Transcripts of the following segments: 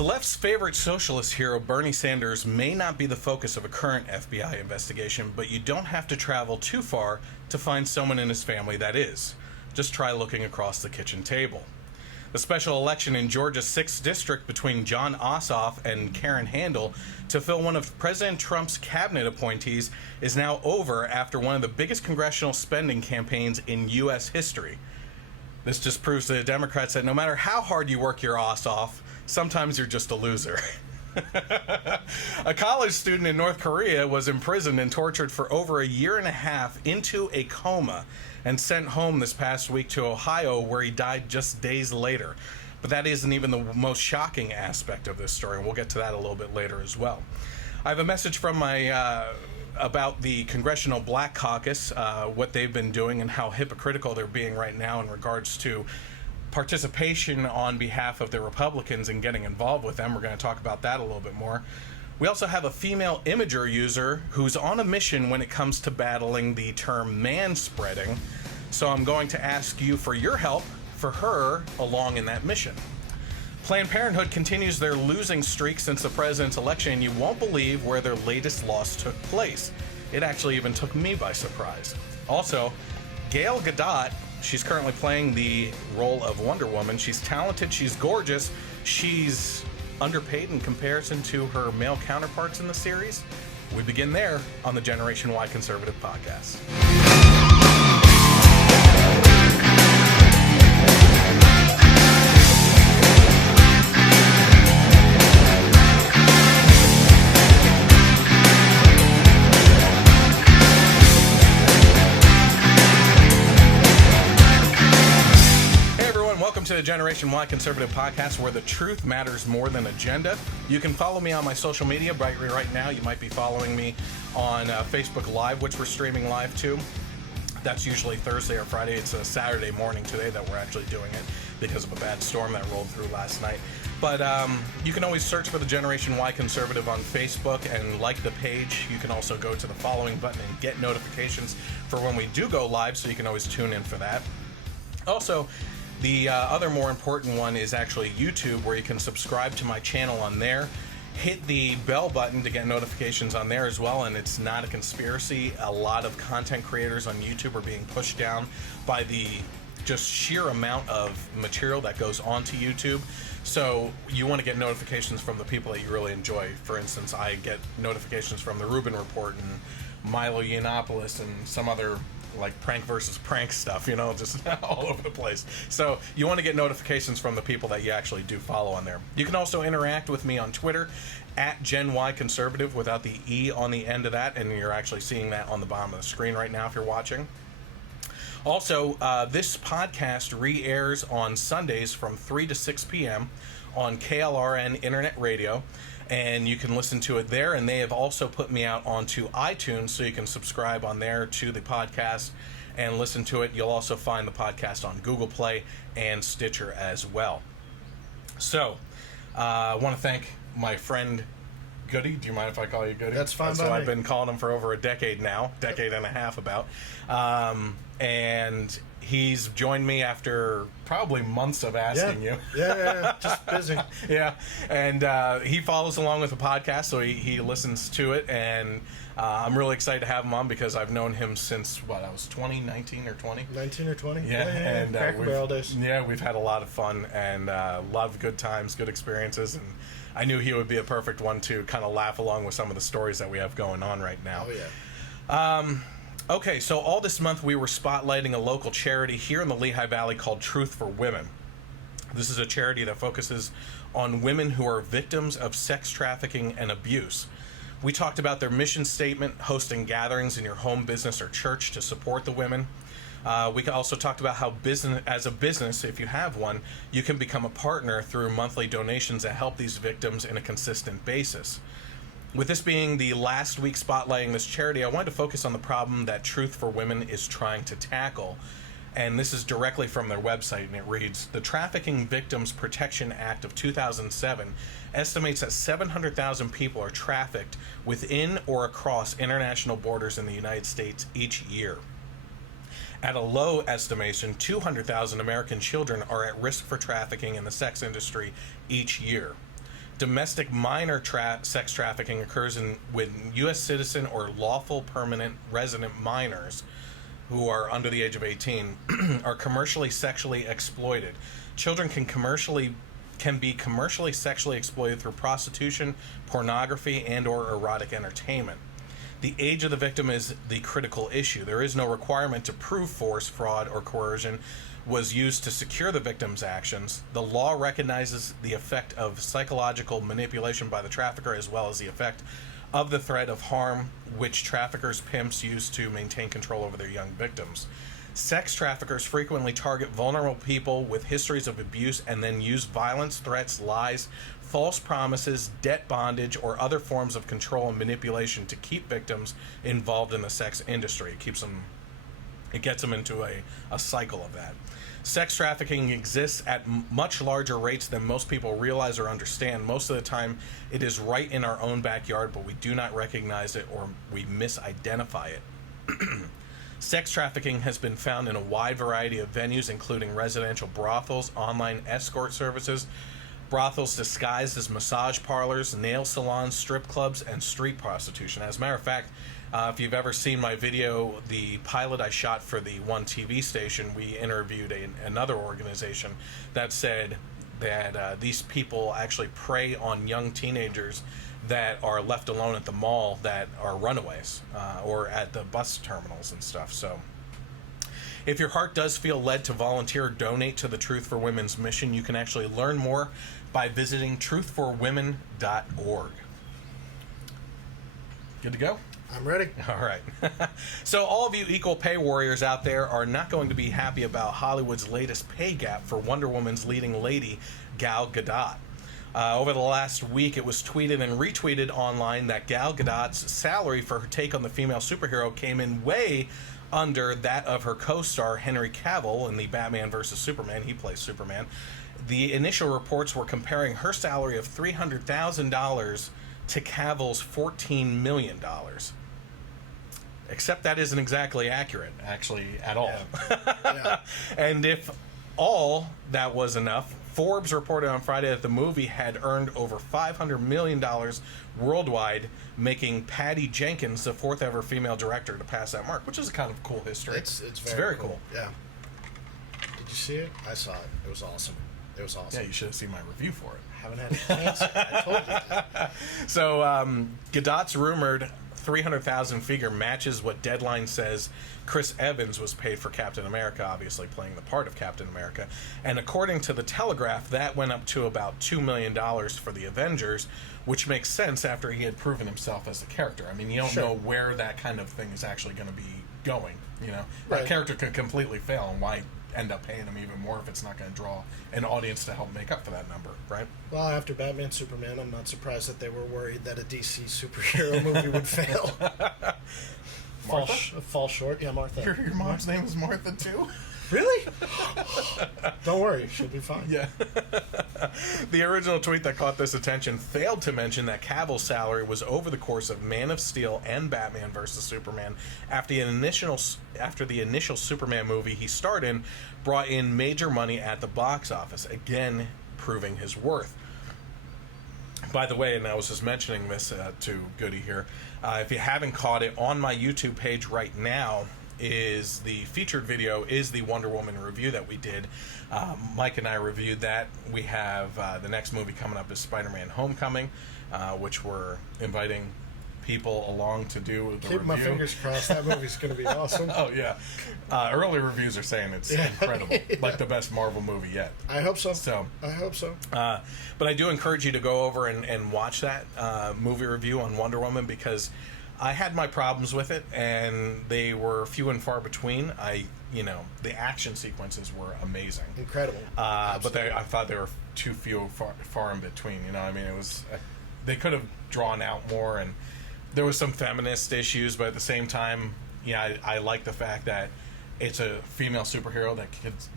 The left's favorite socialist hero, Bernie Sanders, may not be the focus of a current FBI investigation, but you don't have to travel too far to find someone in his family that is. Just try looking across the kitchen table. The special election in Georgia's 6th district between Jon Ossoff and Karen Handel to fill one of President Trump's cabinet appointees is now over after one of the biggest congressional spending campaigns in U.S. history. This just proves to the Democrats that no matter how hard you work your ass off, sometimes you're just a loser. A college student in North Korea was imprisoned and tortured for over a year and a half into a coma and sent home this past week to Ohio, where he died just days later. But that isn't even the most shocking aspect of this story, and we'll get to that a little bit later as well. I have a message from my about the Congressional Black Caucus, what they've been doing and how hypocritical they're being right now in regards to participation on behalf of the Republicans and getting involved with them. We're going to talk about that a little bit more. We also have a female imager user who's on a mission when it comes to battling the term manspreading. So I'm going to ask you for your help for her along in that mission. Planned Parenthood continues their losing streak since the president's election, and you won't believe where their latest loss took place. It actually even took me by surprise. Also, Gal Gadot, she's currently playing the role of Wonder Woman. She's talented, she's gorgeous, she's underpaid in comparison to her male counterparts in the series. We begin there on the Generation Y Conservative Podcast. Welcome to the Generation Y Conservative Podcast, where the truth matters more than agenda. You can follow me on my social media right now. You might be following me on Facebook Live, which we're streaming live to. That's usually Thursday or Friday. It's a Saturday morning today that we're actually doing it because of a bad storm that rolled through last night. But you can always search for the Generation Y Conservative on Facebook and like the page. You can also go to the following button and get notifications for when we do go live, so you can always tune in for that. Also, the other more important one is actually YouTube, where you can subscribe to my channel on there. Hit the bell button to get notifications on there as well, and it's not a conspiracy. A lot of content creators on YouTube are being pushed down by the just sheer amount of material that goes onto YouTube. So you want to get notifications from the people that you really enjoy. For instance, I get notifications from the Rubin Report and Milo Yiannopoulos and some other like prank versus prank stuff, you know, just all over the place. So you want to get notifications from the people that you actually do follow on there. You can also interact with me on Twitter at Gen Y Conservative without the E on the end of that, and you're actually seeing that on the bottom of the screen right now if you're watching. Also, this podcast re-airs on Sundays from 3 to 6 p.m. on KLRN Internet Radio, and you can listen to it there. And they have also put me out onto iTunes, so you can subscribe on there to the podcast and listen to it. You'll also find the podcast on Google Play and Stitcher as well. So, I want to thank my friend Goody. Do you mind if I call you Goody? That's fine. So I've been calling him for over a decade now, decade and a half about. And he's joined me after probably months of asking you. Yeah, just busy. Yeah, and he follows along with the podcast, so he listens to it, and I'm really excited to have him on because I've known him since, I was 19 or 20? 19 or 20? Yeah, and Cracker Barrel days. Yeah, we've had a lot of fun and a lot of good times, good experiences, and I knew he would be a perfect one to kind of laugh along with some of the stories that we have going on right now. Oh, yeah. Okay, so all this month we were spotlighting a local charity here in the Lehigh Valley called Truth for Women. This is a charity that focuses on women who are victims of sex trafficking and abuse. We talked about their mission statement, hosting gatherings in your home, business, or church to support the women. We also talked about how as a business, if you have one, you can become a partner through monthly donations that help these victims in a consistent basis. With this being the last week spotlighting this charity, I wanted to focus on the problem that Truth for Women is trying to tackle. And this is directly from their website, and it reads, "The Trafficking Victims Protection Act of 2007 estimates that 700,000 people are trafficked within or across international borders in the United States each year. At a low estimation, 200,000 American children are at risk for trafficking in the sex industry each year. Domestic minor sex trafficking occurs with U.S. citizen or lawful permanent resident minors who are under the age of 18 are commercially sexually exploited. Children can be commercially sexually exploited through prostitution, pornography, and or erotic entertainment. The age of the victim is the critical issue. There is no requirement to prove force, fraud, or coercion was used to secure the victim's actions. The law recognizes the effect of psychological manipulation by the trafficker as well as the effect of the threat of harm which traffickers, pimps use to maintain control over their young victims. Sex traffickers frequently target vulnerable people with histories of abuse and then use violence, threats, lies, false promises, debt bondage, or other forms of control and manipulation to keep victims involved in the sex industry. It gets them into a cycle of that. Sex trafficking exists at much larger rates than most people realize or understand. Most of the time, it is right in our own backyard, but we do not recognize it or we misidentify it. Sex trafficking has been found in a wide variety of venues, including residential brothels, online escort services, brothels disguised as massage parlors, nail salons, strip clubs, and street prostitution. As a matter of fact, if you've ever seen my video, the pilot I shot for the one TV station, we interviewed another organization that said that these people actually prey on young teenagers that are left alone at the mall that are runaways or at the bus terminals and stuff. So if your heart does feel led to volunteer or donate to the Truth for Women's mission, you can actually learn more by visiting truthforwomen.org. Good to go? I'm ready. All right. So all of you equal pay warriors out there are not going to be happy about Hollywood's latest pay gap for Wonder Woman's leading lady, Gal Gadot. Over the last week, it was tweeted and retweeted online that Gal Gadot's salary for her take on the female superhero came in way under that of her co-star Henry Caville in the Batman vs. Superman. He plays Superman. The initial reports were comparing her salary of $300,000 to Caville's $14 million. Except that isn't exactly accurate, actually, at all. Yeah. And if all that was enough, Forbes reported on Friday that the movie had earned over $500 million worldwide, making Patty Jenkins the fourth ever female director to pass that mark, which is a kind of cool history. It's very cool. Yeah. Did you see it? I saw it. It was awesome. It was awesome. Yeah, you should have seen my review for it. Haven't had a chance yet. I told you that. So, Gadot's rumored $300,000 figure matches what Deadline says Chris Evans was paid for Captain America, obviously playing the part of Captain America. And according to the Telegraph, that went up to about $2 million for the Avengers, which makes sense after he had proven himself as a character. I mean, you don't know where that kind of thing is actually going to be going, you know? That character could completely fail, and why end up paying him even more if it's not going to draw an audience to help make up for that number, right? Well, after Batman Superman, I'm not surprised that they were worried that a DC superhero movie would fail. Fall short. Yeah, Martha. Your mom's name is Martha, too? Really? Don't worry, she'll be fine. Yeah. The original tweet that caught this attention failed to mention that Cavill's salary was over the course of Man of Steel and Batman vs. Superman after the initial Superman movie he starred in brought in major money at the box office, again proving his worth. By the way, and I was just mentioning this to Goody here, if you haven't caught it, on my YouTube page right now is the featured video, is the Wonder Woman review that we did. Mike and I reviewed that. We have the next movie coming up is Spider-Man Homecoming, which we're inviting people along to do the review. Keep my fingers crossed. That movie's going to be awesome. Oh, yeah. Early reviews are saying it's incredible. Like the best Marvel movie yet. I hope so. I hope so. But I do encourage you to go over and watch that movie review on Wonder Woman, because I had my problems with it, and they were few and far between. The action sequences were amazing. Incredible. But I thought they were too few far in between. You know, I mean, it was they could have drawn out more, and there was some feminist issues, but at the same time, I like the fact that it's a female superhero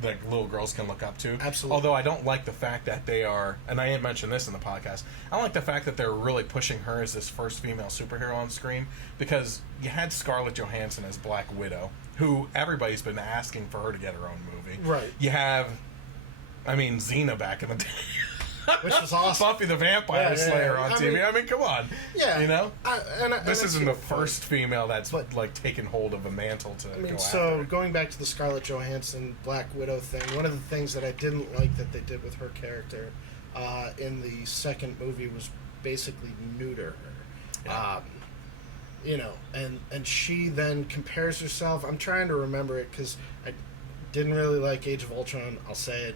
that little girls can look up to. Absolutely. Although I don't like the fact that they are, and I didn't mention this in the podcast, I don't like the fact that they're really pushing her as this first female superhero on screen, because you had Scarlett Johansson as Black Widow, who everybody's been asking for her to get her own movie. Right. You have, Xena back in the day. which was awesome. Buffy the Vampire Slayer on TV. I mean, come on. Yeah. You know? This isn't the point. first female that's, like, taken hold of a mantle to go so after. going back to the Scarlett Johansson Black Widow thing, one of the things that I didn't like that they did with her character in the second movie was basically neuter her. Yeah. You know, and she then compares herself. I'm trying to remember it because I didn't really like Age of Ultron. I'll say it.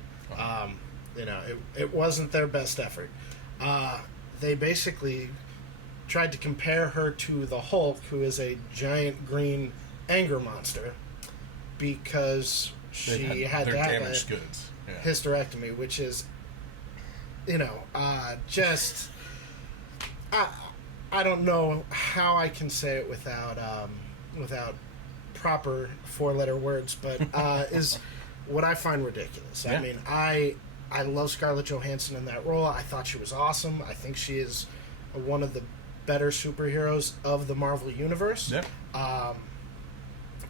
You know, it wasn't their best effort. They basically tried to compare her to the Hulk, who is a giant green anger monster, because she had to have a hysterectomy, which is, you know, just... I don't know how I can say it without proper four-letter words, but is what I find ridiculous. Yeah. I mean, I love Scarlett Johansson in that role. I thought she was awesome. I think she is one of the better superheroes of the Marvel Universe. Yeah.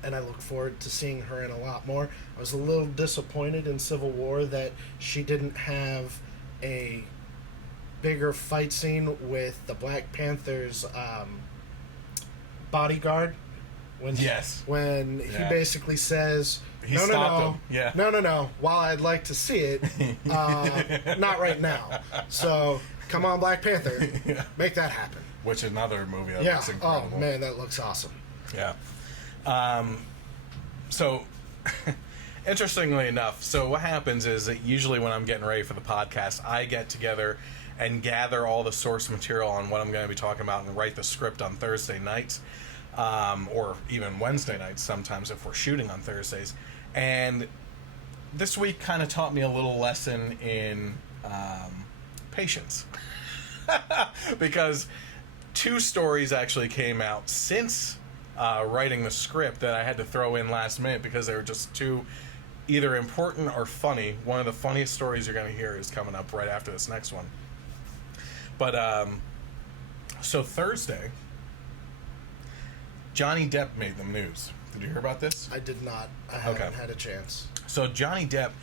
And I look forward to seeing her in a lot more. I was a little disappointed in Civil War that she didn't have a bigger fight scene with the Black Panther's bodyguard. When he basically says, no, while I'd like to see it, not right now. So, come on, Black Panther, make that happen. Which another movie that looks incredible. Oh, man, that looks awesome. Yeah. So, interestingly enough, so what happens is that usually when I'm getting ready for the podcast, I get together and gather all the source material on what I'm going to be talking about and write the script on Thursday nights, or even Wednesday nights sometimes if we're shooting on Thursdays. And this week kind of taught me a little lesson in patience. Because 2 stories actually came out since writing the script that I had to throw in last minute because they were just too either important or funny. One of the funniest stories you're going to hear is coming up right after this next one. But, so Thursday, Johnny Depp made the news. Did you hear about this? I did not. I haven't had a chance. So Johnny Depp,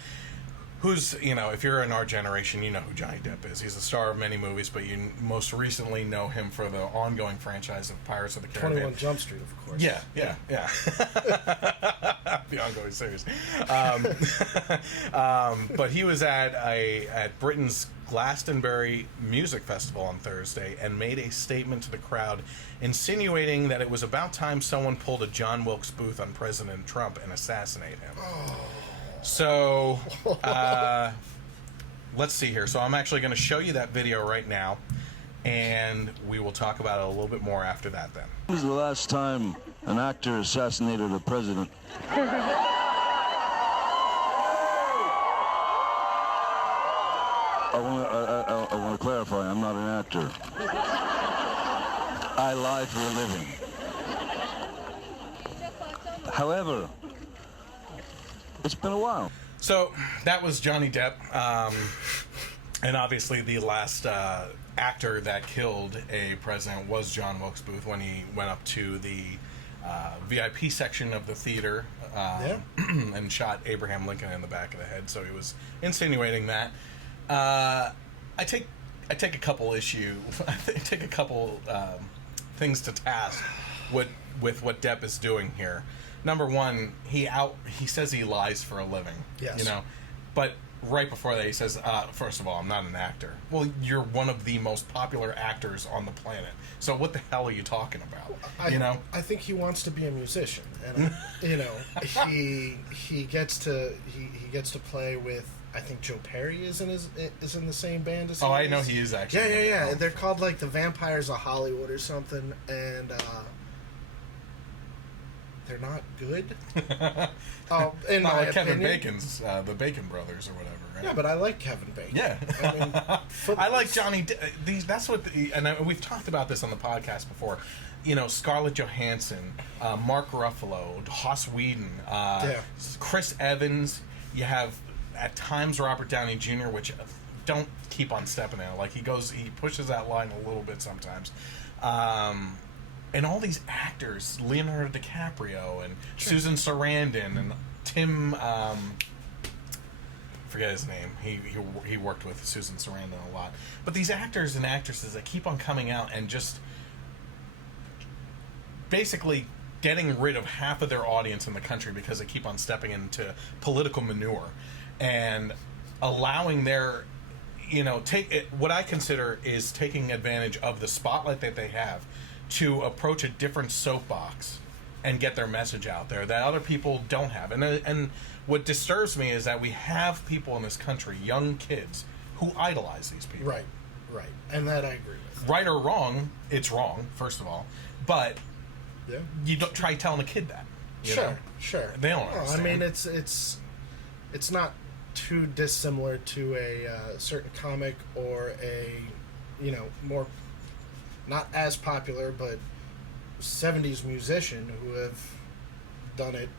who's, you know, if you're in our generation, you know who Johnny Depp is. He's the star of many movies, but you most recently know him for the ongoing franchise of Pirates of the Caribbean. 21 Jump Street, of course. Yeah. The ongoing series. But he was at Britain's Glastonbury Music Festival on Thursday and made a statement to the crowd insinuating that it was about time someone pulled a John Wilkes Booth on President Trump and assassinated him. So, let's see here. So I'm actually going to show you that video right now, and we will talk about it a little bit more after that then. When was the last time an actor assassinated a president? I want to clarify, I'm not an actor. I lie for a living. However, it's been a while. So that was Johnny Depp, and obviously the last actor that killed a president was John Wilkes Booth when he went up to the VIP section of the theater and shot Abraham Lincoln in the back of the head. So he was insinuating that. I take a couple things to task with what Depp is doing here. Number one, he says he lies for a living. Yes. You know, but right before that he says, first of all, I'm not an actor. Well, you're one of the most popular actors on the planet. So what the hell are you talking about? I think he wants to be a musician, and you know, he gets to play with. I think Joe Perry is in the same band as him. Oh, I know he is actually. Yeah. They're called like the Vampires of Hollywood or something, and they're not good. Oh, in my like Kevin opinion. Bacon's the Bacon Brothers or whatever, right? Yeah, but I like Kevin Bacon. Yeah, I mean, I like Johnny. That's what, and we've talked about this on the podcast before. You know, Scarlett Johansson, Mark Ruffalo, Joss Whedon, Chris Evans. You have at times Robert Downey Jr., which don't keep on stepping out. Like he pushes that line a little bit sometimes. And all these actors, Leonardo DiCaprio and Susan Sarandon and Tim, forget his name. He worked with Susan Sarandon a lot. But these actors and actresses that keep on coming out and just basically getting rid of half of their audience in the country because they keep on stepping into political manure and allowing their, what I consider is taking advantage of the spotlight that they have to approach a different soapbox and get their message out there that other people don't have. And what disturbs me is that we have people in this country, young kids, who idolize these people. Right. And that I agree with. Right or wrong, it's wrong, first of all. But you don't try telling a kid that. Sure. They don't understand. I mean, it's not too dissimilar to a certain comic or a, more, not as popular, but 70s musician who have done it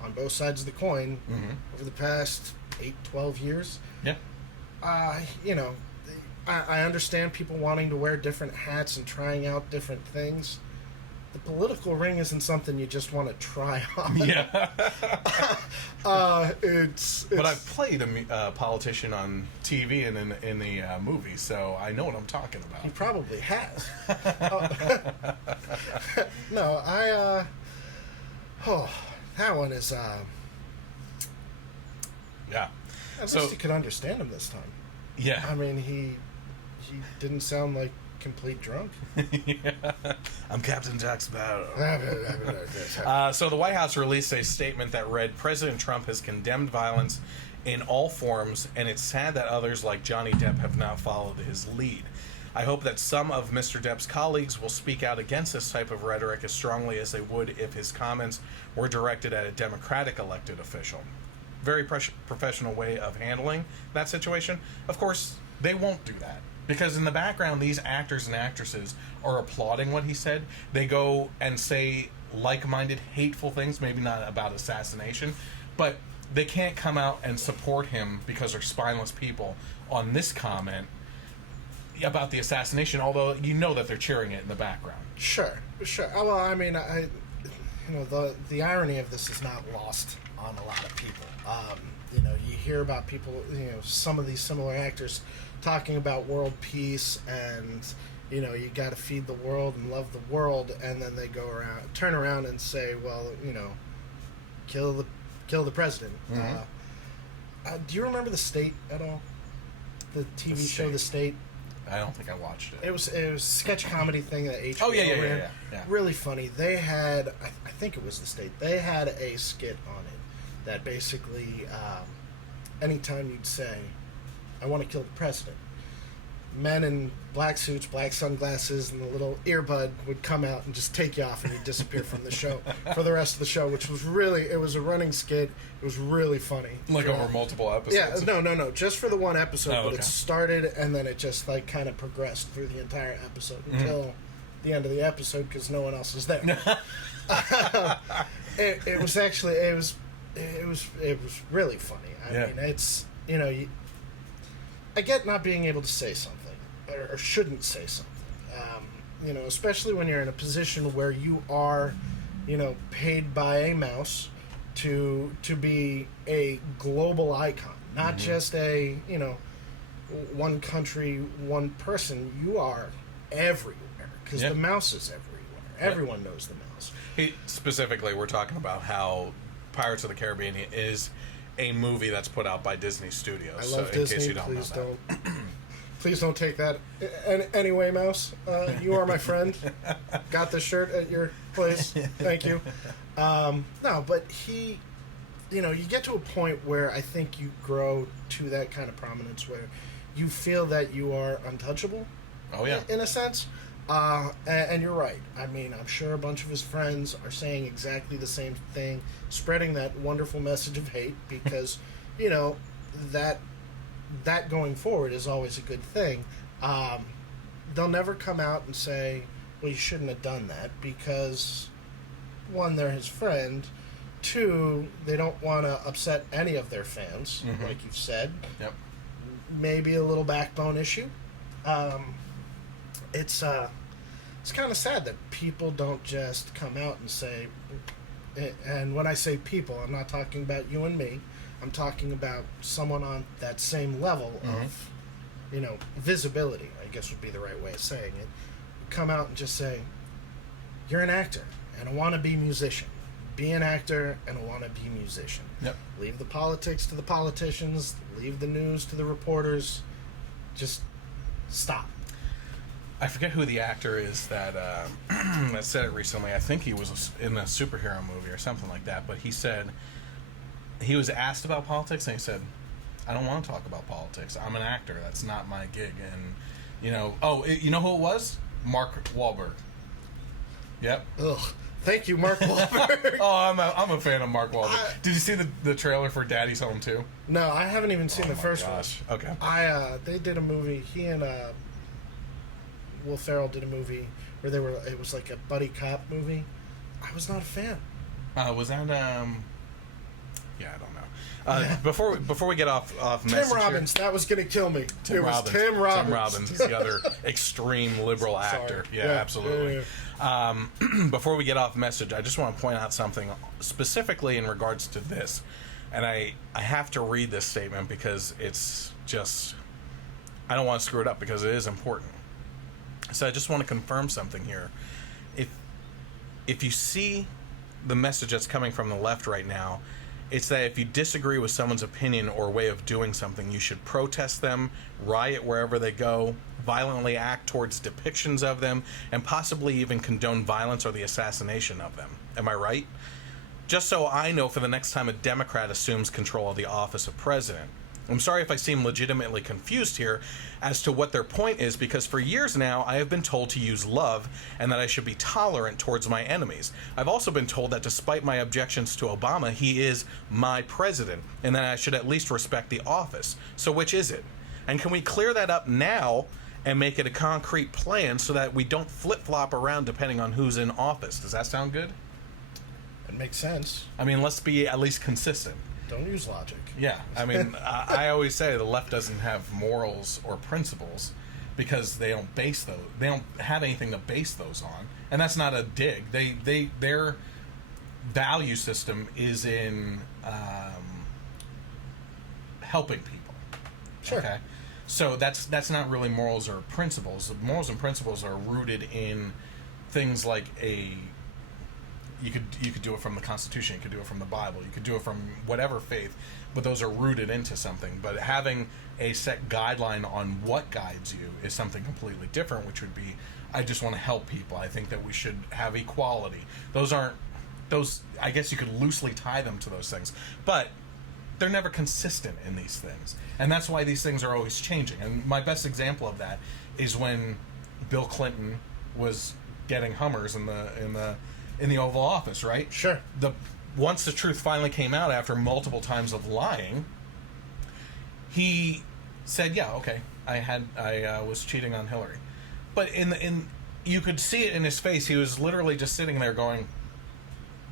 on both sides of the coin over the past 8-12 years. Yeah. I understand people wanting to wear different hats and trying out different things. The political ring isn't something you just want to try on. Yeah. It's but I've played a politician on TV and in the movie, so I know what I'm talking about. He probably has. That one is. Yeah. At least you could understand him this time. Yeah. I mean, he didn't sound like complete drunk. Yeah. I'm Captain Jack Sparrow. So the White House released a statement that read, President Trump has condemned violence in all forms, and it's sad that others like Johnny Depp have not followed his lead. I hope that some of Mr. Depp's colleagues will speak out against this type of rhetoric as strongly as they would if his comments were directed at a Democratic elected official. Very professional way of handling that situation. Of course, they won't do that. Because in the background, these actors and actresses are applauding what he said. They go and say like-minded, hateful things, maybe not about assassination, but they can't come out and support him because they're spineless people on this comment about the assassination, although you know that they're cheering it in the background. Sure. Well, I mean, the irony of this is not lost on a lot of people. You hear about people, some of these similar actors talking about world peace and, you got to feed the world and love the world, and then they turn around and say, well, kill the president. Mm-hmm. Do you remember The State at all? The TV show The State? I don't think I watched it. It was a sketch comedy thing that HBO Oh, yeah. ran. Really funny. They had, I think it was The State, they had a skit on it that basically, anytime you'd say, I want to kill the president, men in black suits, black sunglasses, and the little earbud would come out and just take you off, and you'd disappear from the show for the rest of the show, which was it was a running skit. It was really funny. Like over multiple episodes? Yeah, no, just for the one episode, but it started, and then it just, kind of progressed through the entire episode until the end of the episode, because no one else is there. It was actually, it was really funny. I mean, it's, I get not being able to say something, or shouldn't say something, especially when you're in a position where you are, paid by a mouse to be a global icon, not just a, one country, one person. You are everywhere, because the mouse is everywhere. Everyone knows the mouse. Specifically, we're talking about how Pirates of the Caribbean is a movie that's put out by Disney Studios. I love in Disney. Case you don't Please know don't. Please don't take that. Anyway, Mouse, you are my friend. Got this shirt at your place. Thank you. No, but he, you get to a point where I think you grow to that kind of prominence where you feel that you are untouchable. Oh, yeah. In a sense. And you're right. I mean, I'm sure a bunch of his friends are saying exactly the same thing, spreading that wonderful message of hate, because, that going forward is always a good thing. They'll never come out and say, well, you shouldn't have done that, because, one, they're his friend. Two, they don't want to upset any of their fans, like you've said. Yep. Maybe a little backbone issue. It's kind of sad that people don't just come out and say, and when I say people, I'm not talking about you and me. I'm talking about someone on that same level of, visibility, I guess would be the right way of saying it. Come out and just say, you're an actor and a wannabe musician. Be an actor and a wannabe musician. Yep. Leave the politics to the politicians. Leave the news to the reporters. Just stop. I forget who the actor is that that said it recently. I think he was in a superhero movie or something like that. But he said he was asked about politics, and he said, "I don't want to talk about politics. I'm an actor. That's not my gig." And you know who it was? Mark Wahlberg. Yep. Ugh. Thank you, Mark Wahlberg. I'm a fan of Mark Wahlberg. Did you see the trailer for Daddy's Home 2? No, I haven't even seen the first one. Okay. They did a movie. He and Will Ferrell did a movie where it was like a buddy cop movie. I was not a fan. Was that yeah, I don't know. Before we get off message Tim Robbins, that was gonna kill me. Tim Robbins. Tim Robbins. Tim Robbins. He's the other extreme liberal actor. Yeah, absolutely. Yeah. Before we get off message, I just want to point out something specifically in regards to this, and I have to read this statement because it's just, I don't want to screw it up because it is important. So I just want to confirm something here. If you see the message that's coming from the left right now, it's that if you disagree with someone's opinion or way of doing something, you should protest them, riot wherever they go, violently act towards depictions of them, and possibly even condone violence or the assassination of them. Am I right? Just so I know for the next time a Democrat assumes control of the office of president. I'm sorry if I seem legitimately confused here as to what their point is, because for years now I have been told to use love and that I should be tolerant towards my enemies. I've also been told that despite my objections to Obama, he is my president and that I should at least respect the office. So which is it? And can we clear that up now and make it a concrete plan so that we don't flip-flop around depending on who's in office? Does that sound good? It makes sense. I mean, let's be at least consistent. Don't use logic. Yeah, I mean, I always say the left doesn't have morals or principles because they don't have anything to base those on, and that's not a dig. Their value system is in helping people. Sure. Okay, so that's not really morals or principles. Morals and principles are rooted in things like you could do it from the Constitution, you could do it from the Bible, you could do it from whatever faith, but those are rooted into something. But having a set guideline on what guides you is something completely different, which would be, I just want to help people. I think that we should have equality. Those, I guess you could loosely tie them to those things, but they're never consistent in these things. And that's why these things are always changing. And my best example of that is when Bill Clinton was getting Hummers in the Oval Office, right? Sure. Once the truth finally came out after multiple times of lying, he said, "Yeah, okay, I was cheating on Hillary," but you could see it in his face. He was literally just sitting there going,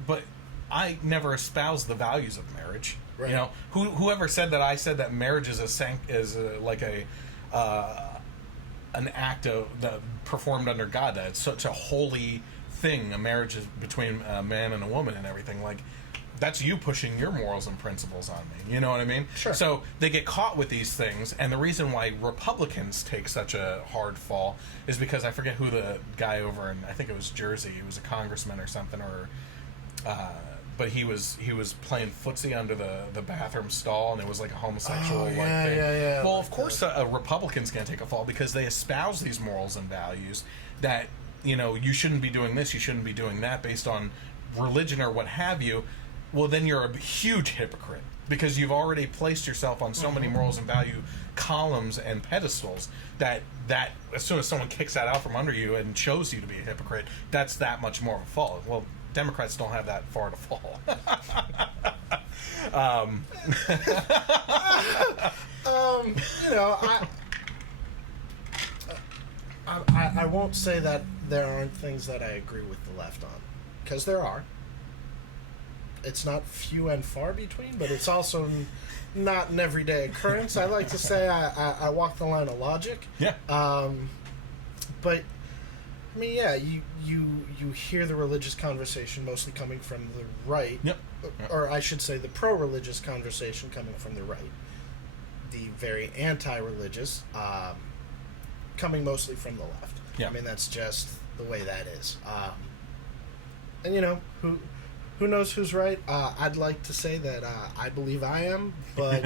"But I never espoused the values of marriage." Right. You know, whoever said that I said that marriage is an act performed under God, that it's such a holy thing. A marriage is between a man and a woman and everything. Like, that's you pushing your morals and principles on me. You know what I mean? Sure. So they get caught with these things, and the reason why Republicans take such a hard fall is because I forget who the guy over in, I think it was Jersey, he was a congressman or something, but he was playing footsie under the bathroom stall, and it was like a homosexual thing. Yeah. Well, of course, Republicans can't take a fall because they espouse these morals and values that, you shouldn't be doing this, you shouldn't be doing that based on religion or what have you. Well, then you're a huge hypocrite because you've already placed yourself on so many morals and value columns and pedestals that as soon as someone kicks that out from under you and shows you to be a hypocrite, that's that much more of a fall. Well, Democrats don't have that far to fall. I won't say that there aren't things that I agree with the left on, because there are. It's not few and far between, but it's also not an everyday occurrence. I like to say I walk the line of logic. Yeah. But I mean, yeah, you hear the religious conversation mostly coming from the right. Yep. Or I should say the pro-religious conversation coming from the right. The very anti-religious coming mostly from the left. Yeah. I mean, that's just the way that is. And, you know, who knows who's right? I'd like to say that I believe I am, but,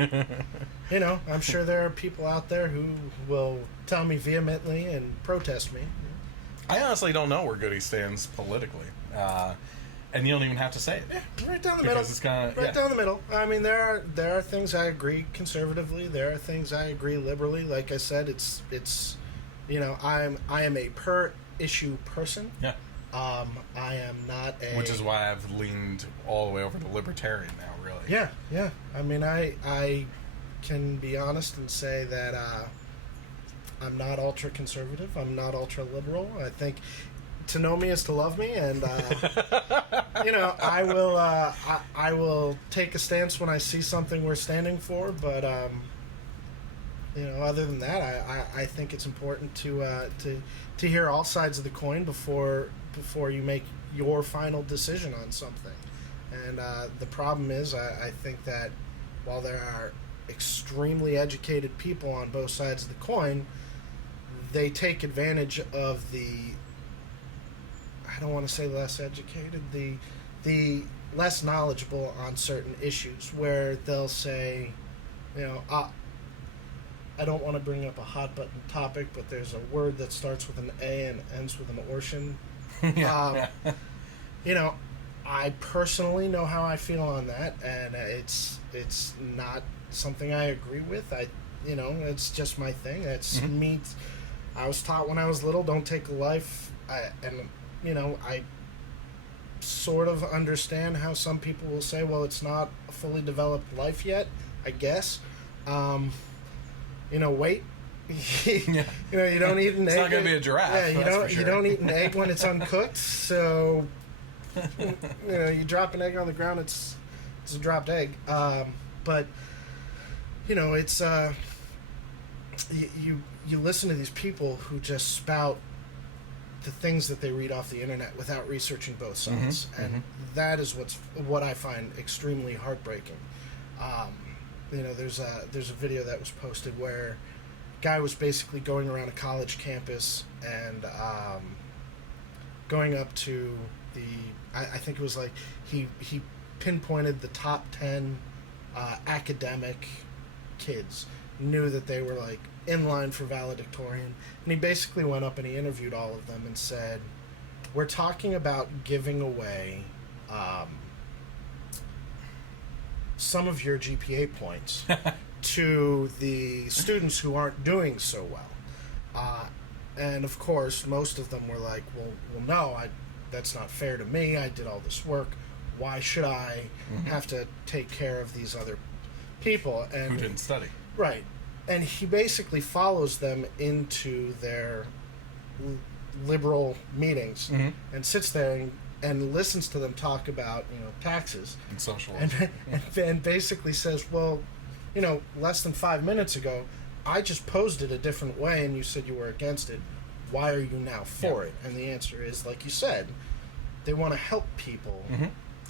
you know, I'm sure there are people out there who will tell me vehemently and protest me. I honestly don't know where Goody stands politically. And you don't even have to say it. Yeah, right down the because middle. It's kinda, right down the middle. I mean, there are things I agree conservatively. There are things I agree liberally. Like I said, it's you know, I am a per issue person. Yeah. I am not a. Which is why I've leaned all the way over to libertarian now, really. Yeah. I mean, I can be honest and say that I'm not ultra conservative. I'm not ultra liberal. I think to know me is to love me, and you know, I will take a stance when I see something worth standing for. But you know, other than that, I think it's important to hear all sides of the coin before you make your final decision on something. And the problem is, I think that while there are extremely educated people on both sides of the coin, they take advantage of the, I don't want to say less educated, the less knowledgeable on certain issues, where they'll say, you know, I don't want to bring up a hot button topic, but there's a word that starts with an A and ends with an ortion. Yeah. You know, I personally know how I feel on that, and it's not something I agree with. You know, it's just my thing. It's me. I was taught when I was little, don't take a life, and you know, I sort of understand how some people will say, well, it's not a fully developed life yet, I guess. You know, wait. You know, you don't eat an egg. It's not going to be a giraffe. Yeah, you don't eat an egg when it's uncooked. So, you know, you drop an egg on the ground, it's a dropped egg. But you know, it's you listen to these people who just spout the things that they read off the internet without researching both sides, and that is what I find extremely heartbreaking. You know, there's a video that was posted where a guy was basically going around a college campus and going up to I think it was like he pinpointed the top 10 academic kids, knew that they were like in line for valedictorian, and he basically went up and he interviewed all of them and said, we're talking about giving away some of your GPA points to the students who aren't doing so well. And of course, most of them were like, well, no, that's not fair to me. I did all this work. Why should I have to take care of these other people? And who didn't study. Right. And he basically follows them into their liberal meetings and sits there and listens to them talk about, you know, taxes And socialism. and basically says, well, you know, less than 5 minutes ago, I just posed it a different way and you said you were against it. Why are you now for it? And the answer is, like you said, they want to help people.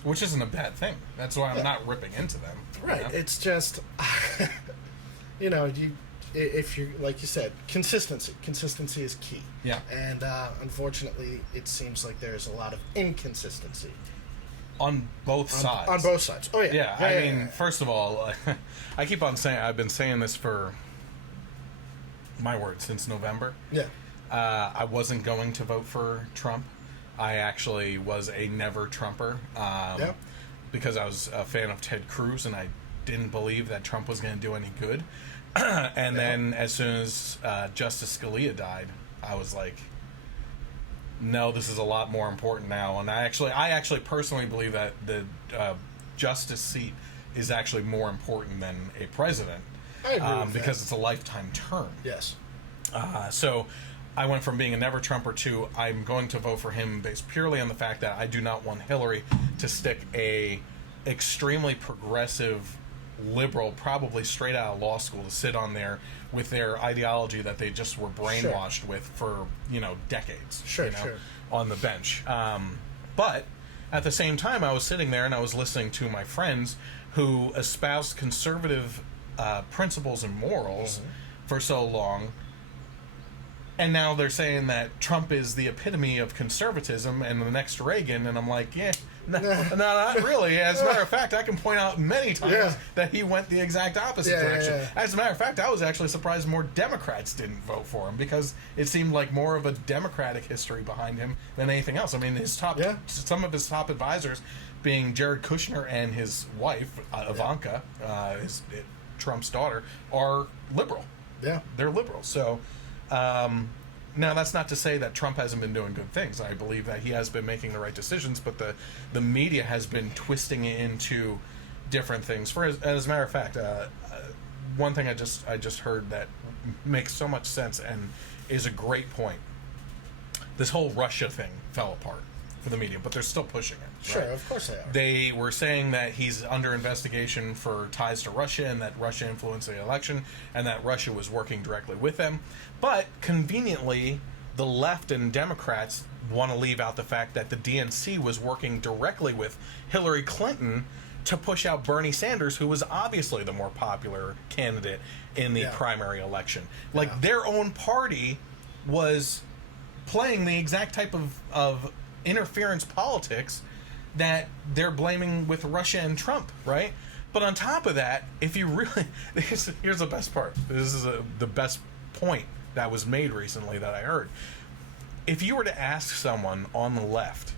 Which isn't a bad thing. That's why I'm not ripping into them. Right. You know? It's just, you know, if you, like you said, consistency. Consistency is key. Yeah. And unfortunately, it seems like there's a lot of inconsistency. On both sides. On both sides. Oh, yeah. Yeah, I mean, first of all, I keep on saying, I've been saying this for, my word, since November. Yeah. I wasn't going to vote for Trump. I actually was a never Trumper. Because I was a fan of Ted Cruz and I didn't believe that Trump was going to do any good. And then as soon as Justice Scalia died, I was like, no, this is a lot more important now. And I actually personally believe that the justice seat is actually more important than a president. I agree with because that. it's a lifetime term. Yes. So I went from being a never Trumper to I'm going to vote for him based purely on the fact that I do not want Hillary to stick a extremely progressive liberal, probably straight out of law school, to sit on there with their ideology that they just were brainwashed with for, decades. Sure. On the bench. But at the same time, I was sitting there and I was listening to my friends who espoused conservative principles and morals for so long. And now they're saying that Trump is the epitome of conservatism and the next Reagan. And I'm like, no, not really. As a matter of fact, I can point out many times that he went the exact opposite direction. Yeah. As a matter of fact, I was actually surprised more Democrats didn't vote for him, because it seemed like more of a Democratic history behind him than anything else. I mean, some of his top advisors, being Jared Kushner and his wife, Ivanka, Trump's daughter, are liberal. Yeah. They're liberal. So... now, that's not to say that Trump hasn't been doing good things. I believe that he has been making the right decisions, but the media has been twisting it into different things. As a matter of fact, one thing I just heard that makes so much sense and is a great point. This whole Russia thing fell apart for the media, but they're still pushing it. Sure, right? Of course they are. They were saying that he's under investigation for ties to Russia, and that Russia influenced the election, and that Russia was working directly with them. But conveniently, the left and Democrats want to leave out the fact that the DNC was working directly with Hillary Clinton to push out Bernie Sanders, who was obviously the more popular candidate in the primary election. Their own party was playing the exact type of interference politics that they're blaming with Russia and Trump, right? But on top of that, if you really... Here's the best part. This is the best point that was made recently that I heard. If you were to ask someone on the left,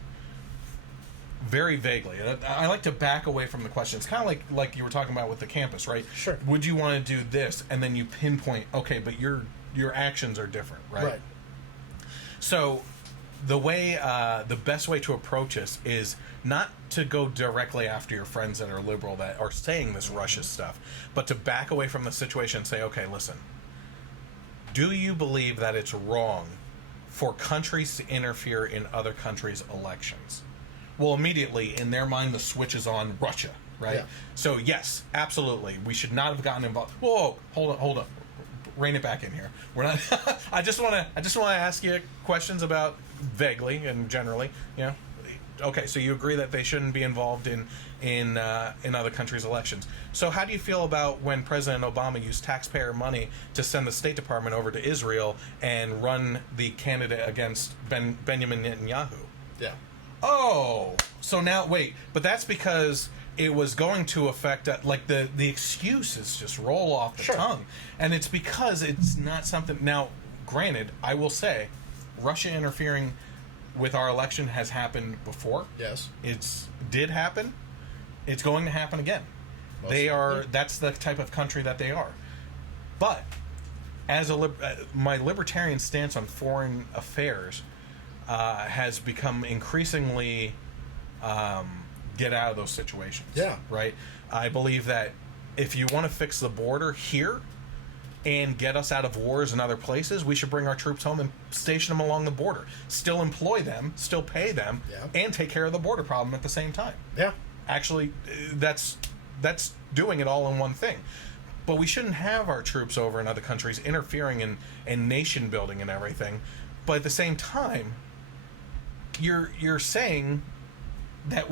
very vaguely, I like to back away from the question. It's kind of like you were talking about with the campus, right? Sure. Would you want to do this? And then you pinpoint, okay, but your actions are different, right? Right. So... the best way to approach this is not to go directly after your friends that are liberal that are saying this Russia stuff, but to back away from the situation and say, okay, listen, do you believe that it's wrong for countries to interfere in other countries' elections? Well, immediately, in their mind, the switch is on Russia, right? Yeah. So, yes, absolutely, we should not have gotten involved. Whoa, hold up. Rein it back in here. We're not. I just want to ask you questions about vaguely and generally. Okay, so you agree that they shouldn't be involved in other countries' elections. So how do you feel about when President Obama used taxpayer money to send the State Department over to Israel and run the candidate against Benjamin Netanyahu? Yeah. Oh, so now wait, but that's because it was going to affect the excuses just roll off the tongue, and it's because it's not something. Now, granted, I will say, Russia interfering with our election has happened before. Yes, did happen. It's going to happen again. That's the type of country that they are. But as my libertarian stance on foreign affairs has become increasingly. Get out of those situations. Yeah. Right? I believe that if you want to fix the border here and get us out of wars in other places, we should bring our troops home and station them along the border. Still employ them, still pay them, and take care of the border problem at the same time. Yeah. Actually, that's doing it all in one thing. But we shouldn't have our troops over in other countries interfering in nation building and everything. But at the same time, you're saying that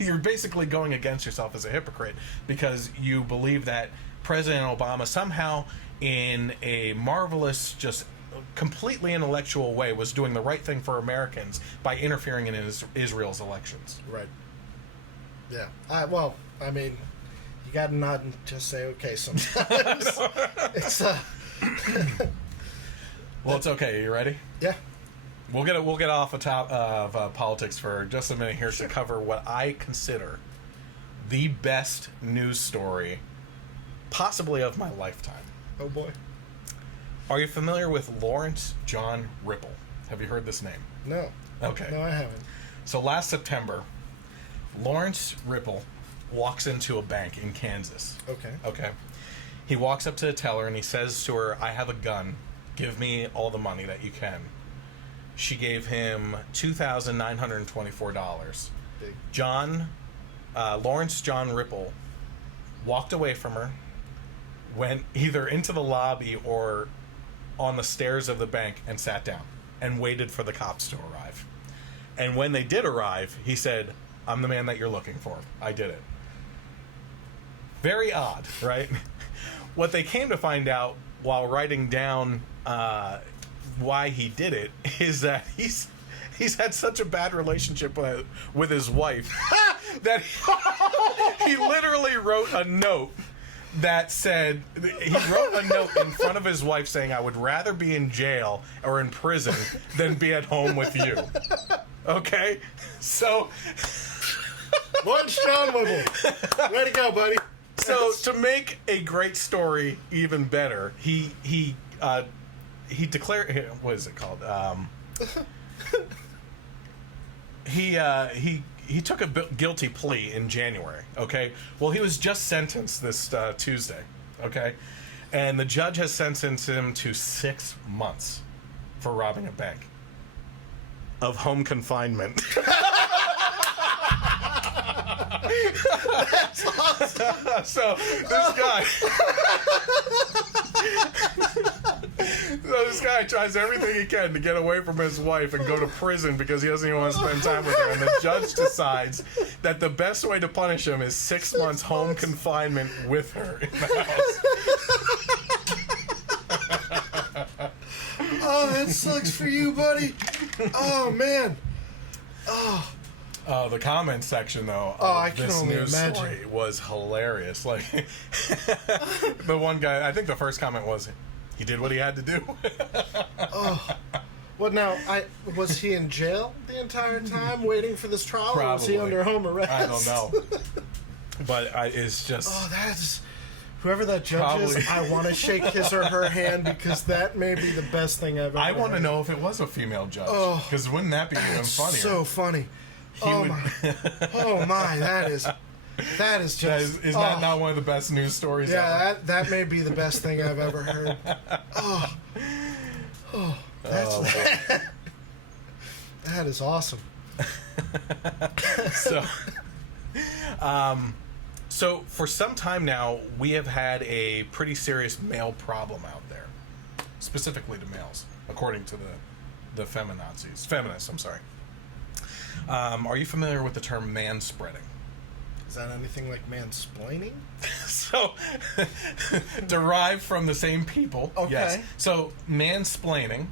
you're basically going against yourself as a hypocrite because you believe that President Obama somehow in a marvelous, just completely intellectual way was doing the right thing for Americans by interfering in Israel's elections. Right. Yeah. Well, I mean, you got to nod and just say okay sometimes. It's well, it's okay. Are you ready? Yeah. We'll get off the top of politics for just a minute here to cover what I consider the best news story, possibly of my lifetime. Oh boy! Are you familiar with Lawrence John Ripple? Have you heard this name? No. Okay. No, I haven't. So last September, Lawrence Ripple walks into a bank in Kansas. Okay. He walks up to the teller and he says to her, "I have a gun. Give me all the money that you can." She gave him $2,924. Big. Lawrence John Ripple walked away from her, went either into the lobby or on the stairs of the bank and sat down and waited for the cops to arrive. And when they did arrive, he said, "I'm the man that you're looking for. I did it." Very odd, right? What they came to find out while writing down why he did it is that he's had such a bad relationship with his wife that he literally wrote a note that said, he wrote a note in front of his wife saying, "I would rather be in jail or in prison than be at home with you." Okay? So... One Sean Wibble. Way to go, buddy. So to make a great story even better, he declared, what is it called? He took a guilty plea in January. Okay, well, he was just sentenced this Tuesday. Okay, and the judge has sentenced him to 6 months for robbing a bank of home confinement. That's awesome. So this guy tries everything he can to get away from his wife and go to prison because he doesn't even want to spend time with her. And the judge decides that the best way to punish him is 6 months home confinement with her in the house. Oh, that sucks for you, buddy. Oh, man. The comment section, though, I of can this only news imagine. story was hilarious. Like, the one guy, I think the first comment was, he did what he had to do. Well, now, was he in jail the entire time waiting for this trial, or was he Probably. under home arrest? I don't know. But it's just... Oh, that's... Whoever that judge is, I want to shake his or her hand because that may be the best thing I've ever I want to heard. know if it was a female judge. Oh, because wouldn't that be even That's funnier? so funny. would- My, that is just... Is that not one of the best news stories ever? Yeah, that may be the best thing I've ever heard. That's that is awesome. So for some time now, we have had a pretty serious male problem out there, specifically to males, according to the feminists. I'm sorry. Are you familiar with the term manspreading? Is that anything like mansplaining? So, derived from the same people. Okay. Yes. So, mansplaining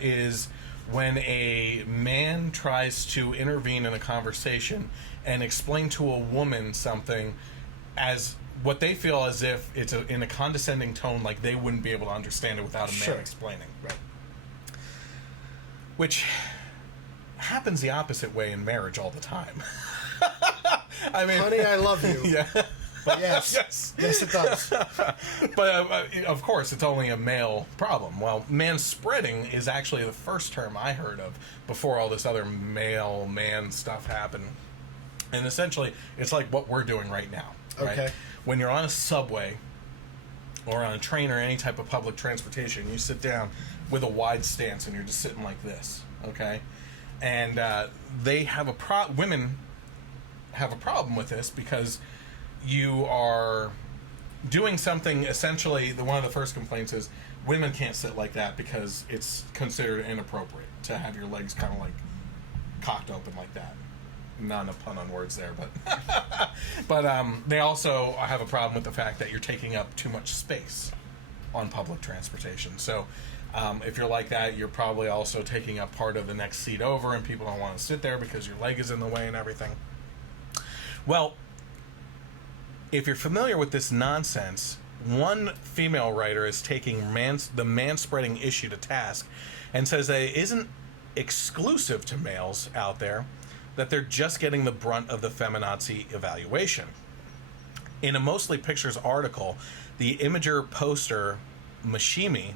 is when a man tries to intervene in a conversation and explain to a woman something as what they feel as if it's in a condescending tone, like they wouldn't be able to understand it without a man explaining. Right. Which happens the opposite way in marriage all the time. I mean, Honey, I love you. Yeah. But yes. Yes, it does. But of course, it's only a male problem. Well, manspreading is actually the first term I heard of before all this other male man stuff happened. And essentially, it's like what we're doing right now. Right? Okay. When you're on a subway or on a train or any type of public transportation, you sit down with a wide stance and you're just sitting like this. Okay. And they have women have a problem with this because you are doing something. Essentially, one of the first complaints is women can't sit like that because it's considered inappropriate to have your legs kind of like cocked open like that. Not a pun on words there, but they also have a problem with the fact that you're taking up too much space on public transportation. So if you're like that, you're probably also taking up part of the next seat over, and people don't want to sit there because your leg is in the way and everything. Well, if you're familiar with this nonsense, one female writer is taking the manspreading issue to task and says that it isn't exclusive to males out there, that they're just getting the brunt of the feminazi evaluation. In a Mostly Pictures article, the Imager poster Mashimi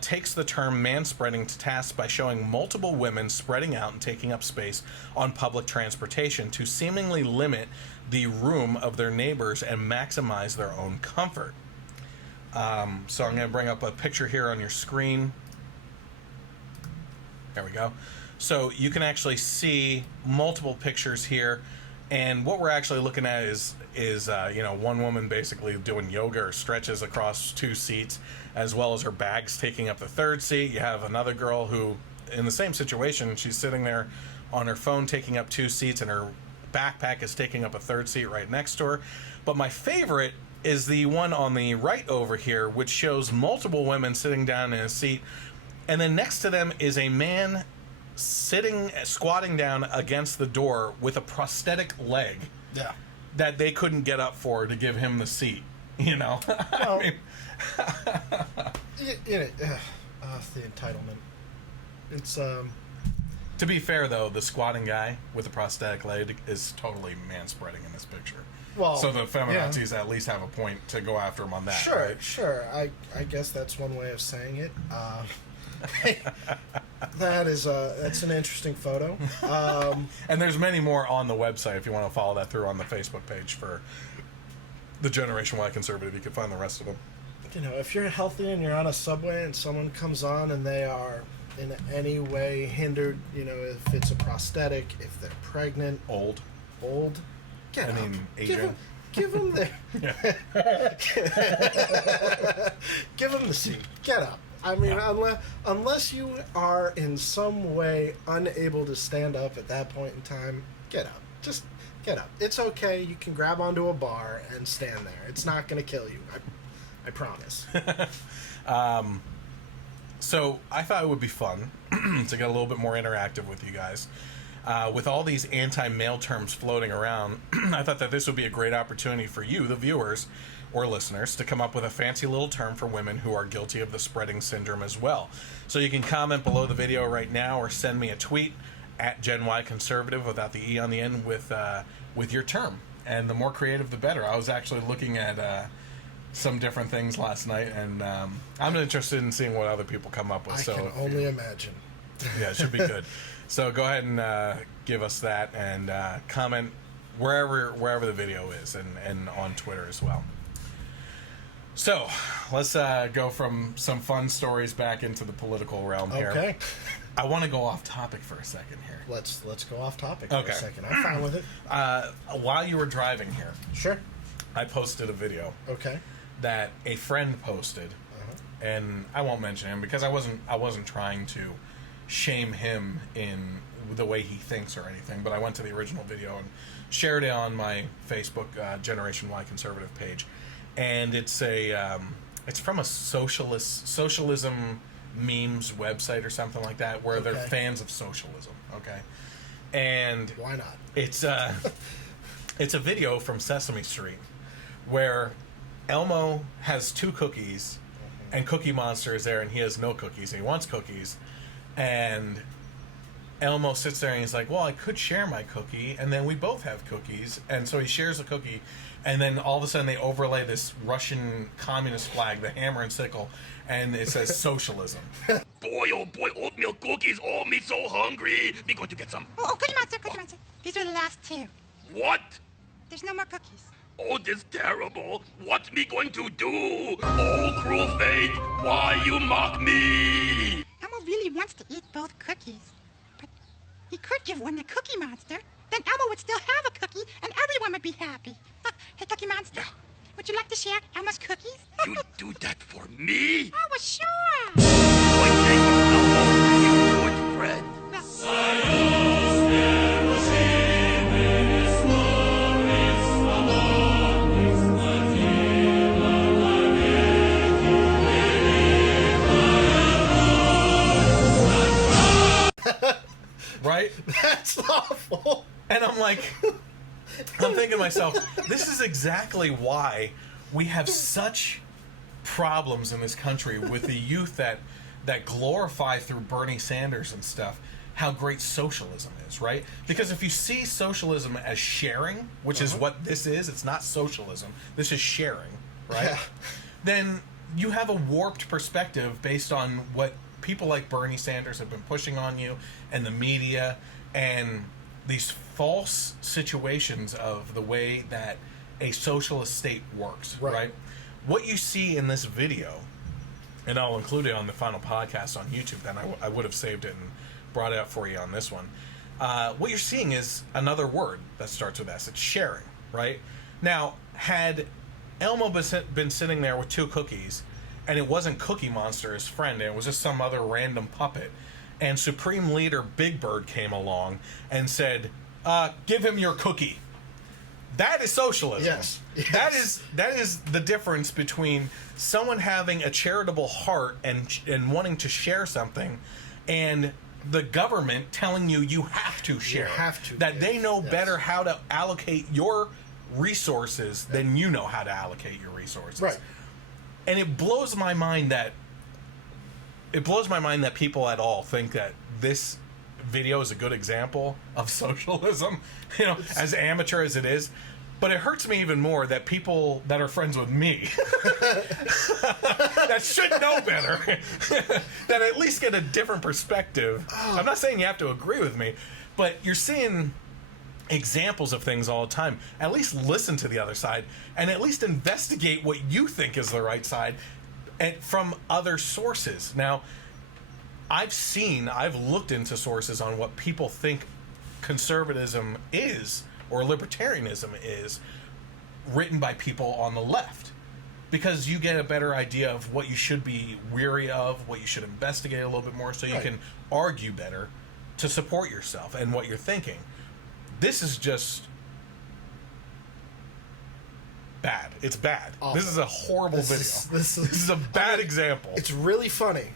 takes the term manspreading to task by showing multiple women spreading out and taking up space on public transportation to seemingly limit the room of their neighbors and maximize their own comfort. So I'm going to bring up a picture here on your screen. There we go. So you can actually see multiple pictures here, And what we're actually looking at is one woman basically doing yoga or stretches across 2 seats, as well as her bags taking up the 3rd seat. You have another girl who, in the same situation, she's sitting there on her phone taking up 2 seats, and her backpack is taking up a 3rd seat right next to her. But my favorite is the one on the right over here, which shows multiple women sitting down in a seat, and then next to them is a man squatting down against the door with a prosthetic leg that they couldn't get up for to give him the seat, Well, I mean, the entitlement. It's To be fair, though, the squatting guy with the prosthetic leg is totally manspreading in this picture. Well, so the feminazis at least have a point to go after him on that. Sure, right? sure. I guess that's one way of saying it. That's an interesting photo. And there's many more on the website if you want to follow that through on the Facebook page for the Generation Y Conservative. You can find the rest of them. If you're healthy and you're on a subway and someone comes on and they are in any way hindered, if it's a prosthetic, if they're pregnant, old, get up. aging. Give them give them the seat. Get up. I mean, unless you are in some way unable to stand up at that point in time, get up. Just get up. It's okay. You can grab onto a bar and stand there. It's not going to kill you. I promise. So I thought it would be fun to get a little bit more interactive with you guys. With all these anti-male terms floating around, I thought that this would be a great opportunity for you, the viewers or listeners, to come up with a fancy little term for women who are guilty of the spreading syndrome as well. So you can comment below the video right now or send me a tweet at Gen Y Conservative without the E on the end with your term. And the more creative, the better. I was actually looking at some different things last night, and I'm interested in seeing what other people come up with. I can only imagine. Yeah, it should be good. So go ahead and give us that, and comment wherever the video is, and on Twitter as well. So let's go from some fun stories back into the political realm here. Okay. I want to go off topic for a second here. Let's go off topic for a second. I'm fine with it. While you were driving here, sure, I posted a video. Okay. That a friend posted, and I won't mention him because I wasn't trying to shame him in the way he thinks or anything, but I went to the original video and shared it on my Facebook Generation Y Conservative page, and it's from a socialism memes website or something like that, where they're fans of socialism. Okay, and why not? It's a video from Sesame Street where Elmo has 2 cookies, and Cookie Monster is there, and he has no cookies, and he wants cookies, and Elmo sits there and he's like, well, I could share my cookie, and then we both have cookies, and so he shares a cookie, and then all of a sudden they overlay this Russian communist flag, the hammer and sickle, and it says socialism. Boy, oh boy, oatmeal cookies, oh, me so hungry. Me going to get some. Oh, Cookie Monster. These are the last 2. What? There's no more cookies. Oh, this terrible. What's me going to do? Oh, cruel fate, why you mock me? Elmo really wants to eat both cookies. But he could give one to Cookie Monster. Then Elmo would still have a cookie, and everyone would be happy. Hey, Cookie Monster, would you like to share Elmo's cookies? You do that for me? Oh, well, sure. Boy, thank you, Elmo, you good friend. Right? That's awful. And I'm like, I'm thinking to myself, this is exactly why we have such problems in this country with the youth that glorify through Bernie Sanders and stuff how great socialism is, right? Because if you see socialism as sharing, which is what this is, it's not socialism, this is sharing, right? Yeah. Then you have a warped perspective based on what people like Bernie Sanders have been pushing on you, and the media, and these false situations of the way that a socialist state works, right? What you see in this video, and I'll include it on the final podcast on YouTube, then I would have saved it and brought it up for you on this one. what you're seeing is another word that starts with S. It's sharing, right? Now, had Elmo been sitting there with 2 cookies, and it wasn't Cookie Monster, his friend, and it was just some other random puppet, and Supreme Leader Big Bird came along and said, give him your cookie. That is socialism. Yes. That is the difference between someone having a charitable heart and wanting to share something, and the government telling you have to share. You have to. That they know better how to allocate your resources than you know how to allocate your resources. Right. And it blows my mind that people at all think that this video is a good example of socialism, as amateur as it is. But it hurts me even more that people that are friends with me that should know better that at least get a different perspective. I'm not saying you have to agree with me, but you're seeing examples of things all the time. At least listen to the other side and at least investigate what you think is the right side and from other sources. Now, I've looked into sources on what people think conservatism is or libertarianism is, written by people on the left, because you get a better idea of what you should be weary of, what you should investigate a little bit more, so you can argue better to support yourself and what you're thinking. This is just bad. It's bad. Awful. This is a horrible video. This is a bad example. It's really funny.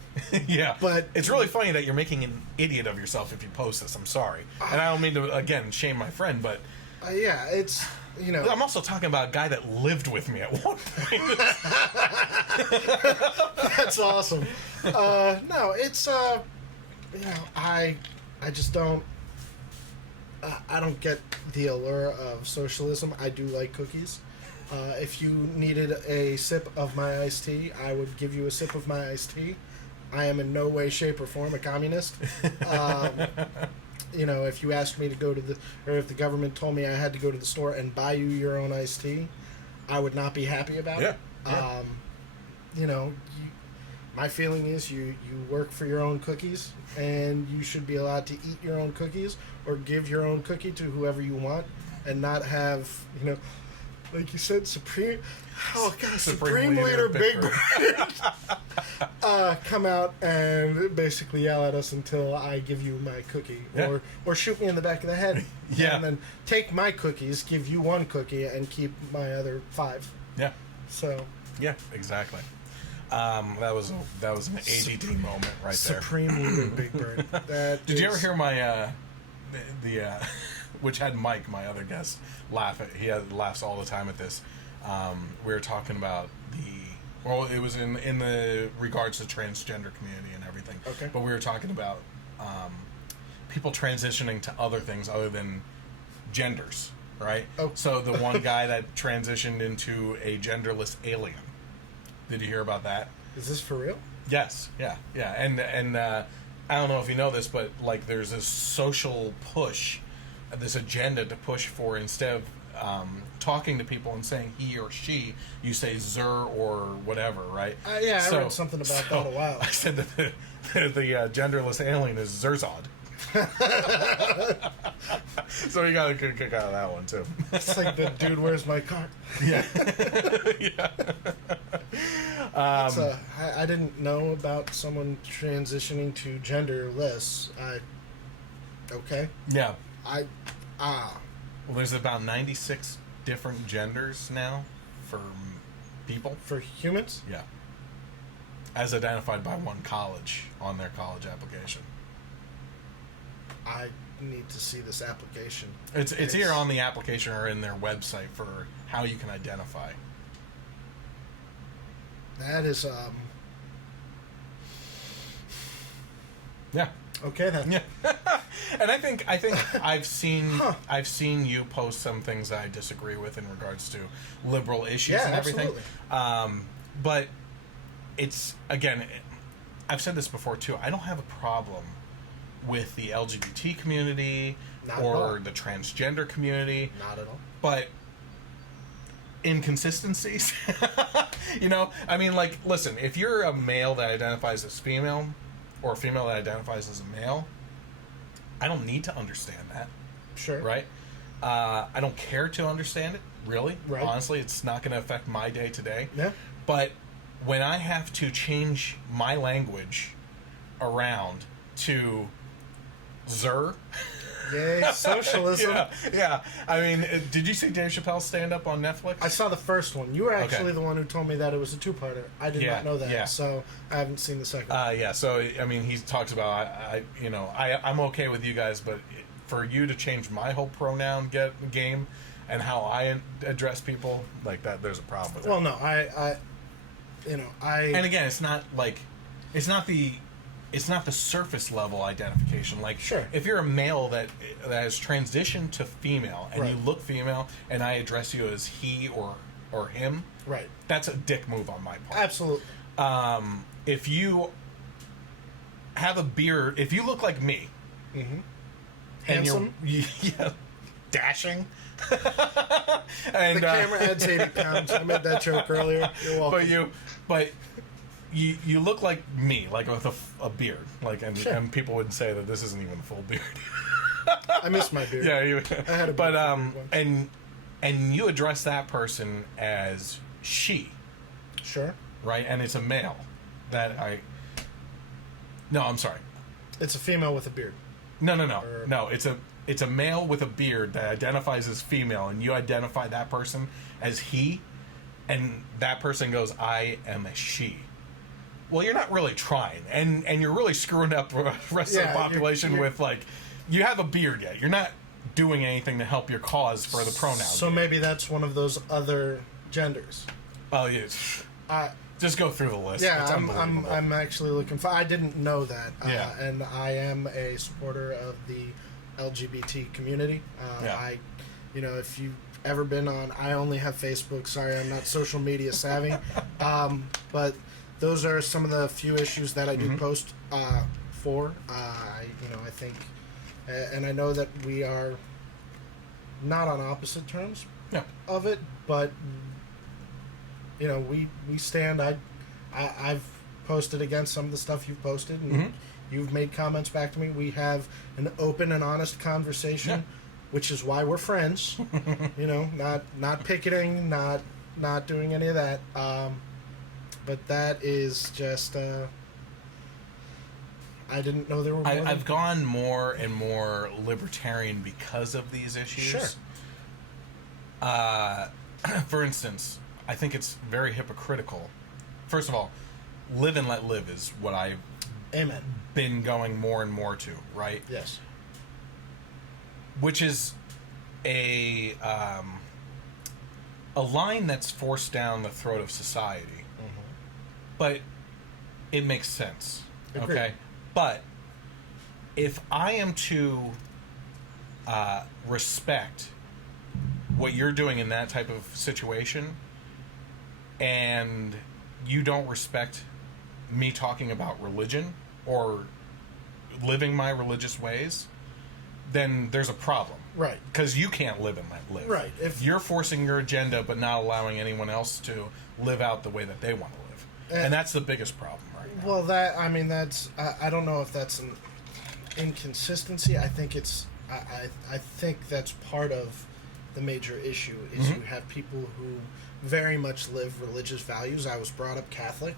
Yeah. But it's really funny that you're making an idiot of yourself if you post this. I'm sorry. And I don't mean to, again, shame my friend, but... yeah, it's, I'm also talking about a guy that lived with me at one point. That's awesome. No, it's, I just don't... I don't get the allure of socialism. I do like cookies. If you needed a sip of my iced tea, I would give you a sip of my iced tea. I am in no way, shape, or form a communist. If you asked me to go to or if the government told me I had to go to the store and buy you your own iced tea, I would not be happy about it. My feeling is you work for your own cookies, and you should be allowed to eat your own cookies or give your own cookie to whoever you want, and not have, like you said, Supreme Leader Big Bird come out and basically yell at us until I give you my cookie, or shoot me in the back of the head, and then take my cookies, give you 1 cookie, and keep my other 5. Yeah. So. Yeah, exactly. That was an ADD moment right there. Supreme Leader Big Bird. Did you ever hear my which had Mike, my other guest, laugh at? He laughs all the time at this. We were talking about it was in the regards to transgender community and everything. Okay. But we were talking about people transitioning to other things other than genders, right? Oh. So the one guy that transitioned into a genderless alien. Did you hear about that? Is this for real? Yes. Yeah. And I don't know if you know this, but there's this social push, this agenda to push for, instead of talking to people and saying he or she, you say zer or whatever, right? I read something about that a while ago. I said that the genderless alien is Zerzod. So you got a good kick out of that one too. It's like the dude, where's my car? Yeah. Yeah. I didn't know about someone transitioning to genderless. Okay. Yeah. Well, there's about 96 different genders now for people. For humans? Yeah. As identified by one college on their college application. I need to see this application. It's either on the application or in their website for how you can identify. That is Yeah. Okay then. Yeah. And I think I've seen you post some things that I disagree with in regards to liberal issues and everything. Absolutely. But it's, again, I've said this before too. I don't have a problem with the LGBT community or the transgender community. Not at all. But inconsistencies, listen, if you're a male that identifies as female or a female that identifies as a male, I don't need to understand that. Sure. Right? I don't care to understand it, really. Right. Honestly, it's not going to affect my day to day. Yeah. But when I have to change my language around to Zer. Yay, socialism. Yeah. I mean, did you see Dave Chappelle's stand-up on Netflix? I saw the first one. You were actually the one who told me that it was a two-parter. I did not know that, so I haven't seen the second one. Yeah, so, I mean, he talks about, I'm okay with you guys, but for you to change my whole pronoun game and how I address people, like that, there's a problem with it. Well, no, I... And again, it's not the surface level identification. Like, sure, if you're a male that has transitioned to female and right. you look female, and I address you as he or him, right? That's a dick move on my part. Absolutely. If you have a beard, if you look like me, mm-hmm. and handsome, you're dashing, and the camera adds 80 pounds. I made that joke earlier. You're welcome. But you look like me, like with a beard, like, and people would say that this isn't even a full beard. I miss my beard. Yeah, I had a beard. But and you address that person as she, sure, right? And it's a male No, I'm sorry. It's a female with a beard. No. No, it's a male with a beard that identifies as female, and you identify that person as he, and that person goes, I am a she. Well, you're not really trying, and you're really screwing up the rest of the population you're, with, like, you have a beard yet. You're not doing anything to help your cause for the pronouns. So maybe that's one of those other genders. Oh, yes. Just go through the list. Yeah, I'm actually looking for. I didn't know that. And I am a supporter of the LGBT community. If you've ever been on, I only have Facebook. Sorry, I'm not social media savvy. But those are some of the few issues that I do mm-hmm. post for. I think, and I know that we are not on opposite terms of it, but we stand. I've posted against some of the stuff you've posted, and mm-hmm. you've made comments back to me. We have an open and honest conversation, which is why we're friends. Not picketing, not doing any of that. But that is just. I didn't know there were. I've gone more and more libertarian because of these issues. Sure. For instance, I think it's very hypocritical. First of all, live and let live is what I've Amen. Been going more and more to, right? Yes. Which is a line that's forced down the throat of society. Mm-hmm. But it makes sense. Agreed. Okay? But if I am to respect what you're doing in that type of situation, and you don't respect me talking about religion or living my religious ways, then there's a problem. Right. Because you can't live and let live. Right. If you're forcing your agenda but not allowing anyone else to live out the way that they want to live. And that's the biggest problem right now. Well, that's... I don't know if that's an inconsistency. I think it's... I think that's part of the major issue is mm-hmm. you have people who very much live religious values. I was brought up Catholic.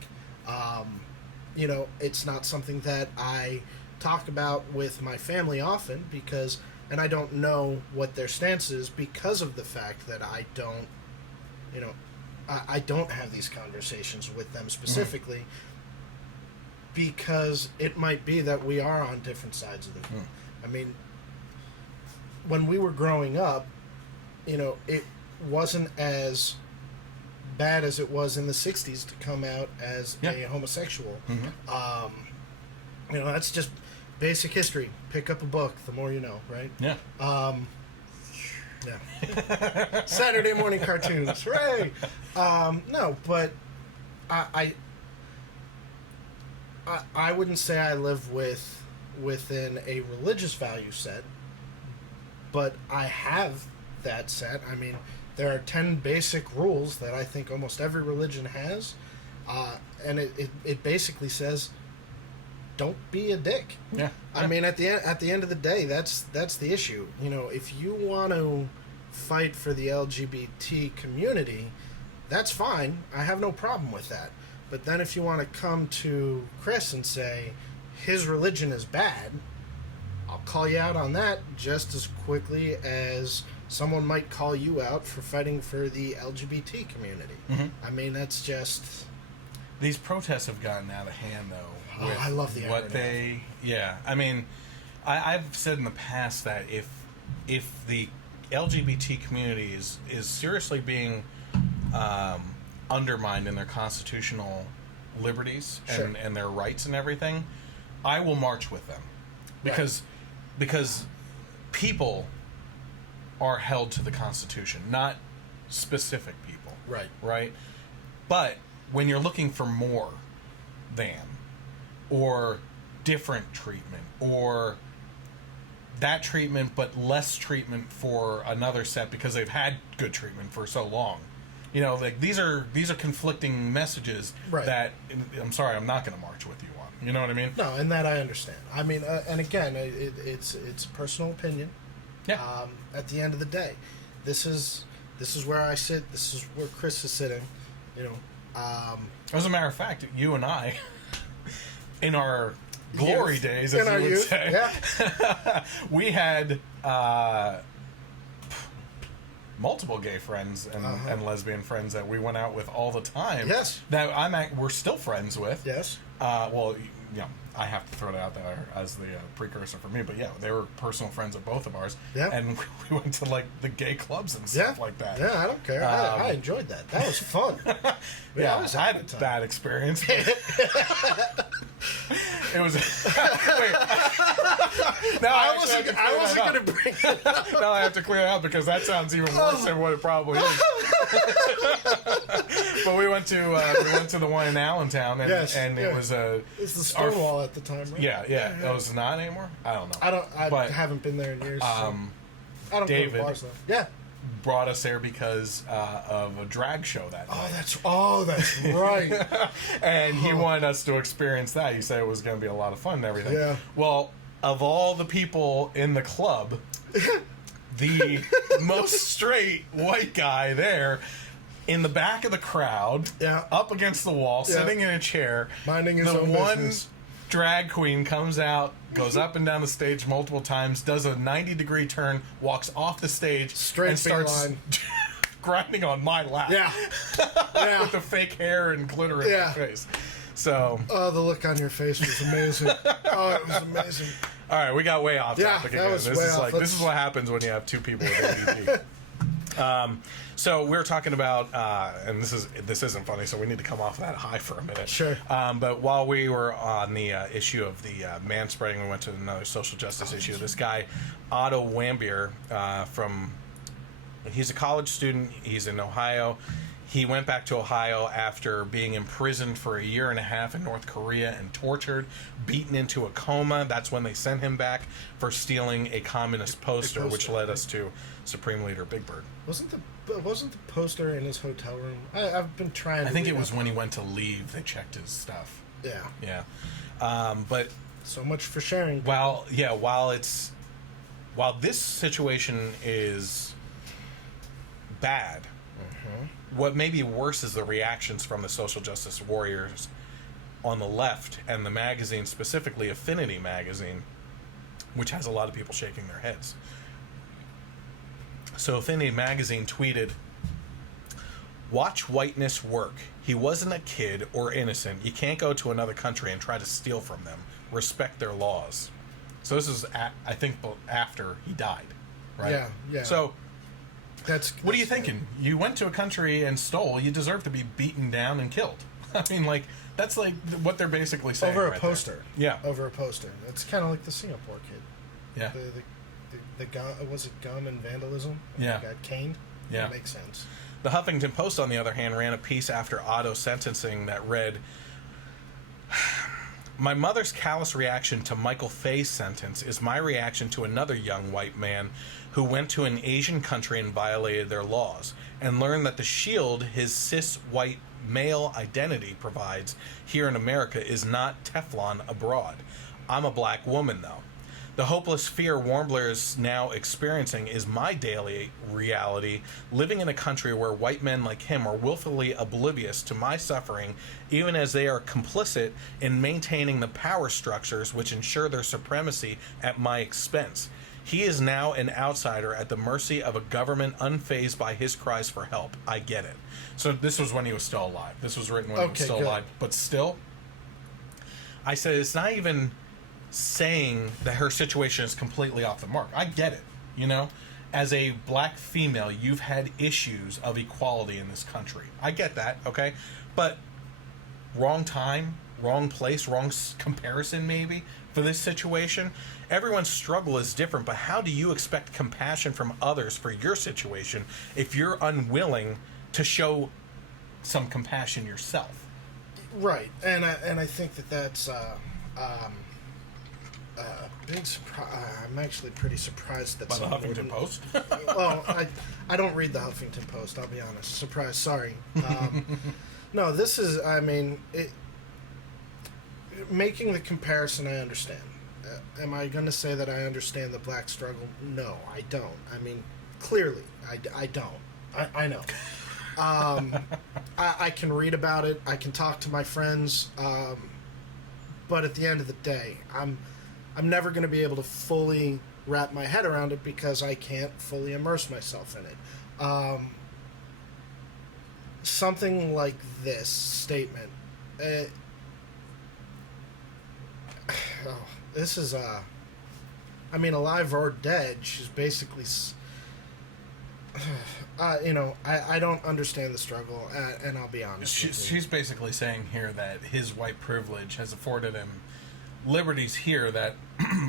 It's not something that I talk about with my family often because... And I don't know what their stance is because of the fact that I don't, I don't have these conversations with them specifically because it might be that we are on different sides of the... I mean, when we were growing up, it wasn't as bad as it was in the 60s to come out as a homosexual. Mm-hmm. That's just... basic history. Pick up a book. The more you know, right? Yeah. Yeah. Saturday morning cartoons. Hooray! No, but I wouldn't say I live within a religious value set, but I have that set. I mean, there are 10 basic rules that I think almost every religion has, and it basically says don't be a dick. Yeah. I mean, at the end of the day, that's the issue. You know, if you want to fight for the LGBT community, that's fine. I have no problem with that. But then if you want to come to Chris and say his religion is bad, I'll call you out on that just as quickly as someone might call you out for fighting for the LGBT community. Mm-hmm. I mean, that's just... These protests have gotten out of hand, though. Oh, I love the what irony. they... Yeah, I mean, I've said in the past that if the LGBT community is seriously being undermined in their constitutional liberties and their rights and everything, I will march with them. Because people are held to the Constitution, not specific people. Right? But when you're looking for more than, or different treatment, or that treatment but less treatment for another set because they've had good treatment for so long, you know, like these are conflicting messages that I'm sorry, I'm not going to march with you on. You know what I mean? No, and that I understand. I mean, and again, it's personal opinion. Yeah. At the end of the day, this is where I sit. This is where Chris is sitting. You know. As a matter of fact, you and I, in our glory days, as you would say, we had multiple gay friends and lesbian friends that we went out with all the time. Yes. That we're still friends with. Yes. Well, you know, I have to throw it out there as the precursor for me, but yeah, they were personal friends of both of ours. Yeah. And we went to like the gay clubs and stuff like that. Yeah, I don't care. I enjoyed that. That was fun. Yeah, I had a bad experience. It was. Wait. Now I wasn't going to bring it up. Now I have to clear it out because that sounds even worse than what it probably is. But we went to the one in Allentown, and it was it's the Stonewall at the time, right? Yeah. It was not anymore. I don't know. I haven't been there in years. So I don't David, go to bars though. Yeah. Brought us there because of a drag show that night. That's right. And he wanted us to experience that. He said it was going to be a lot of fun and everything. Yeah. Well, of all the people in the club, the most straight white guy there, in the back of the crowd, up against the wall, sitting in a chair, minding his own business. Drag queen comes out, goes up and down the stage multiple times, does a 90-degree turn, walks off the stage, and starts grinding on my lap. Yeah. With the fake hair and glitter in her face. So. Oh, the look on your face was amazing. It was amazing. All right, we got way off topic again. This is what happens when you have two people with ADD. So we were talking about, and this isn't funny, so we need to come off that high for a minute. Sure. But while we were on the issue of the manspreading, we went to another social justice issue. This guy, Otto Wambier, he's a college student. He's in Ohio. He went back to Ohio after being imprisoned for a year and a half in North Korea and tortured, beaten into a coma. That's when they sent him back for stealing a communist poster, which led us to Supreme Leader Big Bird. Wasn't the poster in his hotel room? I've been trying to... I think it was when he went to leave, they checked his stuff. Yeah. Yeah. But... So much for sharing. While this situation is bad, what may be worse is the reactions from the social justice warriors on the left and the magazine, specifically Affinity magazine, which has a lot of people shaking their heads. So Affinity magazine tweeted, "Watch whiteness work. He wasn't a kid or innocent. You can't go to another country and try to steal from them. Respect their laws." So this is, I think, after he died, right? Yeah. So... What are you that's thinking? You went to a country and stole. You deserve to be beaten down and killed. I mean, like, that's like what they're basically saying. Over a poster. Yeah. Over a poster. It's kind of like the Singapore kid. Yeah. The gun, was it gun and vandalism? Yeah. He got caned? Yeah. That makes sense. The Huffington Post, on the other hand, ran a piece after Otto's sentencing that read, "My mother's callous reaction to Michael Fay's sentence is my reaction to another young white man who went to an Asian country and violated their laws, and learned that the shield his cis white male identity provides here in America is not Teflon abroad. I'm a black woman, though. The hopeless fear Wambier is now experiencing is my daily reality, living in a country where white men like him are willfully oblivious to my suffering, even as they are complicit in maintaining the power structures which ensure their supremacy at my expense. He is now an outsider at the mercy of a government unfazed by his cries for help. I get it. So this was when he was still alive. This was written when he was still alive. But still, I said it's not even saying that her situation is completely off the mark. I get it, you know? As a black female, you've had issues of equality in this country. I get that, okay? But wrong time, wrong place, wrong comparison maybe for this situation. Everyone's struggle is different, but how do you expect compassion from others for your situation if you're unwilling to show some compassion yourself? Right, and I think that's big surprise. I'm actually pretty surprised that By the Huffington Post? Well, I don't read the Huffington Post, I'll be honest. Surprise, sorry. No, this is, I mean, making the comparison, I understand. Am I going to say that I understand the black struggle? No, I don't. I mean, clearly, I don't. I know. I can read about it. I can talk to my friends. But at the end of the day, I'm never going to be able to fully wrap my head around it because I can't fully immerse myself in it. Something like this statement. This is I mean, alive or dead. She's basically. I don't understand the struggle, and I'll be honest. She's basically saying here that his white privilege has afforded him liberties here that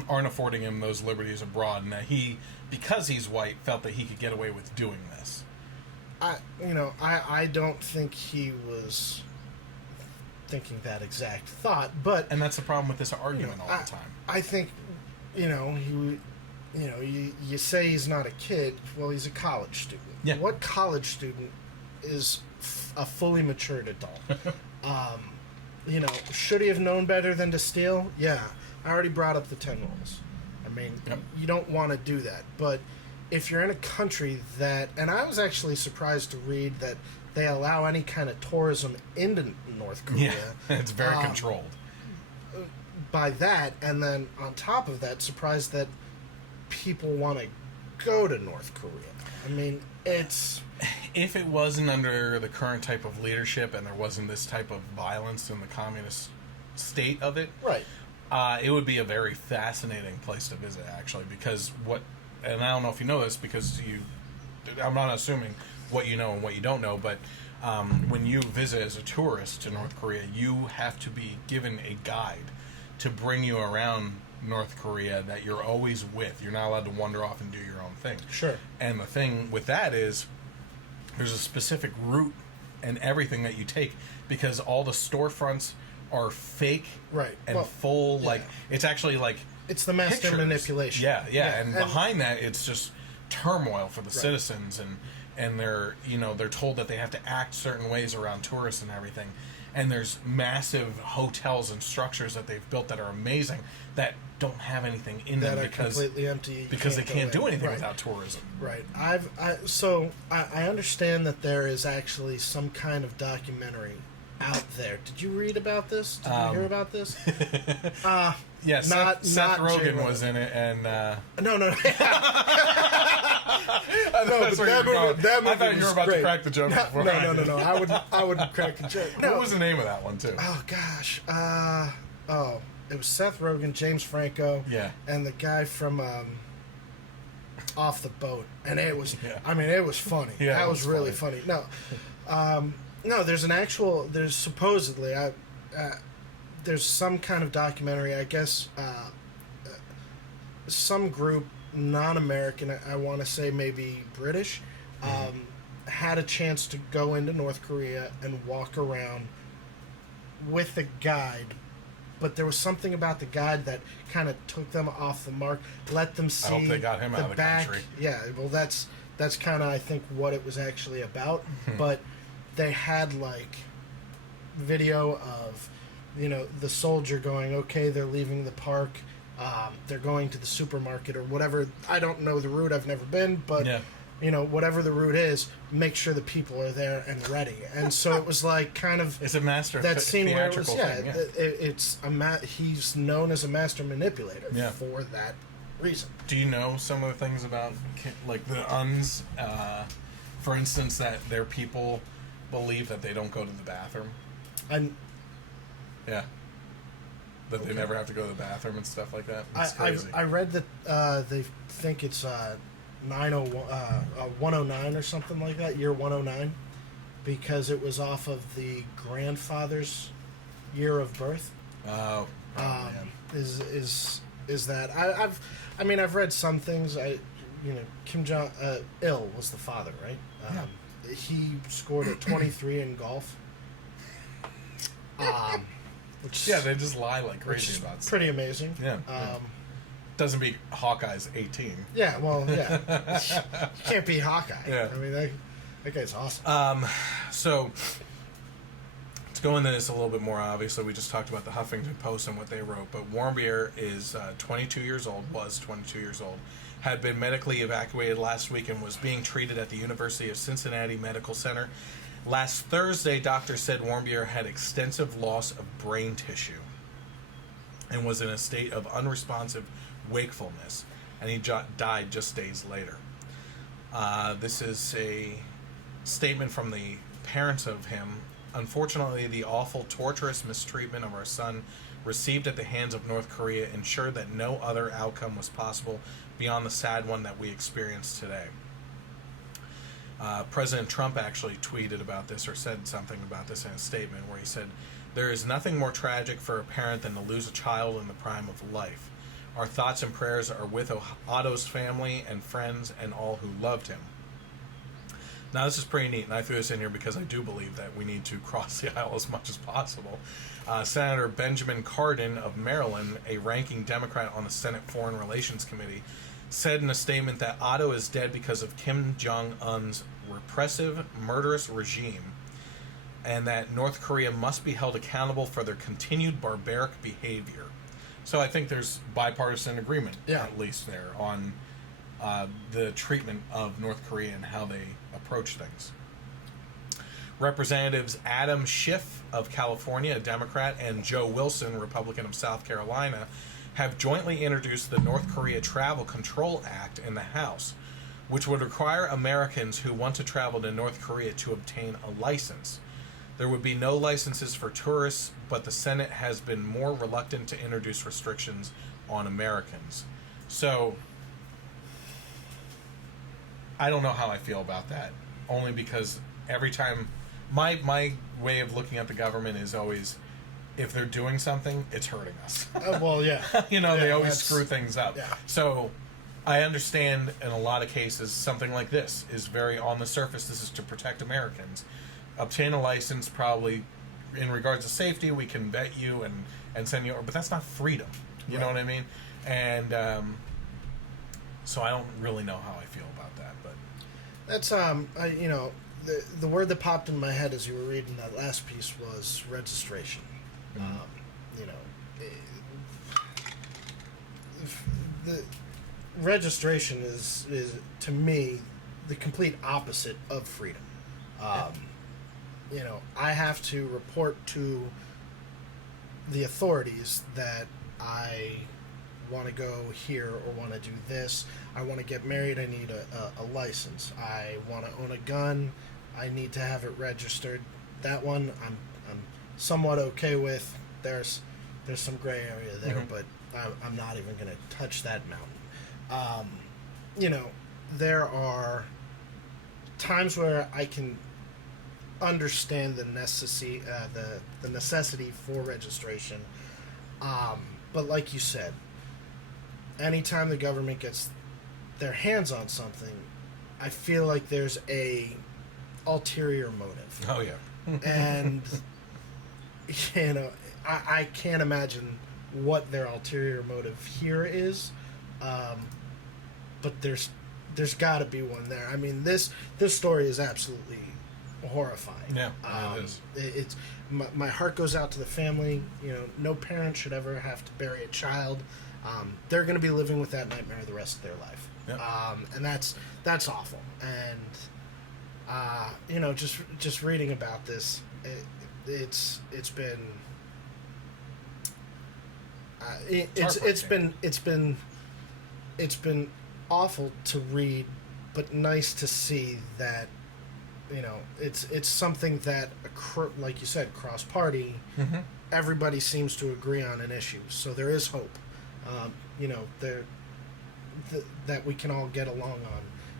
aren't affording him those liberties abroad, and that he, because he's white, felt that he could get away with doing this. I don't think he was thinking that exact thought, but and that's the problem with this argument all the time. I think, you say he's not a kid. Well, he's a college student. Yeah. What college student is a fully matured adult? Should he have known better than to steal? Yeah. I already brought up the 10 rules. I mean, you don't want to do that. But if you're in a country that... And I was actually surprised to read that they allow any kind of tourism into North Korea. Yeah, it's very controlled. By that, and then on top of that, surprised that people want to go to North Korea. I mean, it's... If it wasn't under the current type of leadership and there wasn't this type of violence in the communist state of it, right, it would be a very fascinating place to visit, actually, because and I don't know if you know this, because I'm not assuming what you know and what you don't know, but when you visit as a tourist to North Korea, you have to be given a guide to bring you around North Korea that you're always with. You're not allowed to wander off and do your own thing. Sure. And the thing with that is there's a specific route and everything that you take, because all the storefronts are fake, right, and full, like, it's actually like it's the master pictures. Manipulation. Yeah, and behind that it's just turmoil for the citizens, and they're told that they have to act certain ways around tourists and everything. And there's massive hotels and structures that they've built that are amazing that don't have anything in them because completely empty, because they can't do anything without tourism. Right. I understand that there is actually some kind of documentary out there. Did you read about this? Did you hear about this? Yeah, Seth Rogen was in it, and no. No, that's where you were going. I thought you were about to crack the joke before. No. I would crack the joke. No. What was the name of that one too? Oh gosh. It was Seth Rogen, James Franco, and the guy from Off the Boat, and it was. I mean, it was funny. Yeah, that was really funny. No, there's supposedly there's some kind of documentary. I guess some group, non-American, I want to say maybe British, had a chance to go into North Korea and walk around with a guide. But there was something about the guide that kind of took them off the mark, let them see. I hope they got him out of the country. Yeah, well, that's kind of, I think, what it was actually about. But they had, like, video of, the soldier going, okay, they're leaving the park, they're going to the supermarket or whatever. I don't know the route. I've never been, but whatever the route is, make sure the people are there and ready. And so it was like kind of it's a master that scene where it was thing, it's he's known as a master manipulator for that reason. Do you know some of the things about like the Uns? For instance, that their people believe that they don't go to the bathroom. And that they never have to go to the bathroom and stuff like that. It's crazy. I read that they think it's 109 or something like that, year 109, because it was off of the grandfather's year of birth. Oh, is that I've read some things. Kim Jong Il was the father, right? He scored a 23 in golf. Which they just lie like crazy about stuff. Pretty amazing. Doesn't beat Hawkeye's 18. Yeah, well, you can't beat Hawkeye. Yeah. I mean, that guy's awesome. So, to go into this a little bit more, obviously, we just talked about the Huffington Post and what they wrote, but Wambier is 22 years old, had been medically evacuated last week and was being treated at the University of Cincinnati Medical Center. Last Thursday, doctors said Wambier had extensive loss of brain tissue and was in a state of unresponsive wakefulness, and he died just days later. This is a statement from the parents of him. Unfortunately, the awful, torturous mistreatment of our son received at the hands of North Korea ensured that no other outcome was possible beyond the sad one that we experienced today. President Trump actually tweeted about this or said something about this in a statement where he said, "There is nothing more tragic for a parent than to lose a child in the prime of life. Our thoughts and prayers are with Otto's family and friends and all who loved him." Now, this is pretty neat, and I threw this in here because I do believe that we need to cross the aisle as much as possible. Senator Benjamin Cardin of Maryland, a ranking Democrat on the Senate Foreign Relations Committee, said in a statement that Otto is dead because of Kim Jong-un's repressive, murderous regime, and that North Korea must be held accountable for their continued barbaric behavior. So I think there's bipartisan agreement, at least there, on the treatment of North Korea and how they approach things. Representatives Adam Schiff of California, a Democrat, and Joe Wilson, Republican of South Carolina, have jointly introduced the North Korea Travel Control Act in the House, which would require Americans who want to travel to North Korea to obtain a license. There would be no licenses for tourists, but the Senate has been more reluctant to introduce restrictions on Americans. So, I don't know how I feel about that, only because every time, my way of looking at the government is always, if they're doing something, it's hurting us. Well, yeah. They always screw things up. Yeah. So I understand in a lot of cases something like this is very on the surface. This is to protect Americans. Obtain a license, probably in regards to safety, we can vet you and send you over, but that's not freedom. You know what I mean? And so I don't really know how I feel about that. But that's the word that popped in my head as you were reading that last piece was registration. The registration is to me the complete opposite of freedom. I have to report to the authorities that I want to go here or want to do this. I want to get married. I need a license. I want to own a gun. I need to have it registered. That one I'm somewhat okay with. There's some gray area there, but I'm not even going to touch that mountain. There are times where I can understand the necessity for registration, but like you said, anytime the government gets their hands on something, I feel like there's a ulterior motive. oh yeah. And I can't imagine what their ulterior motive here is, but there's got to be one there. I mean, this story is absolutely horrifying. Yeah, it is. It's my heart goes out to the family. You know, no parent should ever have to bury a child. They're going to be living with that nightmare the rest of their life. Yeah. And that's awful. And you know, just reading about this, it's been it's been awful to read, but nice to see that, you know, it's something that, like you said, cross party, everybody seems to agree on an issue. So there is hope. You know, that we can all get along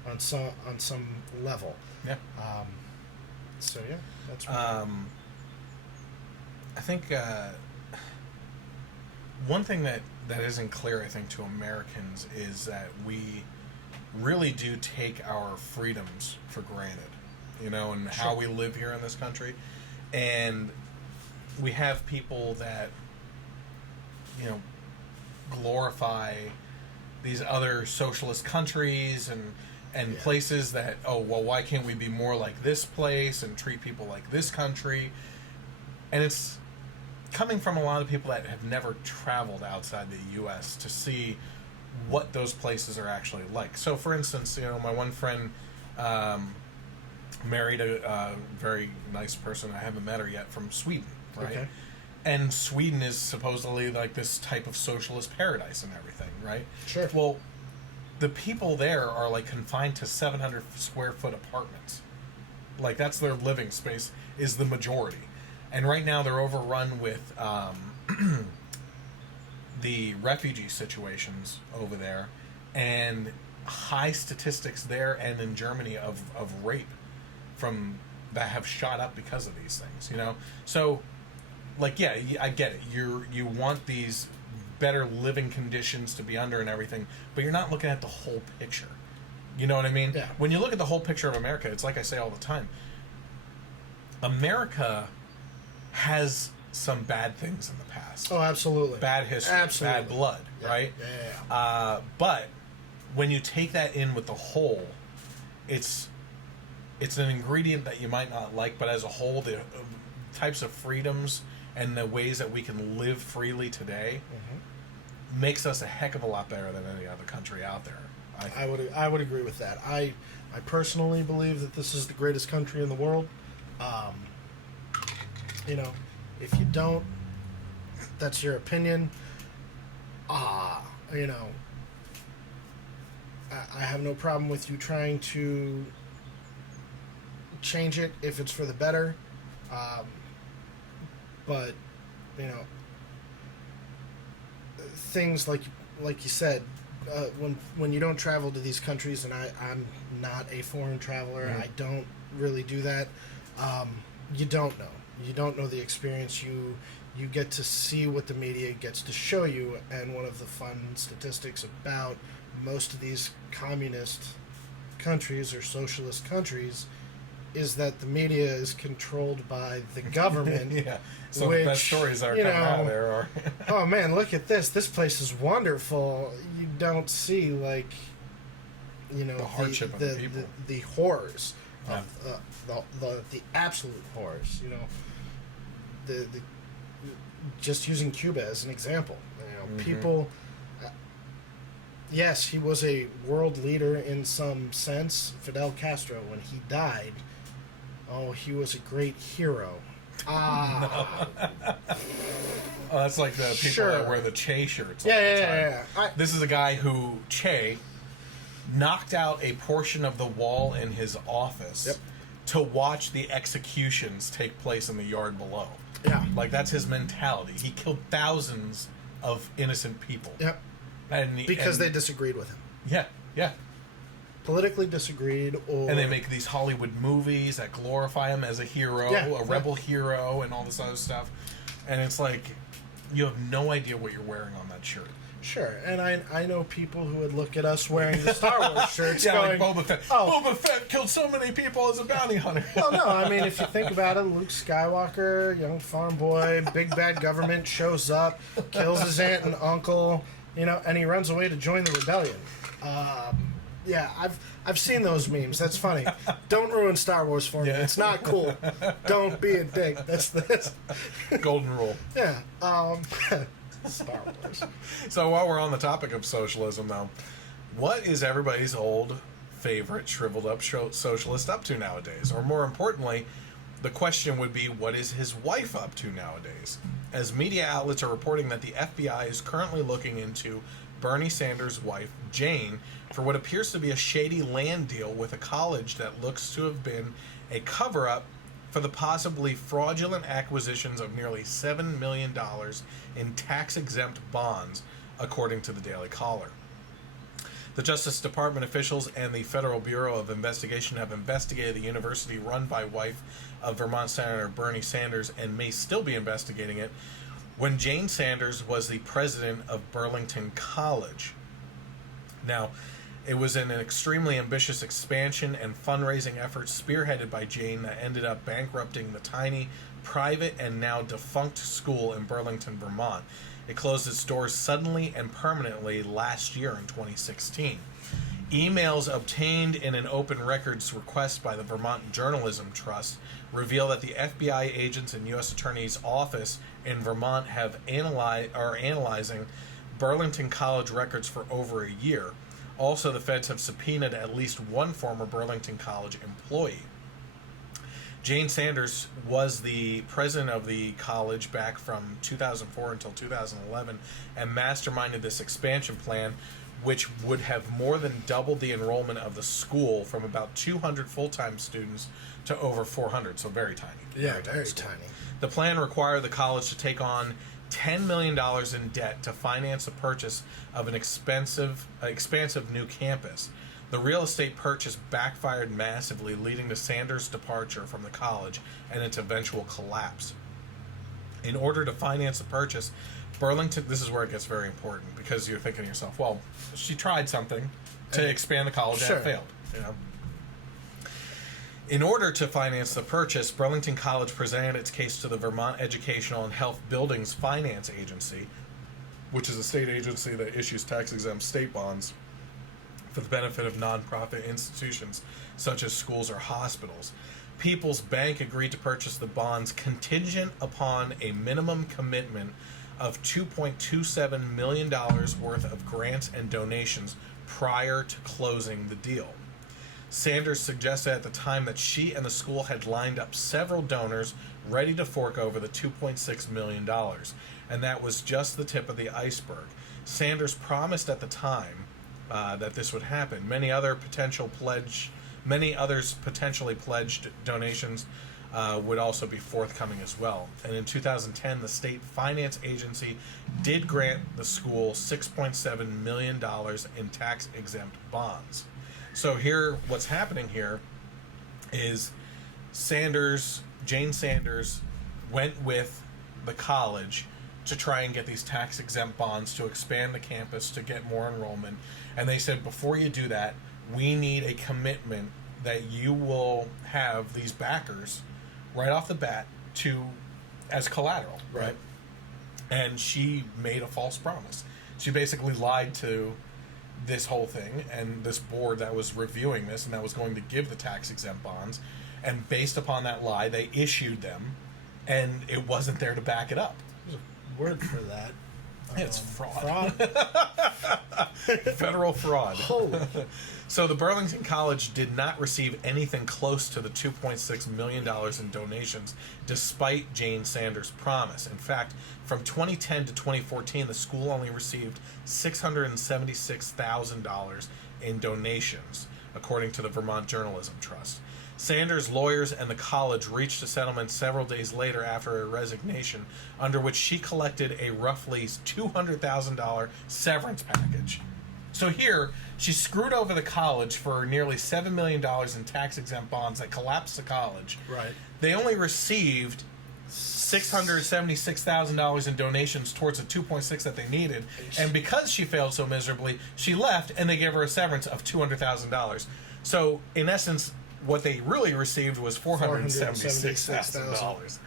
on some level. Yeah. So yeah, that's. I think one thing that isn't clear, I think, to Americans is that we really do take our freedoms for granted, you know, and how we live here in this country. And we have people that, you know, glorify these other socialist countries and places that, oh, well, why can't we be more like this place and treat people like this country? And it's coming from a lot of people that have never traveled outside the U.S. to see what those places are actually like. So, for instance, you know, my one friend married a very nice person. I haven't met her yet, from Sweden, right? Okay. And Sweden is supposedly like this type of socialist paradise and everything, right? Sure. Well, the people there are like confined to 700 square foot apartments. Like, that's their living space, is the majority. And right now they're overrun with the refugee situations over there, and high statistics there and in Germany of rape that have shot up because of these things, you know? So, like, yeah, I get it. You want these better living conditions to be under and everything, but you're not looking at the whole picture. You know what I mean? Yeah. When you look at the whole picture of America, it's like I say all the time. America has some bad things in the past. Oh, absolutely. Bad history, Absolutely. bad blood, Yeah. right? Yeah. But when you take that in with the whole, it's an ingredient that you might not like, but as a whole, the types of freedoms and the ways that we can live freely today makes us a heck of a lot better than any other country out there. I would agree with that. I personally believe that this is the greatest country in the world. You know, if you don't, that's your opinion. You know, I have no problem with you trying to change it if it's for the better. But, you know, things like you said, when you don't travel to these countries, and I'm not a foreign traveler, I don't really do that. You don't know. You don't know the experience. You get to see what the media gets to show you, and one of the fun statistics about most of these communist countries or socialist countries is that the media is controlled by the government. Yeah. So the best stories are coming out of there are oh man, look at this. This place is wonderful. You don't see, like, you know, the hardship of the people. The horrors of the absolute horrors, you know. The just using Cuba as an example. You know, people yes, he was a world leader in some sense. Fidel Castro, when he died, oh, he was a great hero. Oh, that's like the people that wear the Che shirts all the time. This is a guy who, Che, knocked out a portion of the wall in his office to watch the executions take place in the yard below. Yeah. Like, that's his mentality. He killed thousands of innocent people. Yep. Because they disagreed with him. Yeah, yeah. Politically disagreed, or... And they make these Hollywood movies that glorify him as a hero, a rebel hero, and all this other stuff. And it's like, you have no idea what you're wearing on that shirt. Sure, and I know people who would look at us wearing the Star Wars shirts going, like Boba Fett. Oh, Boba Fett killed so many people as a bounty hunter. Well, no, I mean, if you think about it, Luke Skywalker, young farm boy, big bad government shows up, kills his aunt and uncle, you know, and he runs away to join the rebellion. Yeah, I've seen those memes. That's funny. Don't ruin Star Wars for me. It's not cool. Don't be a dick. That's golden rule. Yeah. Star Wars. So while we're on the topic of socialism, though, what is everybody's old favorite shriveled up socialist up to nowadays? Or more importantly, the question would be, what is his wife up to nowadays? As media outlets are reporting that the FBI is currently looking into Bernie Sanders' wife, Jane, for what appears to be a shady land deal with a college that looks to have been a cover-up for the possibly fraudulent acquisitions of nearly $7 million in tax-exempt bonds, according to the Daily Caller. The Justice Department officials and the Federal Bureau of Investigation have investigated the university run by wife of Vermont Senator Bernie Sanders and may still be investigating it when Jane Sanders was the president of Burlington College. Now, it was an extremely ambitious expansion and fundraising effort spearheaded by Jane that ended up bankrupting the tiny, private, and now defunct school in Burlington, Vermont. It closed its doors suddenly and permanently last year in 2016. Emails obtained in an open records request by the Vermont Journalism Trust reveal that the FBI agents and U.S. Attorney's Office in Vermont are analyzing Burlington College records for over a year. Also, the feds have subpoenaed at least one former Burlington College employee. Jane Sanders was the president of the college back from 2004 until 2011 and masterminded this expansion plan, which would have more than doubled the enrollment of the school from about 200 full-time students to over 400, so very tiny. Yeah, very tiny. The plan required the college to take on $10 million in debt to finance the purchase of an expansive new campus. The real estate purchase backfired massively, leading to Sanders' departure from the college and its eventual collapse. In order to finance the purchase, Burlington, this is where it gets very important, because you're thinking to yourself, well, she tried something to expand the college and it failed. You know? In order to finance the purchase, Burlington College presented its case to the Vermont Educational and Health Buildings Finance Agency, which is a state agency that issues tax-exempt state bonds for the benefit of nonprofit institutions such as schools or hospitals. People's Bank agreed to purchase the bonds contingent upon a minimum commitment of $2.27 million worth of grants and donations prior to closing the deal. Sanders suggested at the time that she and the school had lined up several donors ready to fork over the $2.6 million, and that was just the tip of the iceberg. Sanders promised at the time that this would happen. Many others potentially pledged donations would also be forthcoming as well. And in 2010, the state finance agency did grant the school $6.7 million in tax-exempt bonds. So here, what's happening here is Jane Sanders went with the college to try and get these tax-exempt bonds to expand the campus, to get more enrollment. And they said, before you do that, we need a commitment that you will have these backers right off the bat as collateral. Right. And she made a false promise. She basically lied to this whole thing and this board that was reviewing this and that was going to give the tax-exempt bonds. And based upon that lie, they issued them, and it wasn't there to back it up. There's a word for that. It's fraud. Federal fraud. Holy. So the Burlington College did not receive anything close to the $2.6 million in donations, despite Jane Sanders' promise. In fact, from 2010 to 2014, the school only received $676,000 in donations, according to the Vermont Journalism Trust. Sanders' lawyers and the college reached a settlement several days later after her resignation, under which she collected a roughly $200,000 severance package. So here, she screwed over the college for nearly $7 million in tax-exempt bonds that collapsed the college. Right. They only received $676,000 in donations towards the $2.6 that they needed, and because she failed so miserably, she left, and they gave her a severance of $200,000. So, in essence, what they really received was $476,000.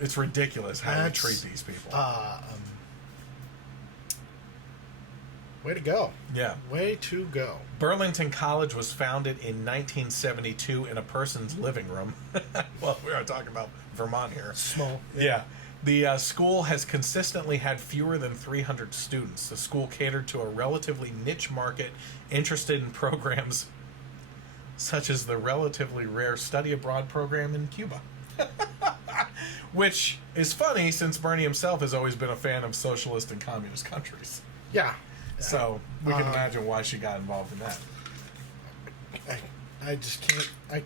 It's ridiculous how we treat these people. Way to go. Yeah. Way to go. Burlington College was founded in 1972 in a person's living room. Well, we are talking about Vermont here. Small. Yeah. The school has consistently had fewer than 300 students. The school catered to a relatively niche market interested in programs such as the relatively rare study abroad program in Cuba. Which is funny since Bernie himself has always been a fan of socialist and communist countries. Yeah. So we can imagine why she got involved in that. I just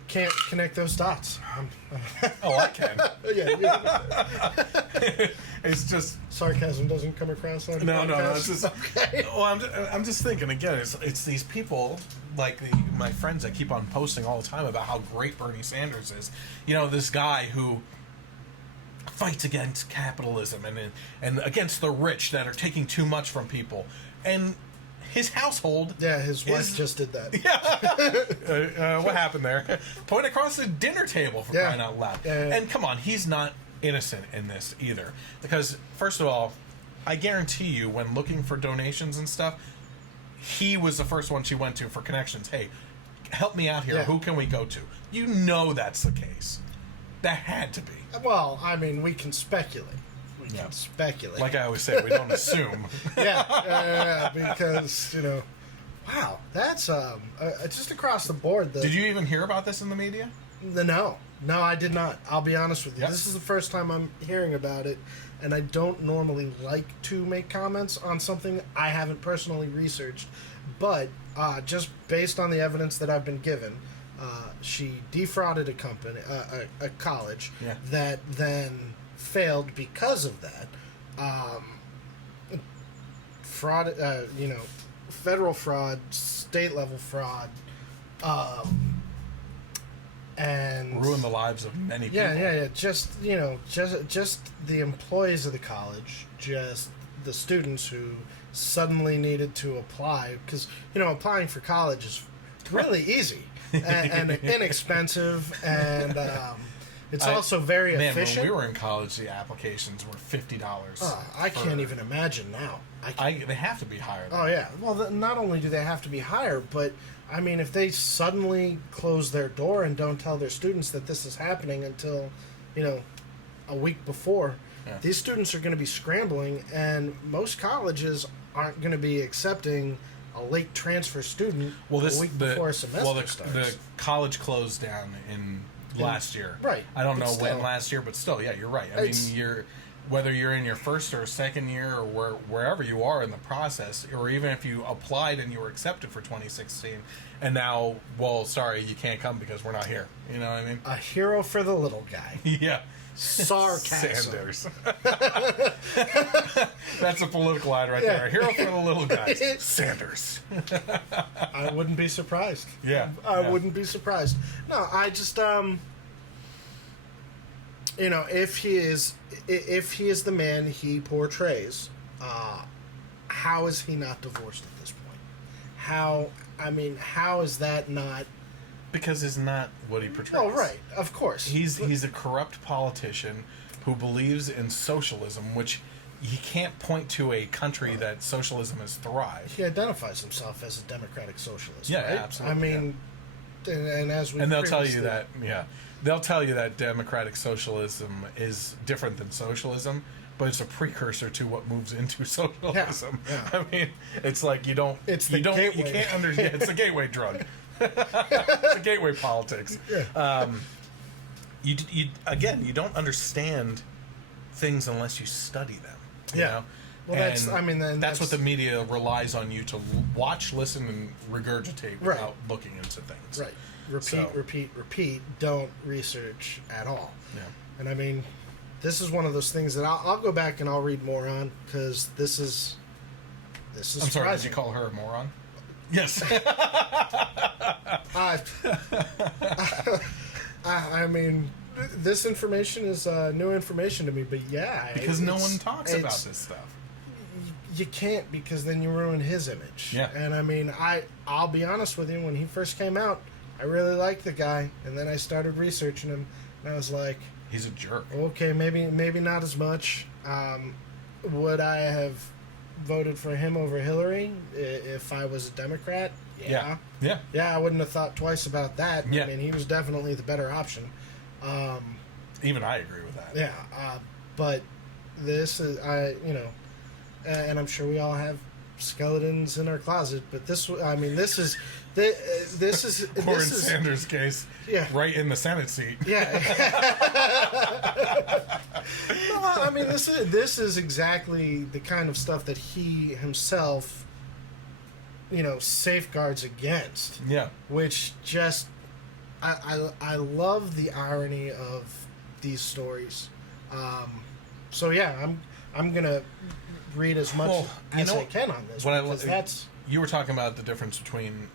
can't connect those dots. Oh, I can. Yeah. It's just Sarcasm doesn't come across on no. podcast. It's just Okay. well, I'm just thinking again. It's these people like my friends that keep on posting all the time about how great Bernie Sanders is. You know, this guy who fights against capitalism and against the rich that are taking too much from people, and his household. Yeah, his wife just did that. Yeah. What happened there? Point across the dinner table for crying out loud. And come on, he's not innocent in this either. Because, first of all, I guarantee you, when looking for donations and stuff, he was the first one she went to for connections. Hey, help me out here. Yeah. Who can we go to? You know that's the case. That had to be. Well, I mean, we can speculate. We can speculate. Like I always say, we don't assume. Yeah, because, you know, wow, that's just across the board. Did you even hear about this in the media? No, I did not. I'll be honest with you. Yep. This is the first time I'm hearing about it, and I don't normally like to make comments on something I haven't personally researched. But just based on the evidence that I've been given, she defrauded a company, a college, that then failed because of that. Fraud, federal fraud, state level fraud, and Ruined the lives of many people. Yeah. Just the employees of the college, just the students who suddenly needed to apply, because applying for college is really easy and inexpensive, and it's also very efficient. When we were in college, the applications were $50. I can't even imagine now. They have to be higher. Oh yeah. Well, not only do they have to be higher, but I mean, if they suddenly close their door and don't tell their students that this is happening until, a week before, these students are going to be scrambling, and most colleges aren't going to be accepting a late transfer student a week before a semester starts. The college closed down in last year. Right. I don't know But when still. last year, but still, yeah, you're right. I mean, whether you're in your first or second year or wherever you are in the process, or even if you applied and you were accepted for 2016, and now, well, sorry, you can't come because we're not here. You know what I mean? A hero for the little guy. Yeah. Sarcasm. Sanders. That's a political ad right there. A hero for the little guys. Sanders. I wouldn't be surprised. Yeah. I wouldn't be surprised. No, I just if he is the man he portrays, how is he not divorced at this point? How is that not? Because it's not what he portrays. Oh, right, of course. He's a corrupt politician who believes in socialism, which he can't point to a country that socialism has thrived. He identifies himself as a democratic socialist. Yeah, right? absolutely. I mean, and as we they'll tell you that they'll tell you that democratic socialism is different than socialism, but it's a precursor to what moves into socialism. Yeah. I mean, it's like you can't understand. It's a gateway drug. It's a gateway politics. Yeah. You don't understand things unless you study them. You know? Well, that's what the media relies on you to watch, listen, and regurgitate without looking into things. Right. Repeat. Don't research at all. Yeah. And I mean, this is one of those things that I'll go back and I'll read more on, because this is. I'm sorry. surprising. Did you call her a moron? Yes. I mean, this information is new information to me, but because no one talks about this stuff. You can't, because then you ruin his image. Yeah. And I mean, I'll be honest with you, when he first came out, I really liked the guy, and then I started researching him, and I was like, he's a jerk. Okay, maybe not as much. Would I have voted for him over Hillary if I was a Democrat. Yeah. I wouldn't have thought twice about that. Yeah. I mean, he was definitely the better option. Even I agree with that. Yeah, but this is, and I'm sure we all have skeletons in our closet, but this is Or in Sanders' case, yeah, right in the Senate seat. Yeah. No, I mean, this is exactly the kind of stuff that he himself, safeguards against. Yeah. Which just, I love the irony of these stories. So yeah, I'm gonna read as much as I can on this, because that's. You were talking about the difference between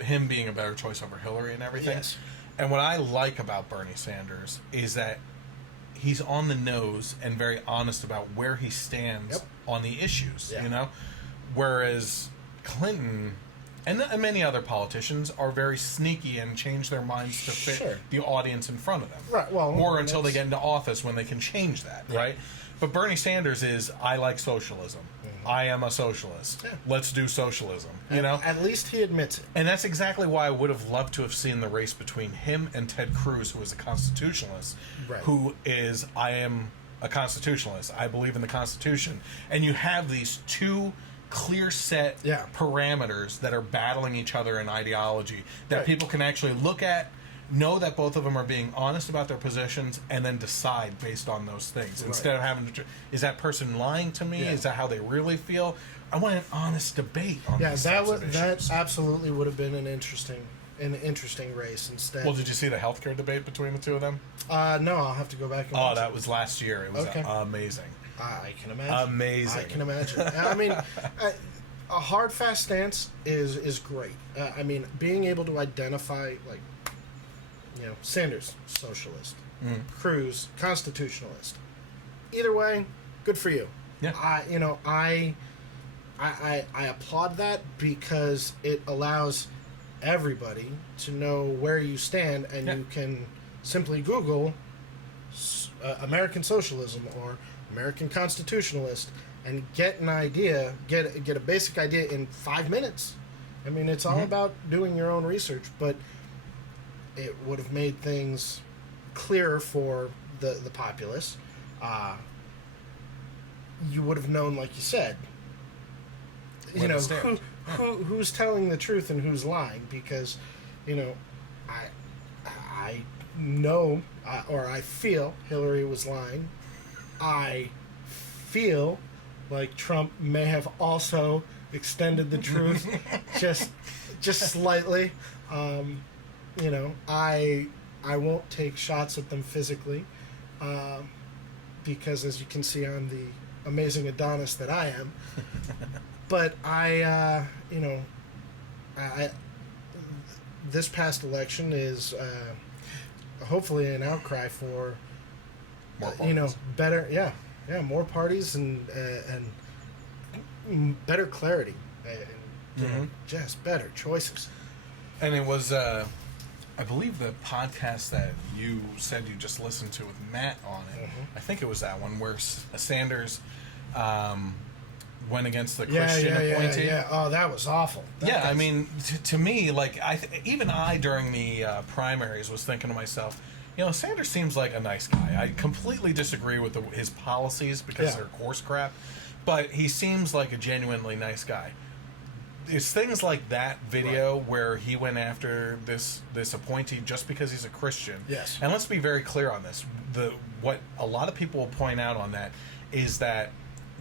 him being a better choice over Hillary and everything. Yes. And what I like about Bernie Sanders is that he's on the nose and very honest about where he stands on the issues, Whereas Clinton and many other politicians are very sneaky and change their minds to fit the audience in front of them. Right, well, or until they get into office when they can change that, right? But Bernie Sanders is, I like socialism. I am a socialist. Yeah. Let's do socialism. At least he admits it. And that's exactly why I would have loved to have seen the race between him and Ted Cruz, who is a constitutionalist, who is, I am a constitutionalist. I believe in the Constitution. And you have these two clear set parameters that are battling each other in ideology that people can actually look at, know that both of them are being honest about their positions, and then decide based on those things. Instead of having to, is that person lying to me? Is that how they really feel? I want an honest debate on these types of issues. That absolutely would have been an interesting race instead. Well, did you see the healthcare debate between the two of them? No, I'll have to go back and watch that was last year. It was amazing. I can imagine. Amazing. I can imagine. I mean, a hard, fast stance is great. I mean, being able to identify, like, Sanders, socialist. Cruz, constitutionalist. Either way, good for you. Yeah. I applaud that because it allows everybody to know where you stand, and you can simply Google American socialism or American constitutionalist and get an idea, get a basic idea in 5 minutes. I mean, it's all about doing your own research, but it would have made things clearer for the populace. You would have known, like you said, who's telling the truth and who's lying, because I know or I feel Hillary was lying. I feel like Trump may have also extended the truth just slightly. I won't take shots at them physically, because as you can see, I'm the amazing Adonis that I am. But this past election is hopefully an outcry for more parties. Better, more parties and better clarity, and just better choices. And it was, I believe, the podcast that you said you just listened to with Matt on it. I think it was that one where Sanders went against the Christian appointee. Yeah. Oh, that was awful. I mean, to me, like, even I during the primaries was thinking to myself, Sanders seems like a nice guy. I completely disagree with his policies because they're coarse crap, but he seems like a genuinely nice guy. It's things like that video where he went after this appointee just because he's a Christian. Yes. And let's be very clear on this. What a lot of people will point out on that is that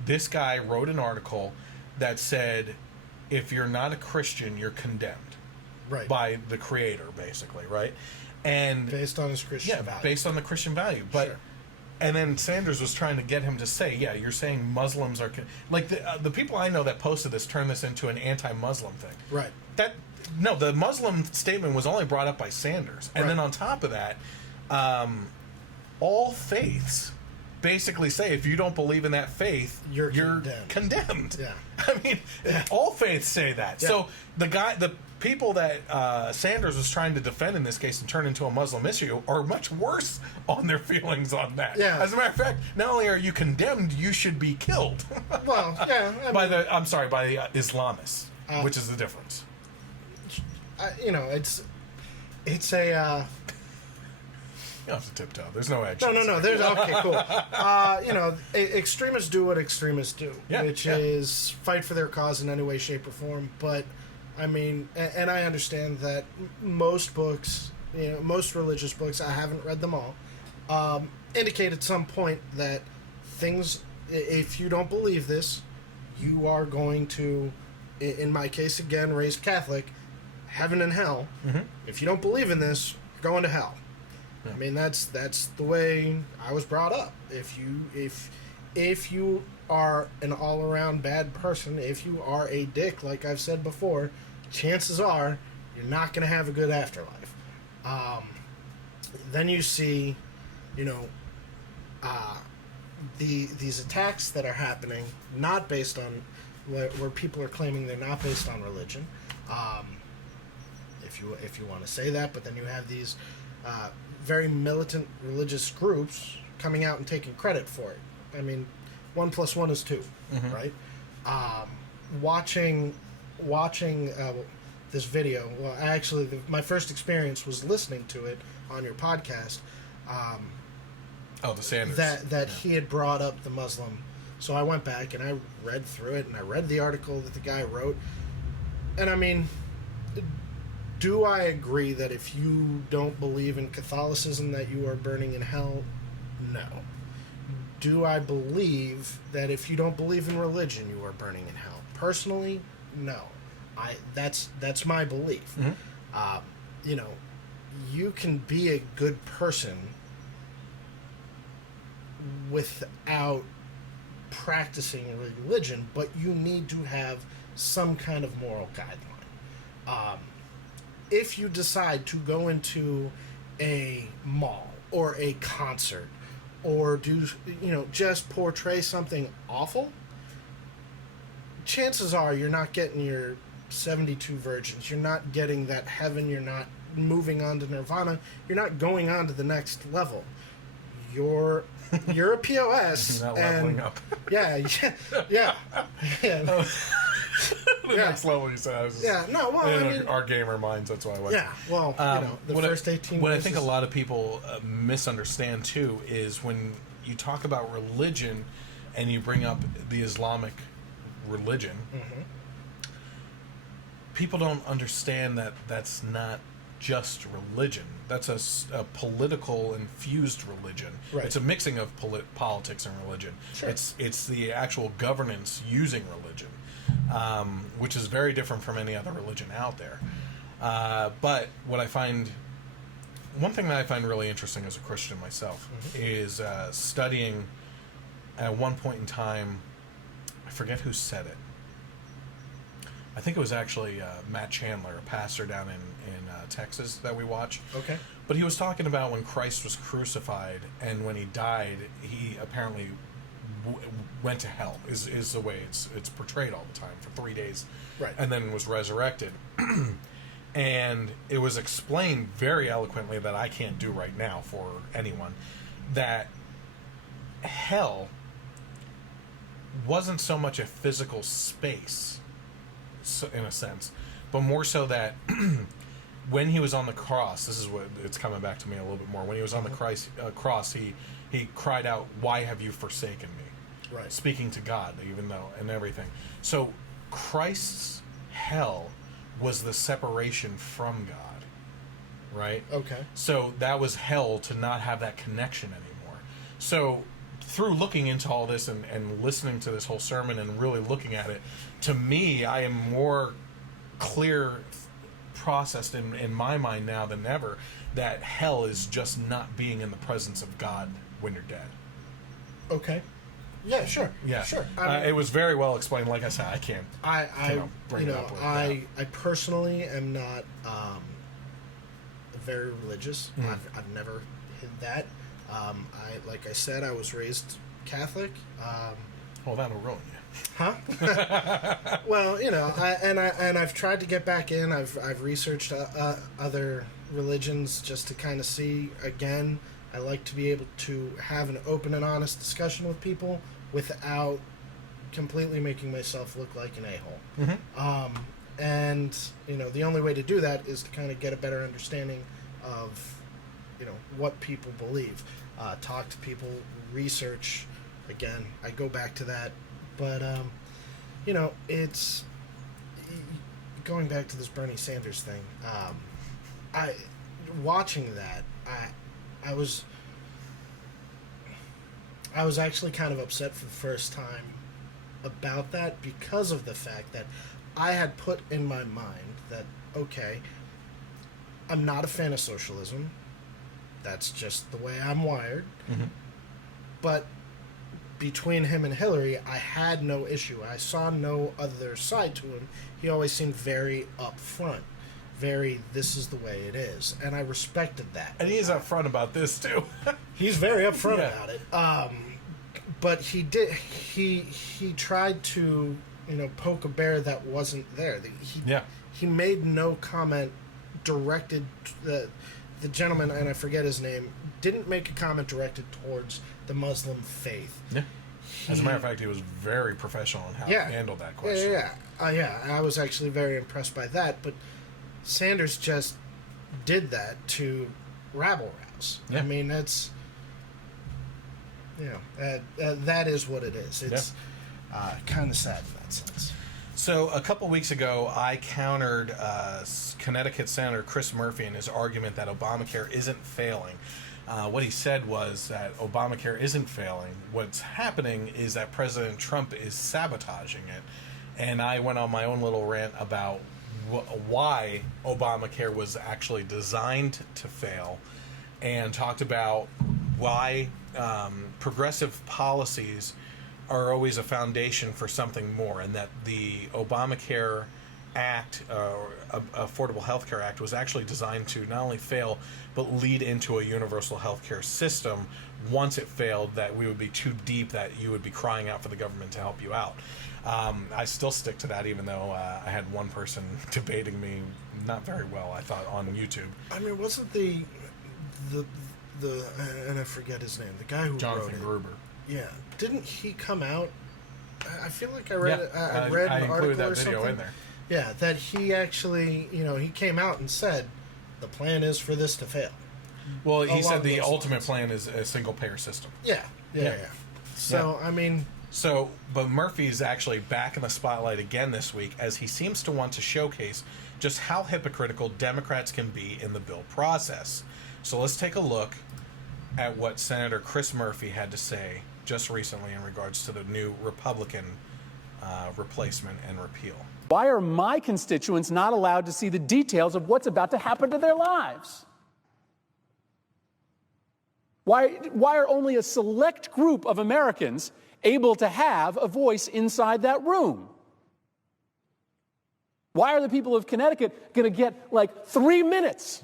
this guy wrote an article that said, if you're not a Christian, you're condemned. Right. By the creator, basically, right? And based on his Christian value. Based on the Christian value. But and then Sanders was trying to get him to say, you're saying Muslims are... Like, the people I know that posted this turned this into an anti-Muslim thing. Right. The Muslim statement was only brought up by Sanders. And then on top of that, all faiths basically say if you don't believe in that faith, you're condemned. Yeah. I mean, all faiths say that. Yeah. So the people that Sanders was trying to defend in this case and turn into a Muslim issue are much worse on their feelings on that. Yeah. As a matter of fact, not only are you condemned, you should be killed. Well, yeah. by the Islamists, which is the difference. It's a. You don't have to tiptoe. There's no action. No. There's okay, cool. Extremists do what extremists do, which is fight for their cause in any way, shape, or form. But I mean, and I understand that most books, most religious books, I haven't read them all, indicate at some point that things. If you don't believe this, you are going to, in my case again, raised Catholic, heaven and hell. Mm-hmm. If you don't believe in this, you're going to hell. I mean, that's the way I was brought up. If you are an all around bad person, if you are a dick, like I've said before, chances are you're not going to have a good afterlife. Then you see, these attacks that are happening, not based on where people are claiming they're not based on religion. If you want to say that, but then you have these. Very militant religious groups coming out and taking credit for it. I mean, 1 + 1 is 2, mm-hmm. right? Watching this video. Well, actually, my first experience was listening to it on your podcast. The Sanders. That he had brought up the Muslim. So I went back and I read through it and I read the article that the guy wrote. And I mean, do I agree that if you don't believe in Catholicism that you are burning in hell? No. Do I believe that if you don't believe in religion you are burning in hell? Personally, no. That's my belief. Mm-hmm. You can be a good person without practicing religion, but you need to have some kind of moral guideline. If you decide to go into a mall or a concert or do, just portray something awful, chances are you're not getting your 72 virgins. You're not getting that heaven. You're not moving on to nirvana. You're not going on to the next level. You're a POS. You're not leveling up. Yeah. The next level, you said. Our gamer minds, that's why I went. Yeah, well, the first 18 What I think a lot of people misunderstand, too, is when you talk about religion and you bring up the Islamic religion, mm-hmm. people don't understand that that's not just religion. That's a political infused religion. Right. It's a mixing of politics and religion. Sure. It's the actual governance using religion. Which is very different from any other religion out there. But one thing that I find really interesting as a Christian myself mm-hmm. is studying at one point in time, I forget who said it. I think it was actually Matt Chandler, a pastor down in Texas that we watch. Okay. But he was talking about when Christ was crucified and when he died, he apparently went to hell is the way it's portrayed all the time for 3 days, right? And then was resurrected. And it was explained very eloquently that I can't do right now for anyone, that hell wasn't so much a physical space, in a sense, but more so that when he was on the cross, this is what it's coming back to me a little bit more. When he was on the cross, he cried out, "Why have you forsaken me?" Right. Speaking to God, even though, and everything. So Christ's hell was the separation from God, right? Okay. So that was hell to not have that connection anymore. So through looking into all this and listening to this whole sermon and really looking at it, to me, I am more clear processed in my mind now than ever that hell is just not being in the presence of God when you're dead. Okay. Yeah, sure. Yeah, sure. It was very well explained. Like I said, I can't. I personally am not very religious. Mm-hmm. I've never hid that. Like I said, I was raised Catholic. Well, that'll ruin you. Huh? Well, you know, I've tried to get back in. I've researched other religions just to kind of see. Again, I like to be able to have an open and honest discussion with people without completely making myself look like an a-hole. Mm-hmm. And you know, the only way to do that is to kind of get a better understanding of, you know, what people believe. Talk to people, research. Again, I go back to that. But, you know, it's going back to this Bernie Sanders thing. Watching that, I was actually kind of upset for the first time about that because of the fact that I had put in my mind that, okay, I'm not a fan of socialism. That's just the way I'm wired. Mm-hmm. But between him and Hillary, I had no issue. I saw no other side to him. He always seemed very upfront. Very, this is the way it is. And I respected that. And he is upfront about this, too. He's very upfront about it. But he tried to, you know, poke a bear that wasn't there. He made no comment directed the gentleman, and I forget his name, didn't make a comment directed towards the Muslim faith. Yeah. As a matter of fact, he was very professional in how he handled that question. Yeah, I was actually very impressed by that, but Sanders just did that to rabble-rouse. Yeah. I mean, that's, you know, that is what it is. It's kind of sad in that sense. So a couple weeks ago, I countered Connecticut Senator Chris Murphy in his argument that Obamacare isn't failing. What he said was that Obamacare isn't failing. What's happening is that President Trump is sabotaging it. And I went on my own little rant about why Obamacare was actually designed to fail, and talked about why progressive policies are always a foundation for something more, and that the Obamacare Act, Affordable Health Care Act, was actually designed to not only fail, but lead into a universal health care system. Once it failed, that we would be too deep, that you would be crying out for the government to help you out. I still stick to that, even though I had one person debating me not very well, I thought, on YouTube. I mean, wasn't the and I forget his name, the guy who Jonathan wrote it. Gruber. Yeah, didn't he come out? I feel like I read an article that or video something in there. Yeah, that he actually, you know, he came out and said the plan is for this to fail. Well, he said the ultimate plan is a single payer system. Yeah. So, I mean... But Murphy's actually back in the spotlight again this week, as he seems to want to showcase just how hypocritical Democrats can be in the bill process. So let's take a look at what Senator Chris Murphy had to say just recently in regards to the new Republican replacement and repeal. Why are my constituents not allowed to see the details of what's about to happen to their lives? Why are only a select group of Americans able to have a voice inside that room? Why are the people of Connecticut going to get like 3 minutes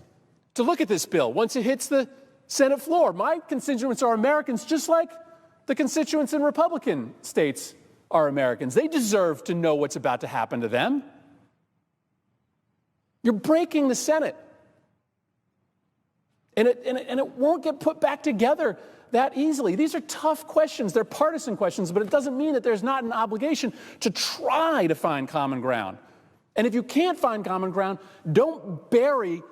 to look at this bill once it hits the Senate floor? My constituents are Americans just like the constituents in Republican states are Americans. They deserve to know what's about to happen to them. You're breaking the Senate. And it won't get put back together that easily. These are tough questions. They're partisan questions, but it doesn't mean that there's not an obligation to try to find common ground. And if you can't find common ground, don't bury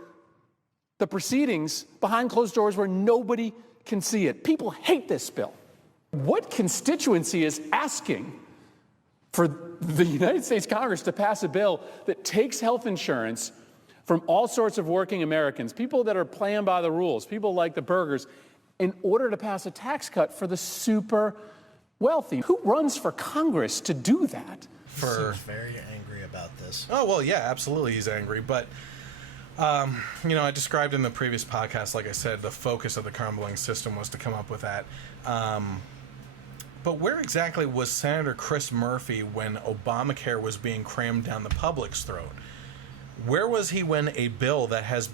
the proceedings behind closed doors where nobody can see it. People hate this bill. What constituency is asking for the United States Congress to pass a bill that takes health insurance from all sorts of working Americans, people that are playing by the rules, people like the Burgers, in order to pass a tax cut for the super wealthy? Who runs for Congress to do that? He seems very angry about this. Oh, well, yeah, absolutely he's angry. But, you know, I described in the previous podcast, like I said, the focus of the crumbling system was to come up with that. But where exactly was Senator Chris Murphy when Obamacare was being crammed down the public's throat? Where was he when a bill that has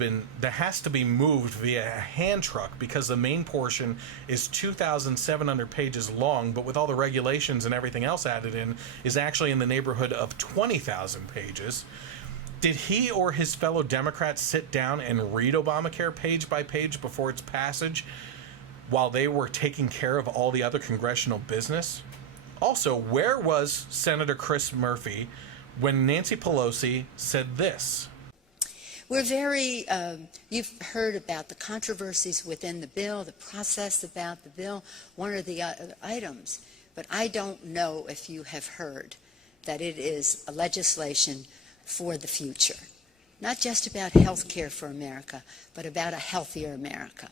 to be moved via a hand truck because the main portion is 2,700 pages long, but with all the regulations and everything else added in, is actually in the neighborhood of 20,000 pages? Did he or his fellow Democrats sit down and read Obamacare page by page before its passage while they were taking care of all the other congressional business? Also, where was Senator Chris Murphy when Nancy Pelosi said this? We're very, you've heard about the controversies within the bill, the process about the bill, one of the items, but I don't know if you have heard that it is a legislation for the future. Not just about health care for America, but about a healthier America,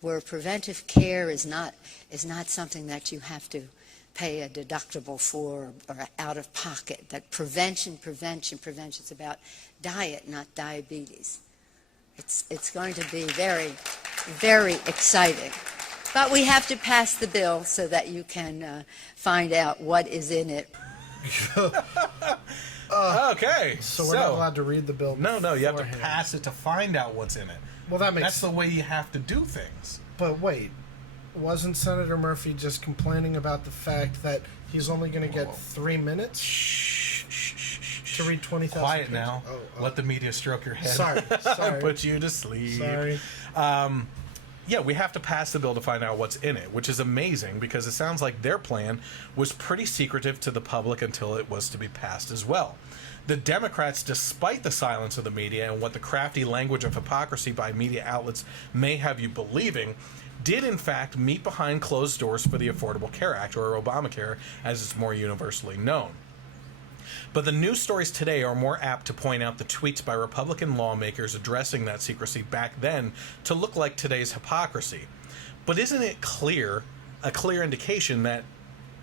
where preventive care is not something that you have to pay a deductible for or out of pocket. That prevention. It's about diet, not diabetes. It's going to be very, very exciting. But we have to pass the bill so that you can find out what is in it. Okay. So we're not allowed to read the bill. No, you have to beforehand. pass it to find out what's in it. Well, That's the way you have to do things. But wait, wasn't Senator Murphy just complaining about the fact that he's only going to get 3 minutes to read 20,000 Quiet pages? now. Let the media stroke your head. Sorry. Put you to sleep. Sorry. Yeah, we have to pass the bill to find out what's in it, which is amazing because it sounds like their plan was pretty secretive to the public until it was to be passed as well. The Democrats, despite the silence of the media and what the crafty language of hypocrisy by media outlets may have you believing, did in fact meet behind closed doors for the Affordable Care Act, or Obamacare as it's more universally known. But the news stories today are more apt to point out the tweets by Republican lawmakers addressing that secrecy back then to look like today's hypocrisy. But isn't it a clear indication that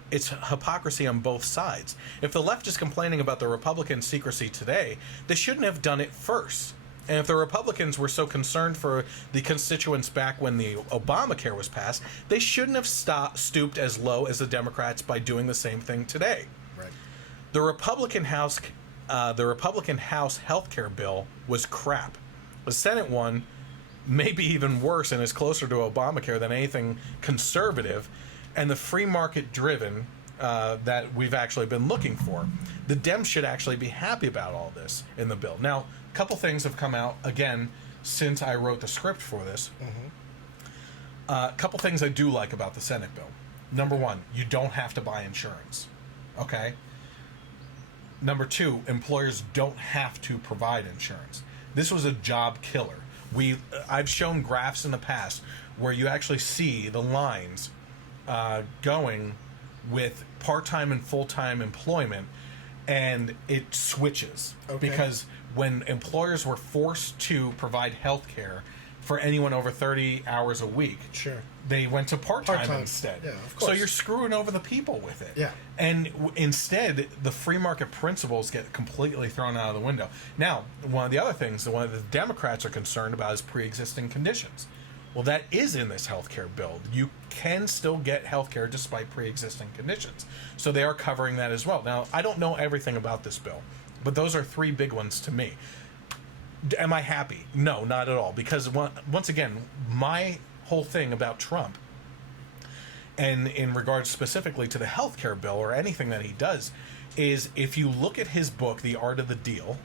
it's hypocrisy on both sides? If the left is complaining about the Republican secrecy today, they shouldn't have done it first. And if the Republicans were so concerned for the constituents back when the Obamacare was passed, they shouldn't have stooped as low as the Democrats by doing the same thing today. Right. The Republican House health care bill was crap. The Senate one may be even worse and is closer to Obamacare than anything conservative and the free market driven that we've actually been looking for. The Dems should actually be happy about all this in the bill. Now, a couple things have come out, again, since I wrote the script for this. A couple things I do like about the Senate bill. Number one, you don't have to buy insurance. Okay? Number two, employers don't have to provide insurance. This was a job killer. I've shown graphs in the past where you actually see the lines going with part-time and full-time employment, and it switches. Okay. Because when employers were forced to provide health care for anyone over 30 hours a week, Sure. they went to part-time instead. Yeah, of so course. you're screwing over the people with it. Yeah. And instead, the free market principles get completely thrown out of the window. Now, one of the other things that one of the Democrats are concerned about is pre-existing conditions. Well, that is in this health care bill. You can still get health care despite pre-existing conditions. So they are covering that as well. Now, I don't know everything about this bill, but those are three big ones to me. Am I happy? No, not at all. Because once again, my whole thing about Trump, and in regards specifically to the health care bill or anything that he does, is if you look at his book, The Art of the Deal,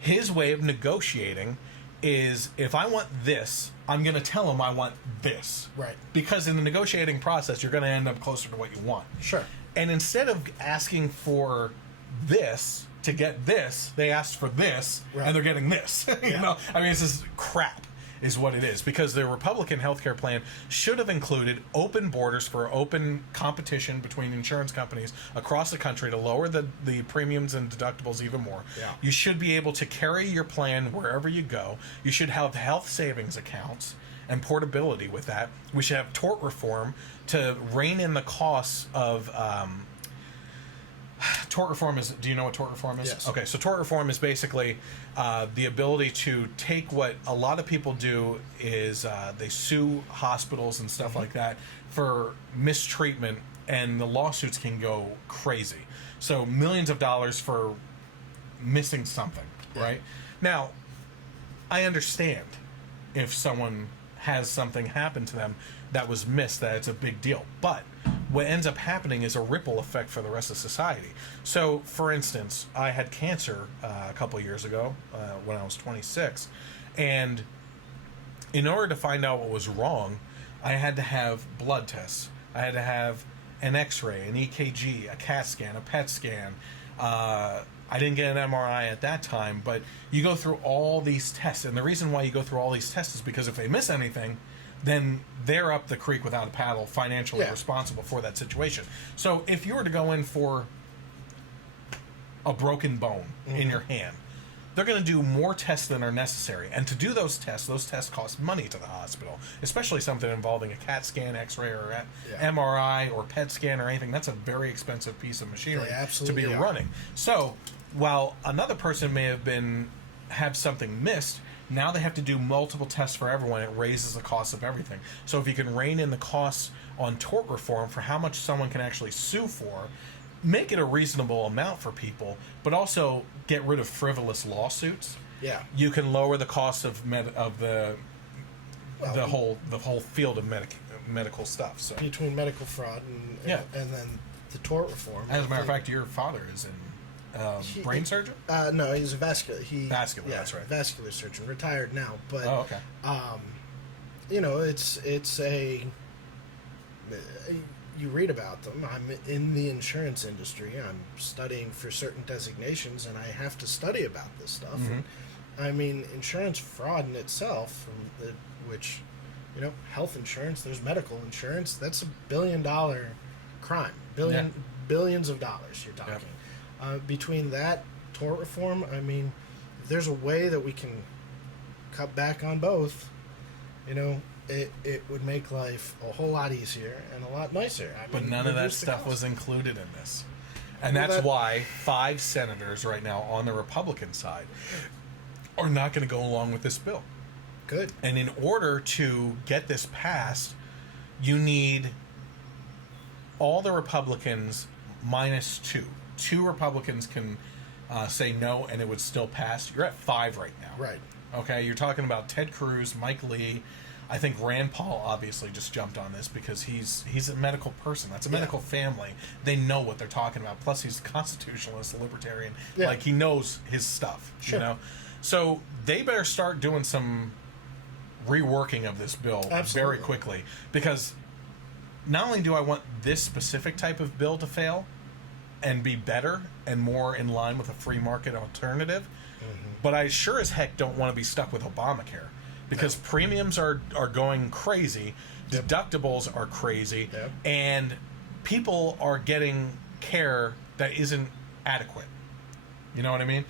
his way of negotiating is, if I want this, I'm going to tell him I want this. Right. Because in the negotiating process, you're going to end up closer to what you want. Sure. And instead of asking for this to get this, they asked for this, Right. and they're getting this. You know, I mean, it's just crap is what it is, because the Republican healthcare plan should have included open borders for open competition between insurance companies across the country to lower the premiums and deductibles even more. Yeah. You should be able to carry your plan wherever you go. You should have health savings accounts and portability with that. We should have tort reform to rein in the costs of tort reform is, do you know what tort reform is? Yes. Okay, so tort reform is basically the ability to take what a lot of people do is they sue hospitals and stuff like that for mistreatment, and the lawsuits can go crazy. So millions of dollars for missing something. right? Now, I understand if someone has something happen to them that was missed, that it's a big deal. But what ends up happening is a ripple effect for the rest of society. So, for instance, I had cancer a couple years ago when I was 26, and in order to find out what was wrong, I had to have blood tests. I had to have an X-ray, an EKG, a CAT scan, a PET scan. I didn't get an MRI at that time, but you go through all these tests. And the reason why you go through all these tests is because if they miss anything, then they're up the creek without a paddle, financially responsible for that situation. So if you were to go in for a broken bone in your hand, they're going to do more tests than are necessary. And to do those tests cost money to the hospital, especially something involving a CAT scan, X-ray, or MRI, or PET scan, or anything. That's a very expensive piece of machinery to be running. So while another person may have something missed, now they have to do multiple tests for everyone. It raises the cost of everything. So if you can rein in the costs on tort reform for how much someone can actually sue for, make it a reasonable amount for people, but also get rid of frivolous lawsuits. Yeah, you can lower the cost of the whole field of medical stuff. So between medical fraud and then the tort reform. As a matter of fact, your father is in brain surgeon. No, he's a vascular. Vascular. That's right. Vascular surgeon, retired now. But okay. It's a. You read about them. I'm in the insurance industry. I'm studying for certain designations, and I have to study about this stuff. And, I mean, insurance fraud in itself, which, health insurance, there's medical insurance, that's $1 billion crime. Billions of dollars you're talking. Yep. Between that, tort reform, I mean, if there's a way that we can cut back on both, it would make life a whole lot easier and a lot nicer. But none of that stuff was included in this. And that's why 5 senators right now on the Republican side are not going to go along with this bill. Good. And in order to get this passed, you need all the Republicans minus 2. 2 Republicans can say no, and it would still pass. You're at 5 right now. Right. Okay, you're talking about Ted Cruz, Mike Lee. I think Rand Paul obviously just jumped on this because he's a medical person. That's a medical family. They know what they're talking about. Plus, he's a constitutionalist, a libertarian. Yeah. Like, he knows his stuff, So they better start doing some reworking of this bill very quickly. Because not only do I want this specific type of bill to fail and be better and more in line with a free market alternative, but I sure as heck don't want to be stuck with Obamacare. Because premiums are going crazy, deductibles are crazy, and people are getting care that isn't adequate. You know what I mean?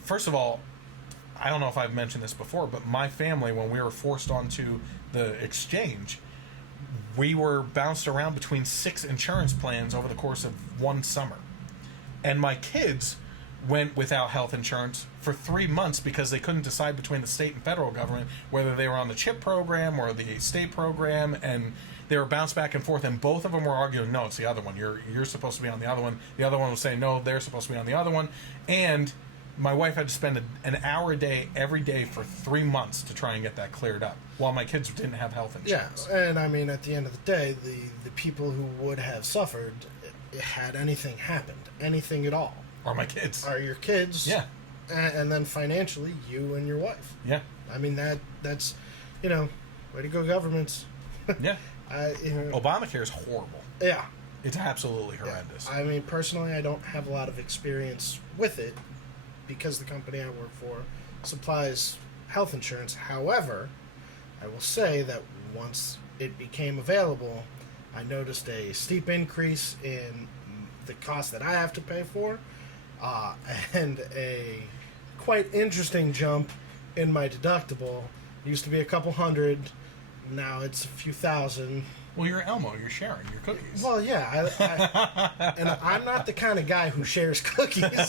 First of all, I don't know if I've mentioned this before, but my family, when we were forced onto the exchange, we were bounced around between 6 insurance plans over the course of one summer. And my kids went without health insurance for 3 months because they couldn't decide between the state and federal government whether they were on the CHIP program or the state program, and they were bounced back and forth, and both of them were arguing, no, it's the other one. You're supposed to be on the other one. The other one was saying, no, they're supposed to be on the other one. And my wife had to spend an hour a day every day for 3 months to try and get that cleared up, while my kids didn't have health insurance. Yeah, and I mean, at the end of the day, the people who would have suffered had anything happened, anything at all, are my kids. Are your kids. Yeah. And then financially, you and your wife. Yeah. I mean, that's, way to go, governments. Yeah. Obamacare is horrible. Yeah. It's absolutely horrendous. Yeah. I mean, personally, I don't have a lot of experience with it because the company I work for supplies health insurance. However, I will say that once it became available, I noticed a steep increase in the cost that I have to pay for, and a quite interesting jump in my deductible. It used to be a couple hundred, now it's a few thousand. Well, you're Elmo, you're sharing your cookies. Well, yeah, and I'm not the kind of guy who shares cookies.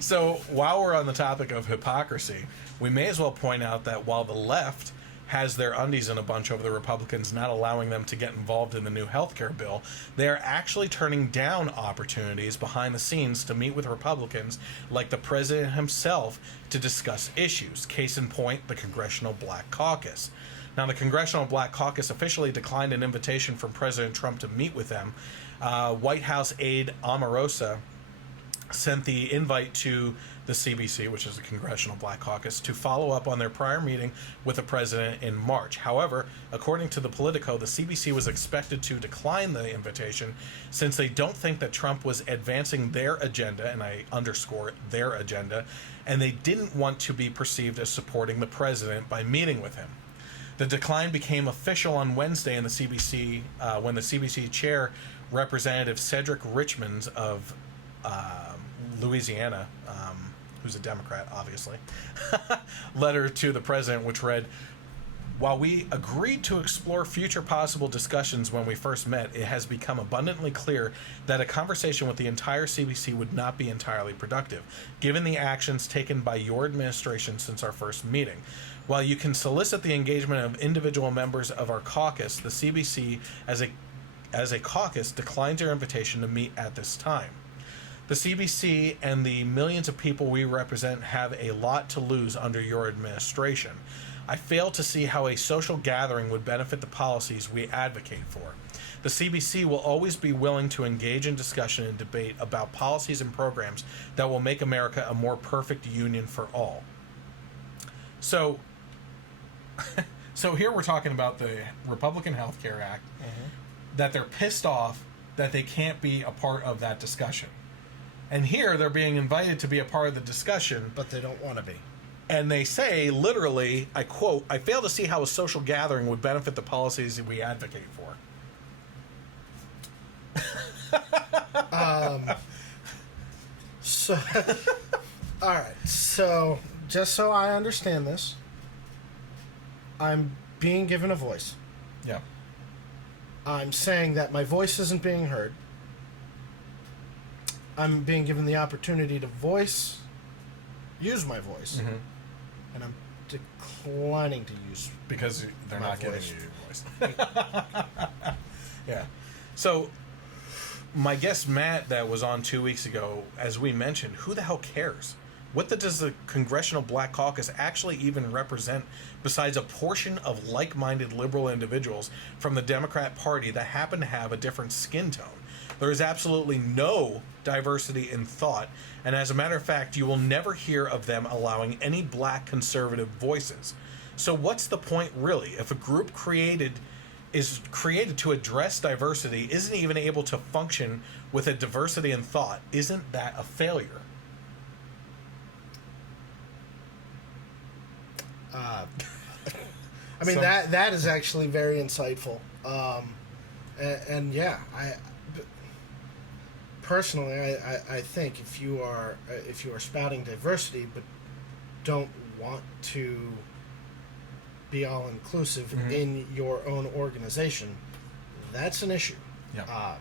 So, while we're on the topic of hypocrisy, we may as well point out that while the left has their undies in a bunch over the Republicans not allowing them to get involved in the new health care bill, they are actually turning down opportunities behind the scenes to meet with Republicans like the president himself to discuss issues. Case in point, the Congressional Black Caucus. Now, the Congressional Black Caucus officially declined an invitation from President Trump to meet with them. White House aide Omarosa sent the invite to the CBC, which is the Congressional Black Caucus, to follow up on their prior meeting with the president in March. However, according to the Politico, the CBC was expected to decline the invitation since they don't think that Trump was advancing their agenda, and I underscore their agenda, and they didn't want to be perceived as supporting the president by meeting with him. The decline became official on Wednesday in the CBC when the CBC chair, Representative Cedric Richmond of Louisiana, who's a Democrat, obviously, letter to the president, which read, "While we agreed to explore future possible discussions when we first met, it has become abundantly clear that a conversation with the entire CBC would not be entirely productive, given the actions taken by your administration since our first meeting. While you can solicit the engagement of individual members of our caucus, the CBC as a caucus declines your invitation to meet at this time. The CBC and the millions of people we represent have a lot to lose under your administration. I fail to see how a social gathering would benefit the policies we advocate for. The CBC will always be willing to engage in discussion and debate about policies and programs that will make America a more perfect union for all." So here we're talking about the Republican Health Care Act, that they're pissed off that they can't be a part of that discussion. And here they're being invited to be a part of the discussion. But they don't want to be. And they say, literally, I quote, "I fail to see how a social gathering would benefit the policies that we advocate for." So, all right. So, just so I understand this, I'm being given a voice. Yeah. I'm saying that my voice isn't being heard. I'm being given the opportunity to use my voice, and I'm declining to use Because they're my not giving voice. you your voice. Yeah. So, my guest Matt that was on 2 weeks ago, as we mentioned, who the hell cares? What does the Congressional Black Caucus actually even represent besides a portion of like-minded liberal individuals from the Democrat Party that happen to have a different skin tone? There is absolutely no diversity in thought, and as a matter of fact, you will never hear of them allowing any black conservative voices. So what's the point, really? If a group is created to address diversity isn't even able to function with a diversity in thought, isn't that a failure? I mean, that is actually very insightful. And yeah, personally, I think if you are spouting diversity but don't want to be all inclusive in your own organization, that's an issue. Yeah.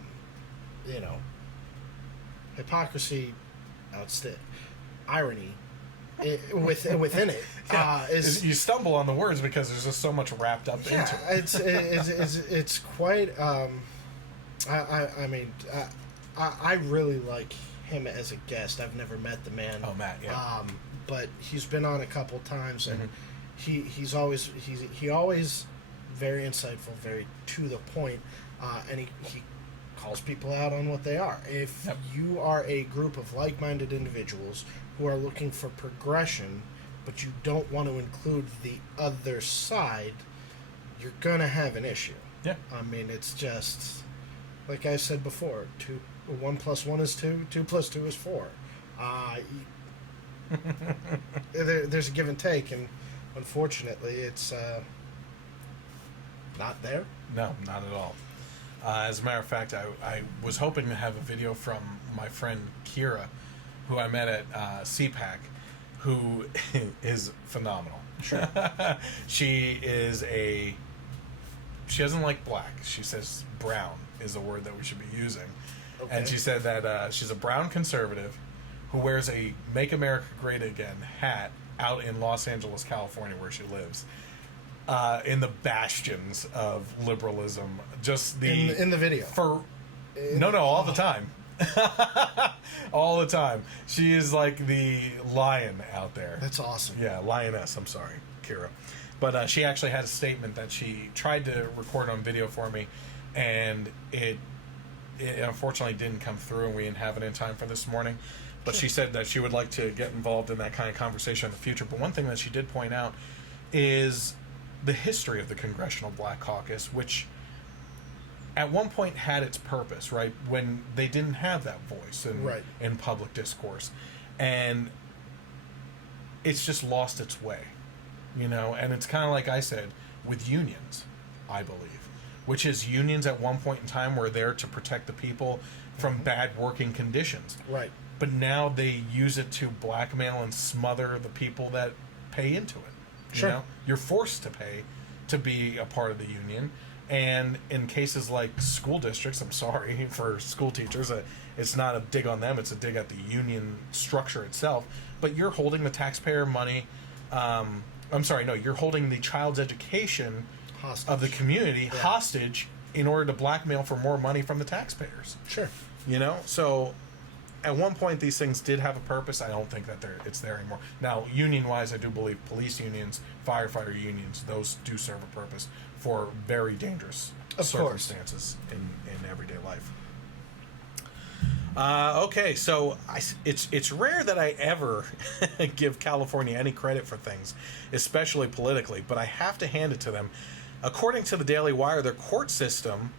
Hypocrisy, irony within it is you stumble on the words because there's just so much wrapped up into it. It's quite. I mean, I really like him as a guest. I've never met the man. Oh, Matt, yeah. But he's been on a couple times, and he's always very insightful, very to the point, and he calls people out on what they are. If you are a group of like-minded individuals who are looking for progression, but you don't want to include the other side, you're gonna have an issue. Yeah. I mean, it's just like I said before. 1 + 1 is 2. 2 + 2 is 4. There's a give and take, and unfortunately, it's not there. No, not at all. As a matter of fact, I was hoping to have a video from my friend Kira, who I met at CPAC, who is phenomenal. Sure. She doesn't like black. She says brown is the word that we should be using. Okay. And she said that she's a brown conservative who wears a Make America Great Again hat out in Los Angeles, California, where she lives. in the bastions of liberalism. Just the in the video. All the time. All the time. She is like the lion out there. That's awesome. Yeah, lioness. I'm sorry, Kira. But she actually had a statement that she tried to record on video for me, and it unfortunately didn't come through, and we didn't have it in time for this morning. But she said that she would like to get involved in that kind of conversation in the future. But one thing that she did point out is the history of the Congressional Black Caucus, which at one point had its purpose, right? When they didn't have that voice in public discourse. And it's just lost its way, you know? And it's kind of like I said, with unions, I believe, which is unions at one point in time were there to protect the people from bad working conditions. Right. But now they use it to blackmail and smother the people that pay into it. Sure. You know? You're forced to pay to be a part of the union. And in cases like school districts, I'm sorry for school teachers, it's not a dig on them, it's a dig at the union structure itself. But you're holding the taxpayer money, you're holding the child's education hostage of the community hostage in order to blackmail for more money from the taxpayers. Sure. You know? So at one point these things did have a purpose. I don't think that it's there anymore. Now, union-wise, I do believe police unions, firefighter unions, those do serve a purpose for very dangerous circumstances in everyday life. Okay, so it's rare that I ever give California any credit for things, especially politically, but I have to hand it to them. According to the Daily Wire, their court system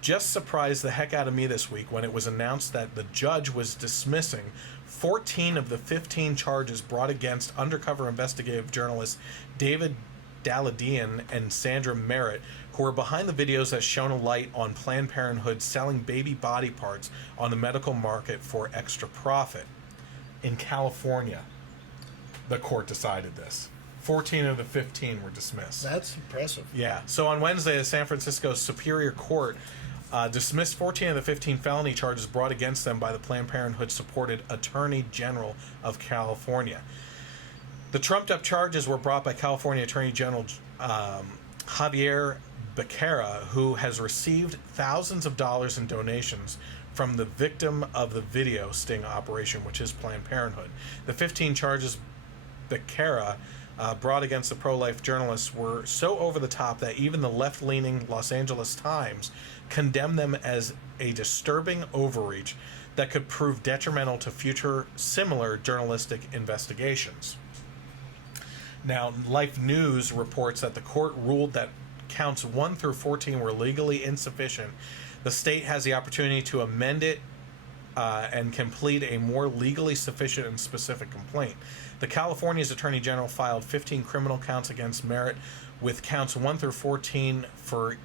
just surprised the heck out of me this week when it was announced that the judge was dismissing 14 of the 15 charges brought against undercover investigative journalists David Daladian and Sandra Merritt, who were behind the videos that shone a light on Planned Parenthood selling baby body parts on the medical market for extra profit. In California, the court decided this. 14 of the 15 were dismissed. That's impressive. Yeah. So on Wednesday, the San Francisco Superior Court dismissed 14 of the 15 felony charges brought against them by the Planned Parenthood-supported Attorney General of California. The trumped-up charges were brought by California Attorney General Javier Becerra, who has received thousands of dollars in donations from the victim of the video sting operation, which is Planned Parenthood. The 15 charges Becerra brought against the pro-life journalists were so over the top that even the left-leaning Los Angeles Times condemned them as a disturbing overreach that could prove detrimental to future similar journalistic investigations. Now, Life News reports that the court ruled that counts 1 through 14 were legally insufficient. The state has the opportunity to amend it and complete a more legally sufficient and specific complaint. The California's Attorney General filed 15 criminal counts against Merritt, with counts 1 through 14 for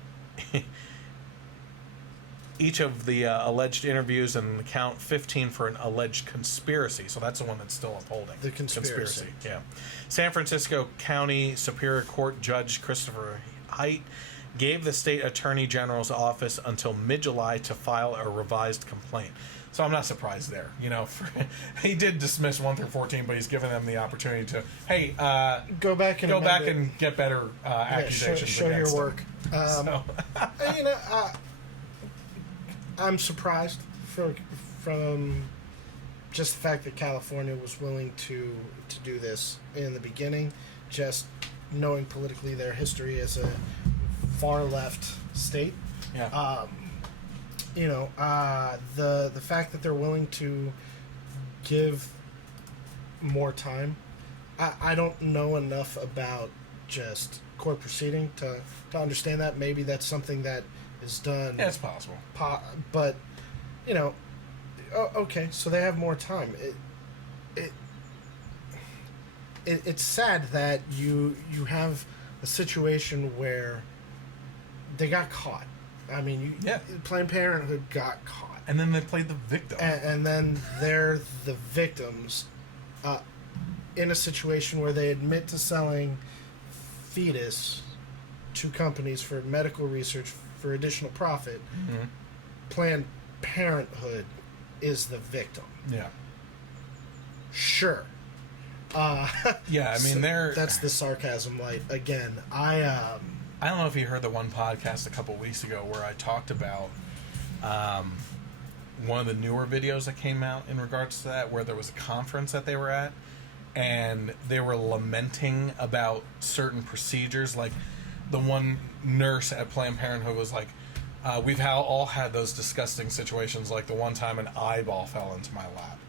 each of the alleged interviews, and count 15 for an alleged conspiracy. So that's the one that's still upholding. The conspiracy. Yeah. San Francisco County Superior Court Judge Christopher Hite gave the state attorney general's office until mid-July to file a revised complaint. So I'm not surprised there. You know, he did dismiss 1 through 14, but he's given them the opportunity to, hey, go back and get better accusations. Show your work. So. You know, I'm surprised from just the fact that California was willing to do this in the beginning, just knowing politically their history as a far left state. Yeah. You know, the fact that they're willing to give more time. I don't know enough about just court proceeding to understand that. Maybe that's something that is done. Yeah, it's possible. But, you know, okay, so they have more time. It's sad that you have a situation where they got caught. I mean, Planned Parenthood got caught. And then they played the victim. And then they're the victims in a situation where they admit to selling fetus to companies for medical research for additional profit. Mm-hmm. Planned Parenthood is the victim. Yeah. Sure. Yeah, I mean, that's the sarcasm light again. I don't know if you heard the one podcast a couple weeks ago where I talked about one of the newer videos that came out in regards to that, where there was a conference that they were at, and they were lamenting about certain procedures. Like, the one nurse at Planned Parenthood was like, we've all had those disgusting situations, like the one time an eyeball fell into my lap.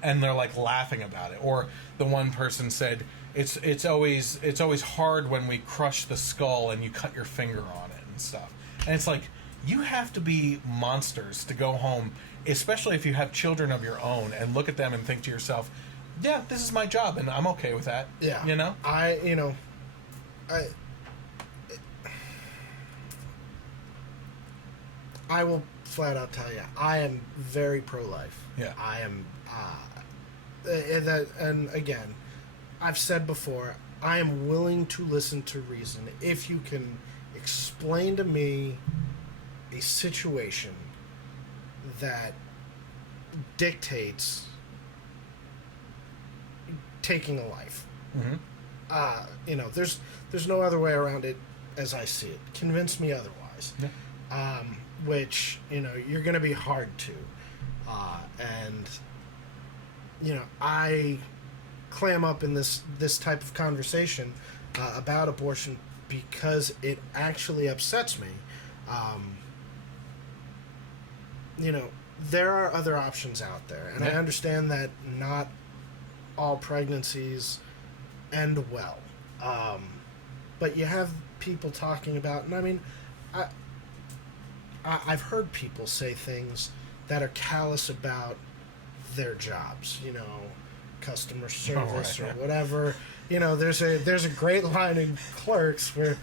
And they're like laughing about it. Or the one person said, it's always hard when we crush the skull and you cut your finger on it and stuff. And it's like, you have to be monsters to go home, especially if you have children of your own, and look at them and think to yourself, yeah, this is my job and I'm okay with that. Yeah. You know? I will flat out tell you, I am very pro-life. Yeah. I am, and again, I've said before, I am willing to listen to reason if you can explain to me a situation that dictates taking a life. Mm-hmm. There's no other way around it as I see it. Convince me otherwise. Yeah. Which, you're going to be hard to. And, I clam up in this type of conversation about abortion because it actually upsets me. There are other options out there. And I understand that not all pregnancies end well. But you have people talking about, and I mean, I've heard people say things that are callous about their jobs, customer service or whatever. There's a great line in Clerks where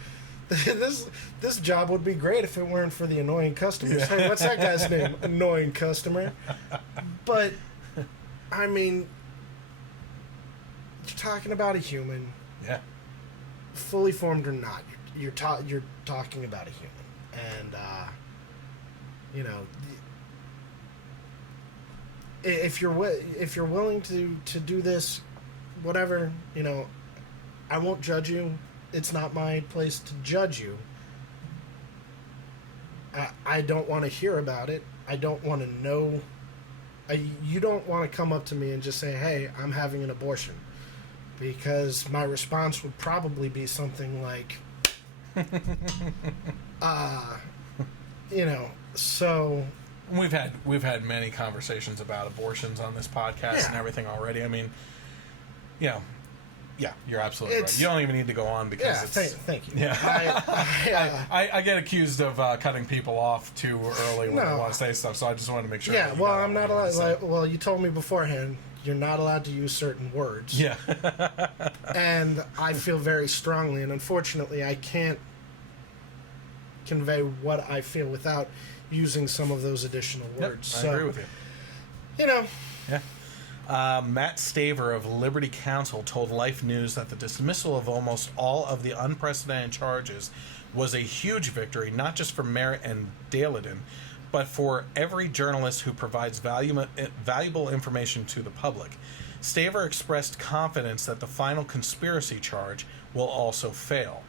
this job would be great if it weren't for the annoying customers. Yeah. Hey, what's that guy's name? Annoying customer. But I mean, you're talking about a human. Yeah. Fully formed or not, you're talking about a human, and if you're willing to do this, whatever, I won't judge you. It's not my place to judge you. I don't want to hear about it. I don't want to know. You don't want to come up to me and just say, "Hey, I'm having an abortion," because my response would probably be something like, So we've had many conversations about abortions on this podcast and everything already. I mean, yeah, you're absolutely right. You don't even need to go on because thank you. Yeah, I get accused of cutting people off too early when I want to say stuff, so I just wanted to make sure. Yeah, well, I'm not allowed. Well, you told me beforehand you're not allowed to use certain words. Yeah, and I feel very strongly, and unfortunately, I can't convey what I feel without using some of those additional words. I agree with you. Yeah. Matt Staver of Liberty Counsel told Life News that the dismissal of almost all of the unprecedented charges was a huge victory, not just for Merritt and Daladin, but for every journalist who provides valuable information to the public. Staver expressed confidence that the final conspiracy charge will also fail.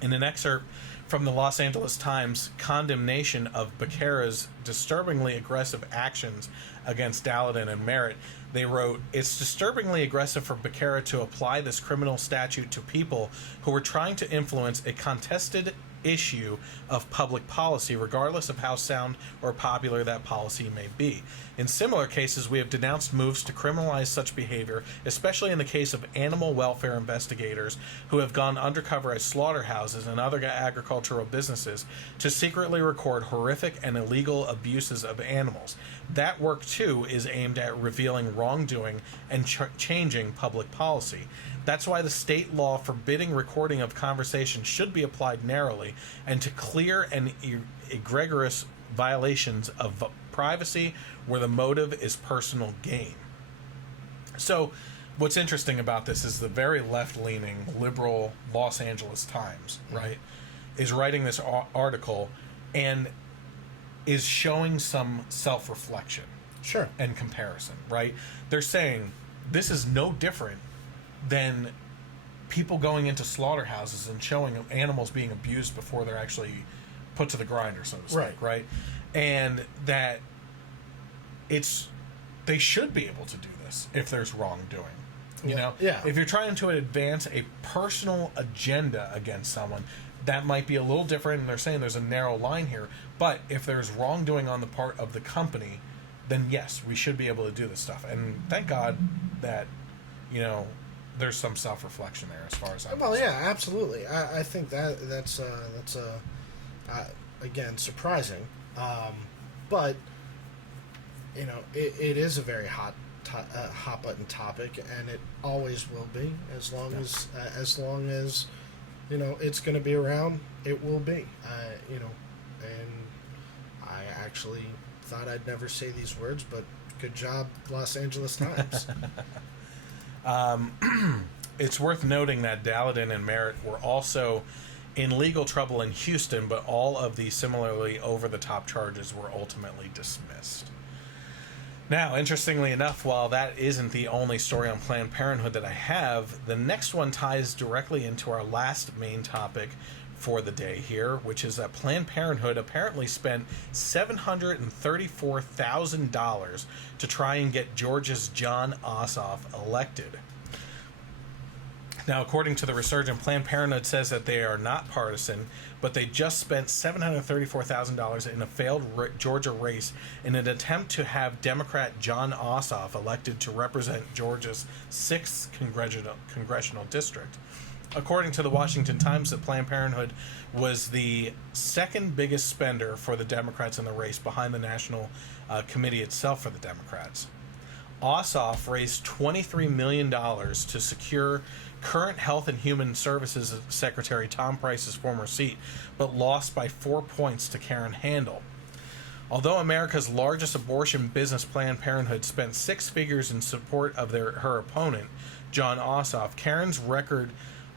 In an excerpt from the Los Angeles Times condemnation of Becerra's disturbingly aggressive actions against Daladin and Merritt, they wrote, "It's disturbingly aggressive for Becerra to apply this criminal statute to people who were trying to influence a contested issue of public policy, regardless of how sound or popular that policy may be. In similar cases, we have denounced moves to criminalize such behavior, especially in the case of animal welfare investigators who have gone undercover at slaughterhouses and other agricultural businesses to secretly record horrific and illegal abuses of animals. That work, too, is aimed at revealing wrongdoing and changing public policy. That's why the state law forbidding recording of conversations should be applied narrowly and to clear and egregious violations of privacy where the motive is personal gain." So what's interesting about this is the very left-leaning liberal Los Angeles Times, right, is writing this article and is showing some self-reflection Sure. and comparison, right? They're saying this is no different than people going into slaughterhouses and showing animals being abused before they're actually put to the grinder, so to speak, right? And that they should be able to do this if there's wrongdoing. You know? Yeah. If you're trying to advance a personal agenda against someone, that might be a little different, and they're saying there's a narrow line here. But if there's wrongdoing on the part of the company, then yes, we should be able to do this stuff. And thank God that, you know, there's some self-reflection there as far as I'm concerned. Yeah, absolutely. I think that's again, surprising. But, you know, it is a very hot button topic, and it always will be as long as you know it's going to be around. It will be, you know, and I actually thought I'd never say these words, but good job, Los Angeles Times. It's worth noting that Daladin and Merritt were also in legal trouble in Houston, but all of the similarly over-the-top charges were ultimately dismissed. Now, interestingly enough, while that isn't the only story on Planned Parenthood that I have, the next one ties directly into our last main topic for the day here, which is that Planned Parenthood apparently spent $734,000 to try and get Georgia's Jon Ossoff elected. Now, according to the Resurgent, Planned Parenthood says that they are not partisan, but they just spent $734,000 in a failed Georgia race in an attempt to have Democrat Jon Ossoff elected to represent Georgia's 6th Congressional District. According to the Washington Times, that Planned Parenthood was the second biggest spender for the Democrats in the race, behind the National Committee itself for the Democrats. Ossoff raised $23 million to secure current Health and Human Services Secretary Tom Price's former seat, but lost by 4 points to Karen Handel. Although America's largest abortion business, Planned Parenthood, spent six figures in support of her opponent, Jon Ossoff, Karen's record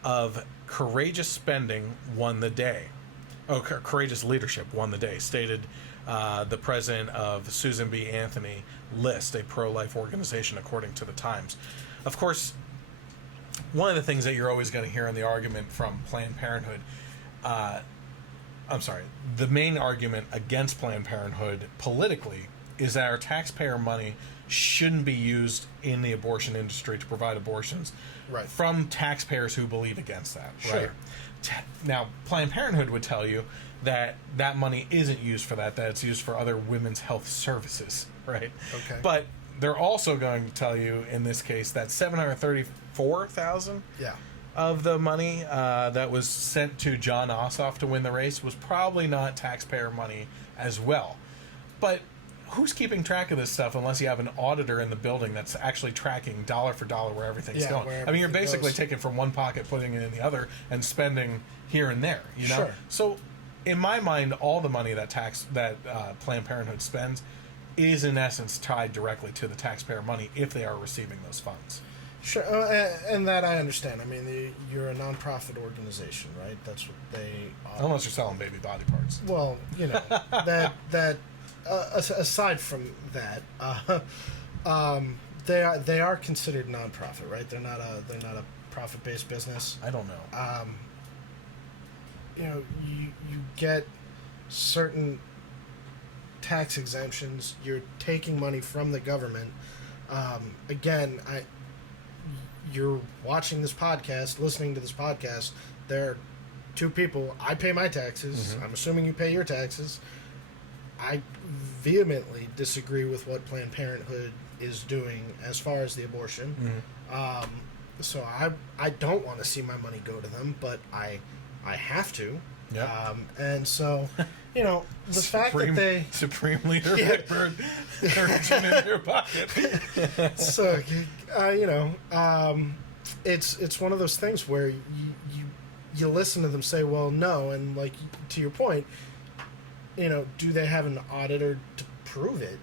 of courageous spending won the day. Courageous leadership won the day, stated the president of Susan B. Anthony List, a pro-life organization, according to the Times. Of course, one of the things that you're always going to hear in the argument from Planned Parenthood, the main argument against Planned Parenthood politically is that our taxpayer money shouldn't be used in the abortion industry to provide abortions from taxpayers who believe against that. Sure. Right? Now, Planned Parenthood would tell you that that money isn't used for that it's used for other women's health services, right? Okay. But they're also going to tell you, in this case, that $734,000 of the money that was sent to Jon Ossoff to win the race was probably not taxpayer money as well. But who's keeping track of this stuff unless you have an auditor in the building that's actually tracking dollar for dollar where everything's going? I mean, you're basically taking from one pocket, putting it in the other, and spending here and there, you know? Sure. So, in my mind, all the money that Planned Parenthood spends is, in essence, tied directly to the taxpayer money if they are receiving those funds. Sure, and that I understand. I mean, you're a nonprofit organization, right? That's what they are. Unless you're selling baby body parts. Well, you know, that aside from that, they are considered nonprofit, right? They're not a profit-based business. I don't know. You know, you get certain tax exemptions. You're taking money from the government. Again, you're watching this podcast, listening to this podcast. There are two people. I pay my taxes. I'm assuming you pay your taxes. I vehemently disagree with what Planned Parenthood is doing as far as the abortion. So I don't want to see my money go to them, but I have to. Yep. And so, you know, the fact that they... Supreme Leader Whitbird reaching in your pocket. So, you know, it's one of those things where you listen to them say, well, no, and like, to your point, you know, do they have an auditor to prove it?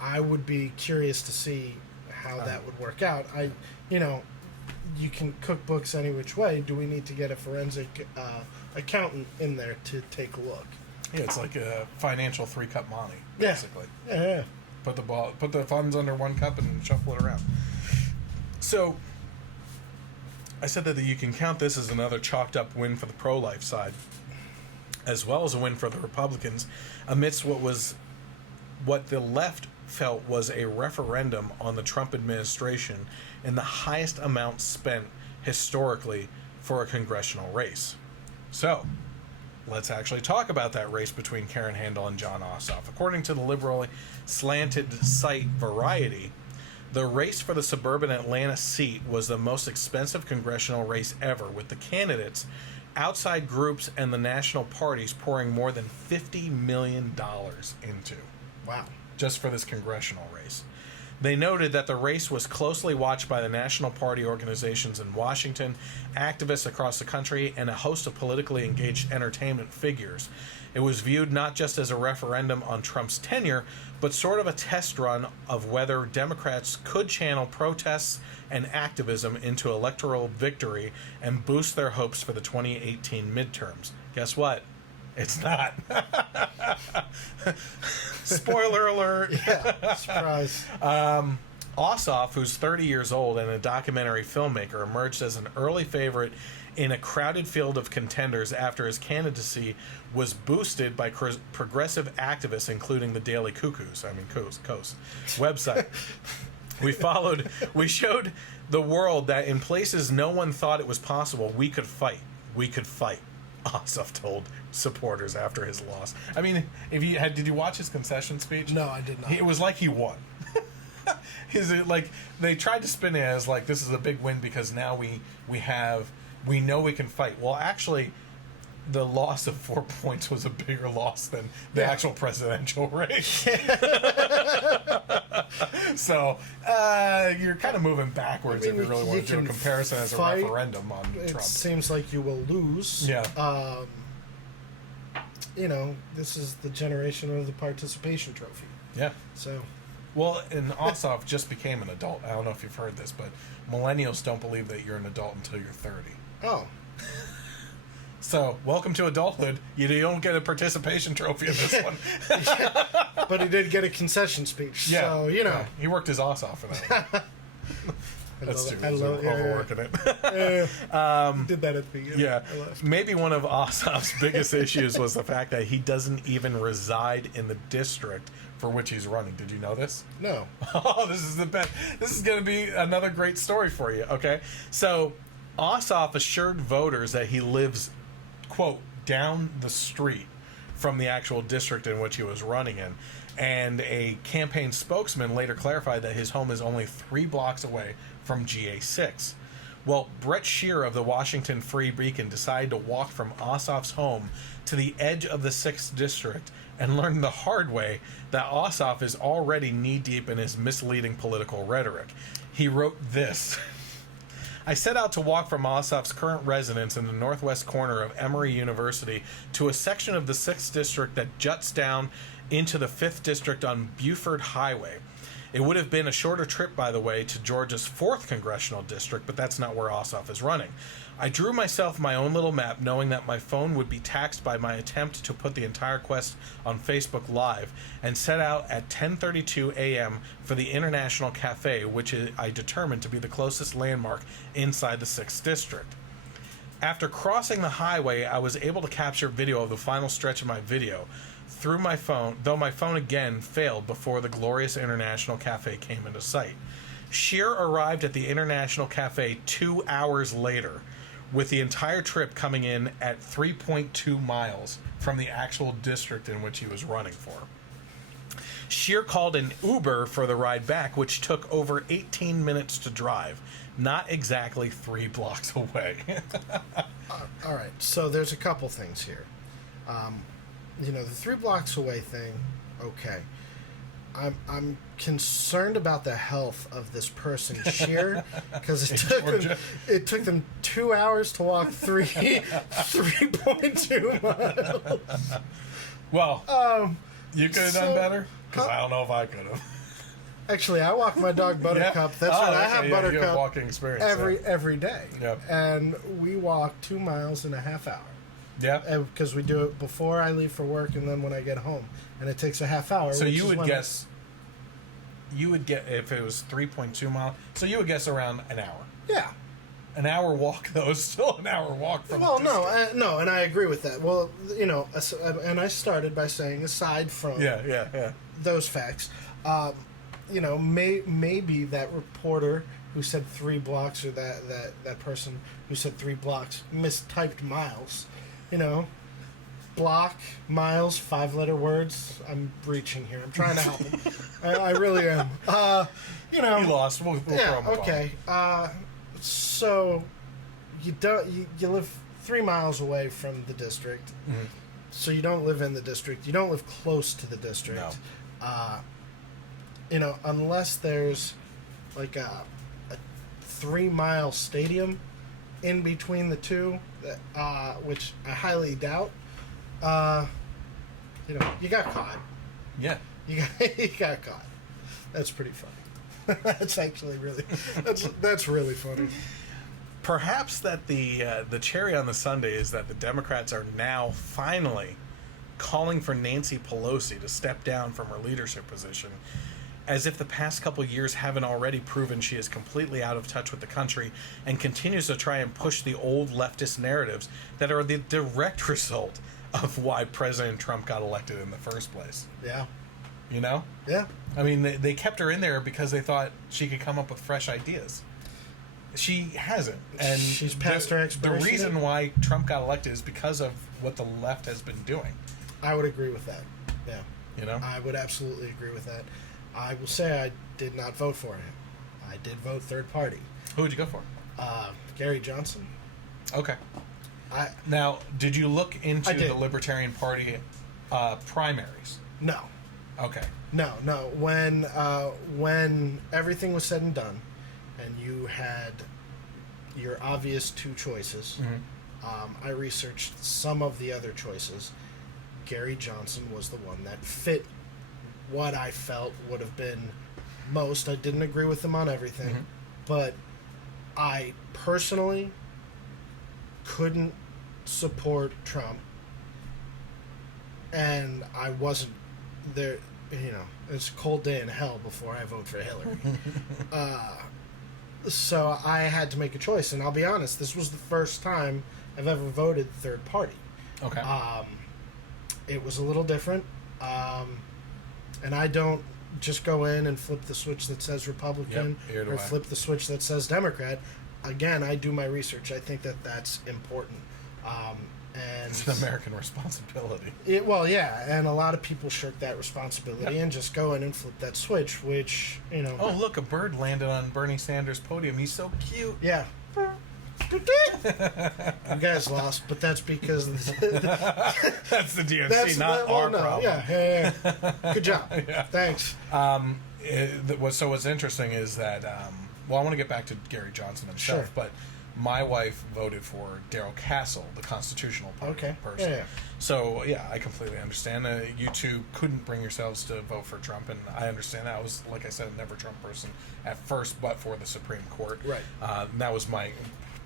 I would be curious to see how that would work out. You know, you can cook books any which way. Do we need to get a forensic accountant in there to take a look? Yeah, it's like a financial 3-cup Monty, Yeah. basically. Yeah. Put the funds under one cup and shuffle it around. So, I said that you can count this as another chalked up win for the pro-life side, as well as a win for the Republicans, amidst what the left felt was a referendum on the Trump administration and the highest amount spent historically for a congressional race. So, let's actually talk about that race between Karen Handel and Jon Ossoff. According to the liberally slanted site Variety, the race for the suburban Atlanta seat was the most expensive congressional race ever, with the candidates, outside groups, and the national parties pouring more than $50 million into. Wow. Just for this congressional race. They noted that the race was closely watched by the national party organizations in Washington, activists across the country, and a host of politically engaged entertainment figures. It was viewed not just as a referendum on Trump's tenure, but sort of a test run of whether Democrats could channel protests and activism into electoral victory and boost their hopes for the 2018 midterms. Guess what? It's not. Spoiler alert. Yeah, surprise. Ossoff, who's 30 years old and a documentary filmmaker, emerged as an early favorite in a crowded field of contenders after his candidacy was boosted by progressive activists, including the Daily Coast website. We showed the world that in places no one thought it was possible, we could fight. We could fight. Ossoff told supporters after his loss. I mean, did you watch his concession speech? No, I did not. It was like he won. They tried to spin it as like this is a big win because now we know we can fight. Well, actually, the loss of 4 points was a bigger loss than the actual presidential race. So you're kind of moving backwards if you really want to do a comparison as a referendum on Trump. It seems like you will lose. Yeah. This is the generation of the participation trophy. Yeah. So. Well, and Ossoff just became an adult. I don't know if you've heard this, but millennials don't believe that you're an adult until you're 30. Oh. So, welcome to adulthood. You don't get a participation trophy in this one. But he did get a concession speech. Yeah. So, Yeah. He worked his ass off for that one. That's too overworking it. Did that at the beginning. Yeah. Maybe one of Ossoff's biggest issues was the fact that he doesn't even reside in the district for which he's running. Did you know this? No. Oh, this is the best. This is going to be another great story for you, okay? So, Ossoff assured voters that he lives, quote, down the street from the actual district in which he was running in. And a campaign spokesman later clarified that his home is only 3 blocks away from GA6. Well, Brett Shear of the Washington Free Beacon decided to walk from Ossoff's home to the edge of the 6th district and learned the hard way that Ossoff is already knee-deep in his misleading political rhetoric. He wrote this: I set out to walk from Ossoff's current residence in the northwest corner of Emory University to a section of the 6th district that juts down into the 5th district on Buford Highway. It would have been a shorter trip, by the way, to Georgia's 4th congressional district, but that's not where Ossoff is running. I drew myself my own little map, knowing that my phone would be taxed by my attempt to put the entire quest on Facebook Live, and set out at 10:32 a.m. for the International Cafe, which I determined to be the closest landmark inside the 6th district. After crossing the highway, I was able to capture video of the final stretch of my video through my phone, though my phone again failed before the glorious International Cafe came into sight. Shear arrived at the International Cafe 2 hours later, with the entire trip coming in at 3.2 miles from the actual district in which he was running for. Shear called an Uber for the ride back, which took over 18 minutes to drive, not exactly 3 blocks away. All right, so there's a couple things here. The 3 blocks away thing, okay. I'm concerned about the health of this person, Shear, because it took them 2 hours to walk 3.2 miles. Well, you could have done better, because I don't know if I could have. Actually, I walk my dog Buttercup. That's right. I have Buttercup you have walking experience every day. Yep. And we walk 2 miles in a half hour. Yeah. Because we do it before I leave for work and then when I get home. And it takes a half hour. So you would guess, if it was 3.2 miles, so you would guess around an hour. Yeah. An hour walk, though, is still an hour walk from. Well, the no, district. no, and I agree with that. Well, you know, and I started by saying, aside from Yeah. those facts, you know, maybe that reporter who said 3 blocks, or that person who said 3 blocks mistyped miles. You know, block, miles, 5-letter words. I'm reaching here. I'm trying to help him. I really am. You know, He lost. We'll throw him a bone. okay. So you live 3 miles away from the district. Mm-hmm. So you don't live in the district. You don't live close to the district. No. You know, unless there's like a 3-mile stadium in between the two, which I highly doubt. You know, you got caught. Yeah. You got caught. That's pretty funny. That's actually really that's really funny. Perhaps that the cherry on the sundae is that the Democrats are now finally calling for Nancy Pelosi to step down from her leadership position, as if the past couple years haven't already proven she is completely out of touch with the country and continues to try and push the old leftist narratives that are the direct result of why President Trump got elected in the first place. Yeah. You know? Yeah. I mean, they kept her in there because they thought she could come up with fresh ideas. She hasn't. And she's past her expiration. The reason why Trump got elected is because of what the left has been doing. I would agree with that. Yeah. You know? I would absolutely agree with that. I will say I did not vote for him. I did vote third party. Who would you go for? Gary Johnson. Okay. Now, did you look into did. the Libertarian Party primaries? No. Okay. No. When everything was said and done, and you had your obvious 2 choices, I researched some of the other choices. Gary Johnson was the one that fit what I felt would have been most. I didn't agree with him on everything, but I personally couldn't support Trump, and I wasn't there. You know, it's a cold day in hell before I vote for Hillary. So I had to make a choice, and I'll be honest, this was the first time I've ever voted third party. Okay. It was a little different, and I don't just go in and flip the switch that says Republican or flip the switch that says Democrat. Again, I do my research. I think that that's important. And it's an American responsibility. Well, yeah, and a lot of people shirk that responsibility and just go in and flip that switch, which, you know... Oh, look, a bird landed on Bernie Sanders' podium. He's so cute. Yeah. You guys lost, but that's because... That's the DNC, not our problem. Yeah. Good job. Yeah. Thanks. So what's interesting is that... well, I want to get back to Gary Johnson himself, Sure. but my wife voted for Darrell Castle, the Constitutional Party person. Yeah. So, yeah, I completely understand. You two couldn't bring yourselves to vote for Trump, and I understand that. I was, like I said, a never Trump person at first, but for the Supreme Court. Right. That was my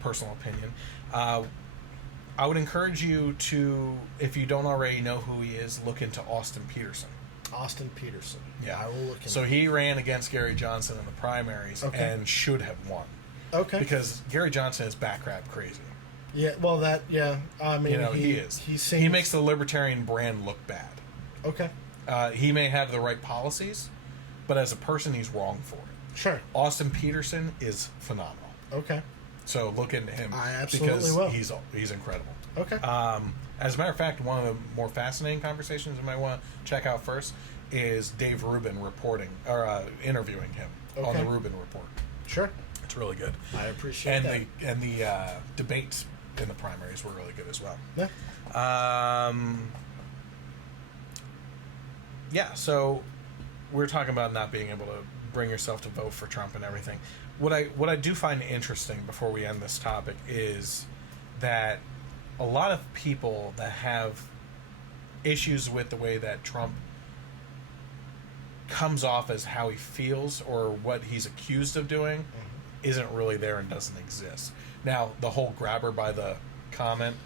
personal opinion. I would encourage you to, if you don't already know who he is, look into Austin Peterson. Austin Peterson. Yeah. I will look into So he ran against Gary Johnson in the primaries and should have won. Okay. Because Gary Johnson is backrap crazy. Yeah, well, I mean, You know, he is. He makes the libertarian brand look bad. Okay. He may have the right policies, but as a person, he's wrong for it. Sure. Austin Peterson is phenomenal. Okay. So look into him. I absolutely because will. He's incredible. Okay. As a matter of fact, one of the more fascinating conversations you might want to check out first is Dave Rubin interviewing him on the Rubin Report. Sure. It's really good. I appreciate that. And the debates in the primaries were really good as well. Yeah. So we're talking about not being able to bring yourself to vote for Trump and everything. What I do find interesting before we end this topic is that a lot of people that have issues with the way that Trump comes off as how he feels or what he's accused of doing isn't really there and doesn't exist. Now, the whole grabber by the comment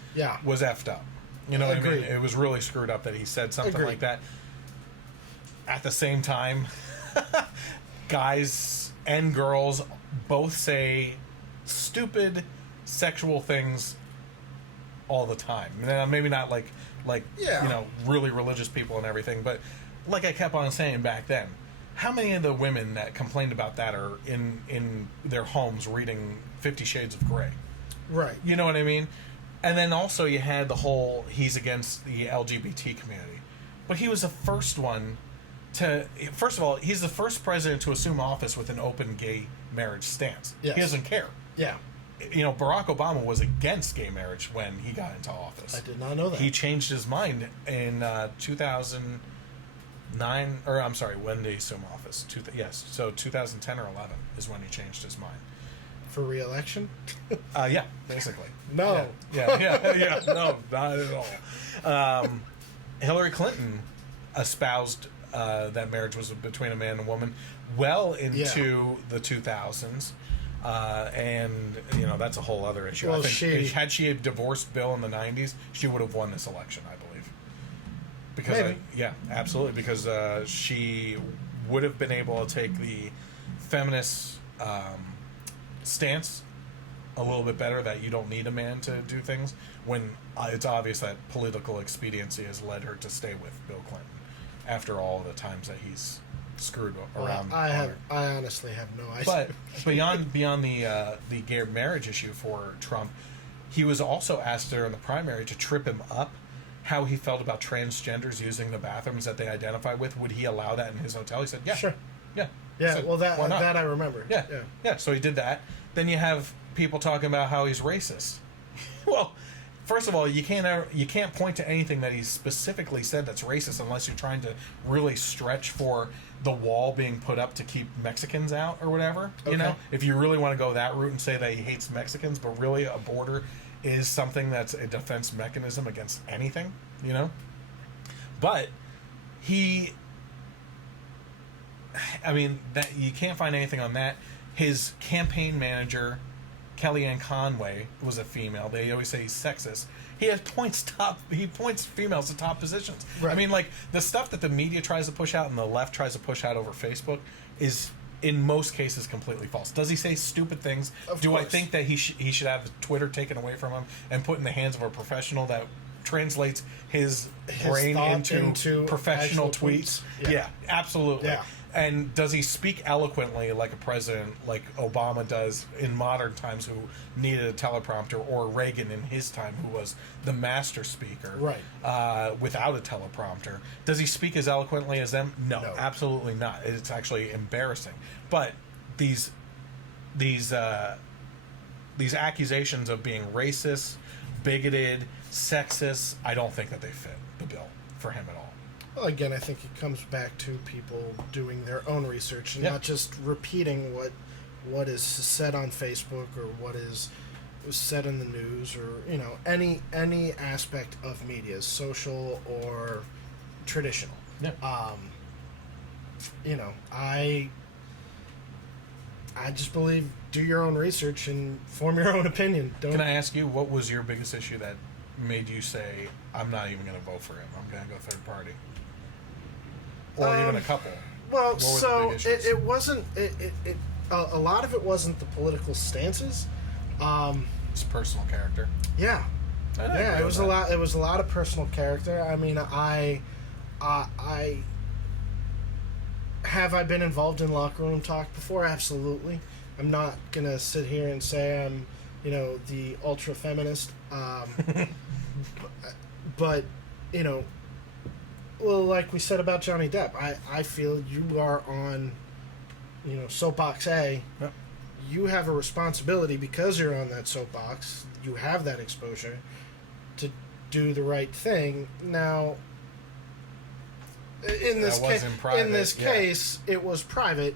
was effed up. You know what I mean? It was really screwed up that he said something like that. At the same time, guys and girls both say stupid sexual things all the time. Now, maybe not like Yeah. you know, really religious people and everything, but like I kept on saying back then, how many of the women that complained about that are in their homes reading 50 Shades of Grey? Right. You know what I mean? And then also you had the whole he's against the LGBT community. But he was the first one to... First of all, he's the first president to assume office with an open gay marriage stance. Yes. He doesn't care. Yeah. You know, Barack Obama was against gay marriage when he got into office. I did not know that. He changed his mind in 2009, or I'm sorry, when did he assume office? Yes, so 2010 or 11 is when he changed his mind. For re-election? Yeah, basically. No. Yeah, no, not at all. Hillary Clinton espoused that marriage was between a man and a woman well into the 2000s. And you know that's a whole other issue. Well, I think had she divorced Bill in the 90s, she would have won this election, I believe. Because yeah, absolutely, because she would have been able to take the feminist stance a little bit better, that you don't need a man to do things, when it's obvious that political expediency has led her to stay with Bill Clinton after all the times that he's screwed around. I honestly have no idea. But beyond the gay marriage issue for Trump, he was also asked during the primary to trip him up how he felt about transgenders using the bathrooms that they identify with. Would he allow that in his hotel? He said, "Yeah, Sure. yeah, Yeah, said, well, "Why not?" that I remember. Yeah. So he did that. Then you have people talking about how he's racist. Well, first of all, you can't point to anything that he specifically said that's racist unless you're trying to really stretch for the wall being put up to keep Mexicans out or whatever. You know, if you really want to go that route and say that he hates Mexicans, but really a border is something that's a defense mechanism against anything. You know, but that you can't find anything on that. His campaign manager, Kellyanne Conway, was a female. They always say he's sexist. He points females to top positions. Right. I mean, like, the stuff that the media tries to push out and the left tries to push out over Facebook is, in most cases, completely false. Does he say stupid things? Do I think that he should have Twitter taken away from him and put in the hands of a professional that translates his brain into professional tweets? Yeah, absolutely. Yeah. And does he speak eloquently like a president like Obama does in modern times, who needed a teleprompter, or Reagan in his time, who was the master speaker, right, without a teleprompter? Does he speak as eloquently as them? No, absolutely not. It's actually embarrassing. But these accusations of being racist, bigoted, sexist, I don't think that they fit the bill for him at all. Well, again, I think it comes back to people doing their own research and not just repeating what is said on Facebook or what is said in the news, or any aspect of media, social or traditional. Yeah. I just believe do your own research and form your own opinion. Can I ask you, what was your biggest issue that made you say, I'm not even going to vote for him, I'm going to go third party? Or even a couple? Well, so it wasn't. A lot of it wasn't the political stances. It's personal character. Yeah, it was a lot. It was a lot of personal character. I mean, I been involved in locker room talk before? Absolutely. I'm not gonna sit here and say I'm, the ultra feminist. But well, like we said about Johnny Depp, I feel you are on, soapbox A. Yep. You have a responsibility, because you're on that soapbox, you have that exposure, to do the right thing. Now, in this case, it was private,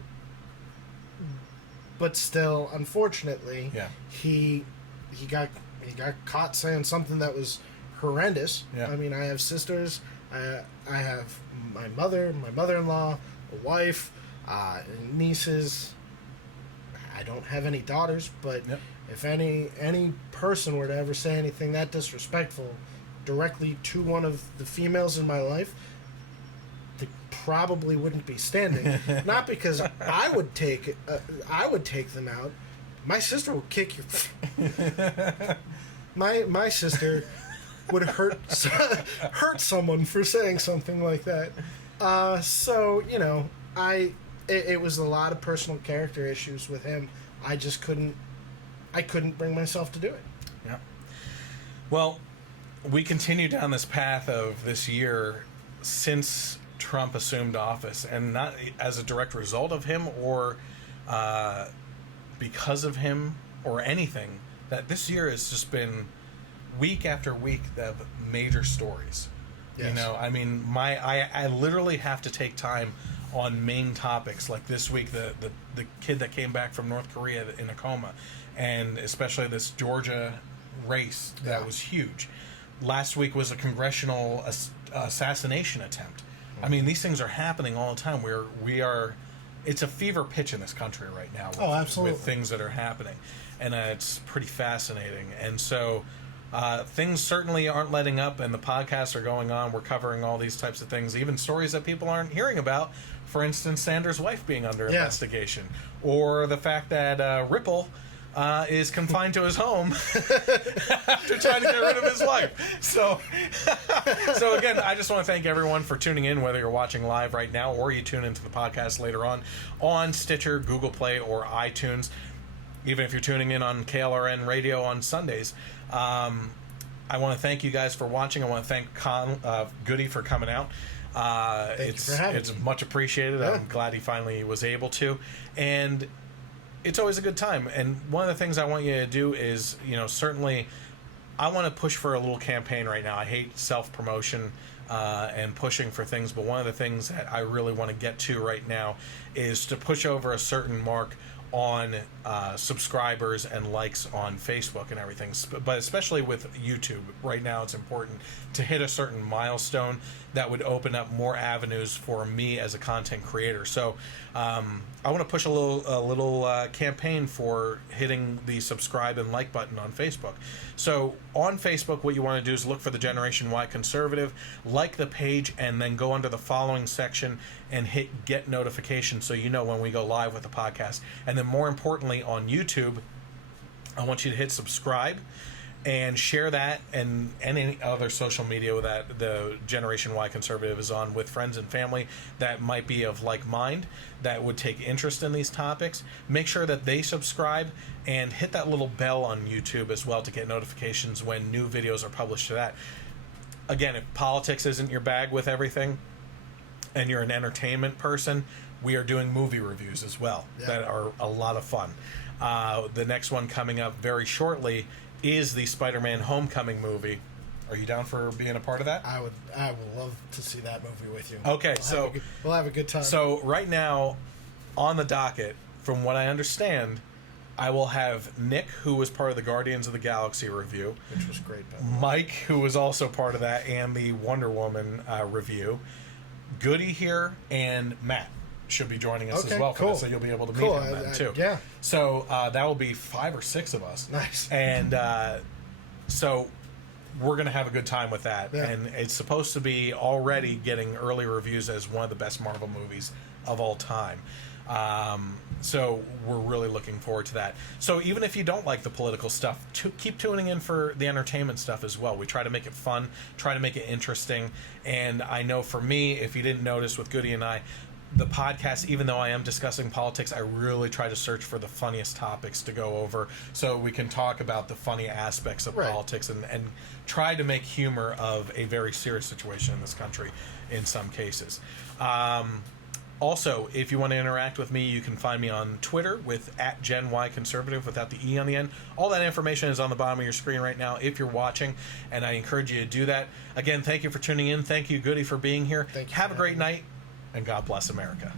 but still, unfortunately, he got caught saying something that was horrendous. Yeah. I mean, I have sisters. I have my mother-in-law, a wife, nieces. I don't have any daughters, but if any person were to ever say anything that disrespectful directly to one of the females in my life, they probably wouldn't be standing. Not because I would take them out, my sister will kick your... my sister would hurt someone for saying something like that. So, you know, it was a lot of personal character issues with him. I just couldn't bring myself to do it. Yeah. Well, we continue down this path of this year since Trump assumed office, and not as a direct result of him or because of him or anything, that this year has just been week after week of major stories. Yes. You know, I mean, I literally have to take time on main topics, like this week, the kid that came back from North Korea in a coma, and especially this Georgia race that was huge. Last week was a congressional assassination attempt. I mean, these things are happening all the time. It's a fever pitch in this country right now with things that are happening, and it's pretty fascinating. And so things certainly aren't letting up, and the podcasts are going on. We're covering all these types of things, even stories that people aren't hearing about. For instance, Sanders' wife being under investigation, or the fact that Ripple is confined to his home after trying to get rid of his wife. So again, I just want to thank everyone for tuning in, whether you're watching live right now or you tune into the podcast later on Stitcher, Google Play, or iTunes. Even if you're tuning in on KLRN Radio on Sundays. I want to thank you guys for watching. I want to thank Goody for coming out. It's much appreciated. Yeah. I'm glad he finally was able to. And it's always a good time. And one of the things I want you to do is, you know, certainly I want to push for a little campaign right now. I hate self-promotion and pushing for things, but one of the things that I really want to get to right now is to push over a certain mark on subscribers and likes on Facebook and everything, but especially with YouTube right now, it's important to hit a certain milestone that would open up more avenues for me as a content creator. So I want to push a little campaign for hitting the subscribe and like button on Facebook. So on Facebook, what you want to do is look for the Generation Y Conservative, like the page, and then go under the following section and hit get notifications so you know when we go live with the podcast. And then more importantly, on YouTube, I want you to hit subscribe and share that and any other social media that the Generation Y Conservative is on with friends and family that might be of like mind, that would take interest in these topics. Make sure that they subscribe and hit that little bell on YouTube as well to get notifications when new videos are published to that. Again, if politics isn't your bag with everything and you're an entertainment person, we are doing movie reviews as well that are a lot of fun. The next one coming up very shortly is the Spider-Man Homecoming movie. Are you down for being a part of that? I would love to see that movie with you. Okay, we'll have a good time. So right now, on the docket, from what I understand, I will have Nick, who was part of the Guardians of the Galaxy review, which was great. Mike, who was also part of that, and the Wonder Woman review. Goody here, and Matt should be joining us as well for this, so you'll be able to meet him then too. Yeah. So that will be 5 or 6 of us. Nice. And so we're going to have a good time with that. Yeah. And it's supposed to be already getting early reviews as one of the best Marvel movies of all time. So we're really looking forward to that. So even if you don't like the political stuff, keep tuning in for the entertainment stuff as well. We try to make it fun, try to make it interesting. And I know for me, if you didn't notice with Goody and I, the podcast, even though I am discussing politics, I really try to search for the funniest topics to go over so we can talk about the funny aspects of politics and try to make humor of a very serious situation in this country in some cases. Also, if you want to interact with me, you can find me on Twitter with @GenYConservative without the E on the end. All that information is on the bottom of your screen right now if you're watching, and I encourage you to do that. Again, thank you for tuning in. Thank you, Goody, for being here. Thank you. Have a great night. And God bless America.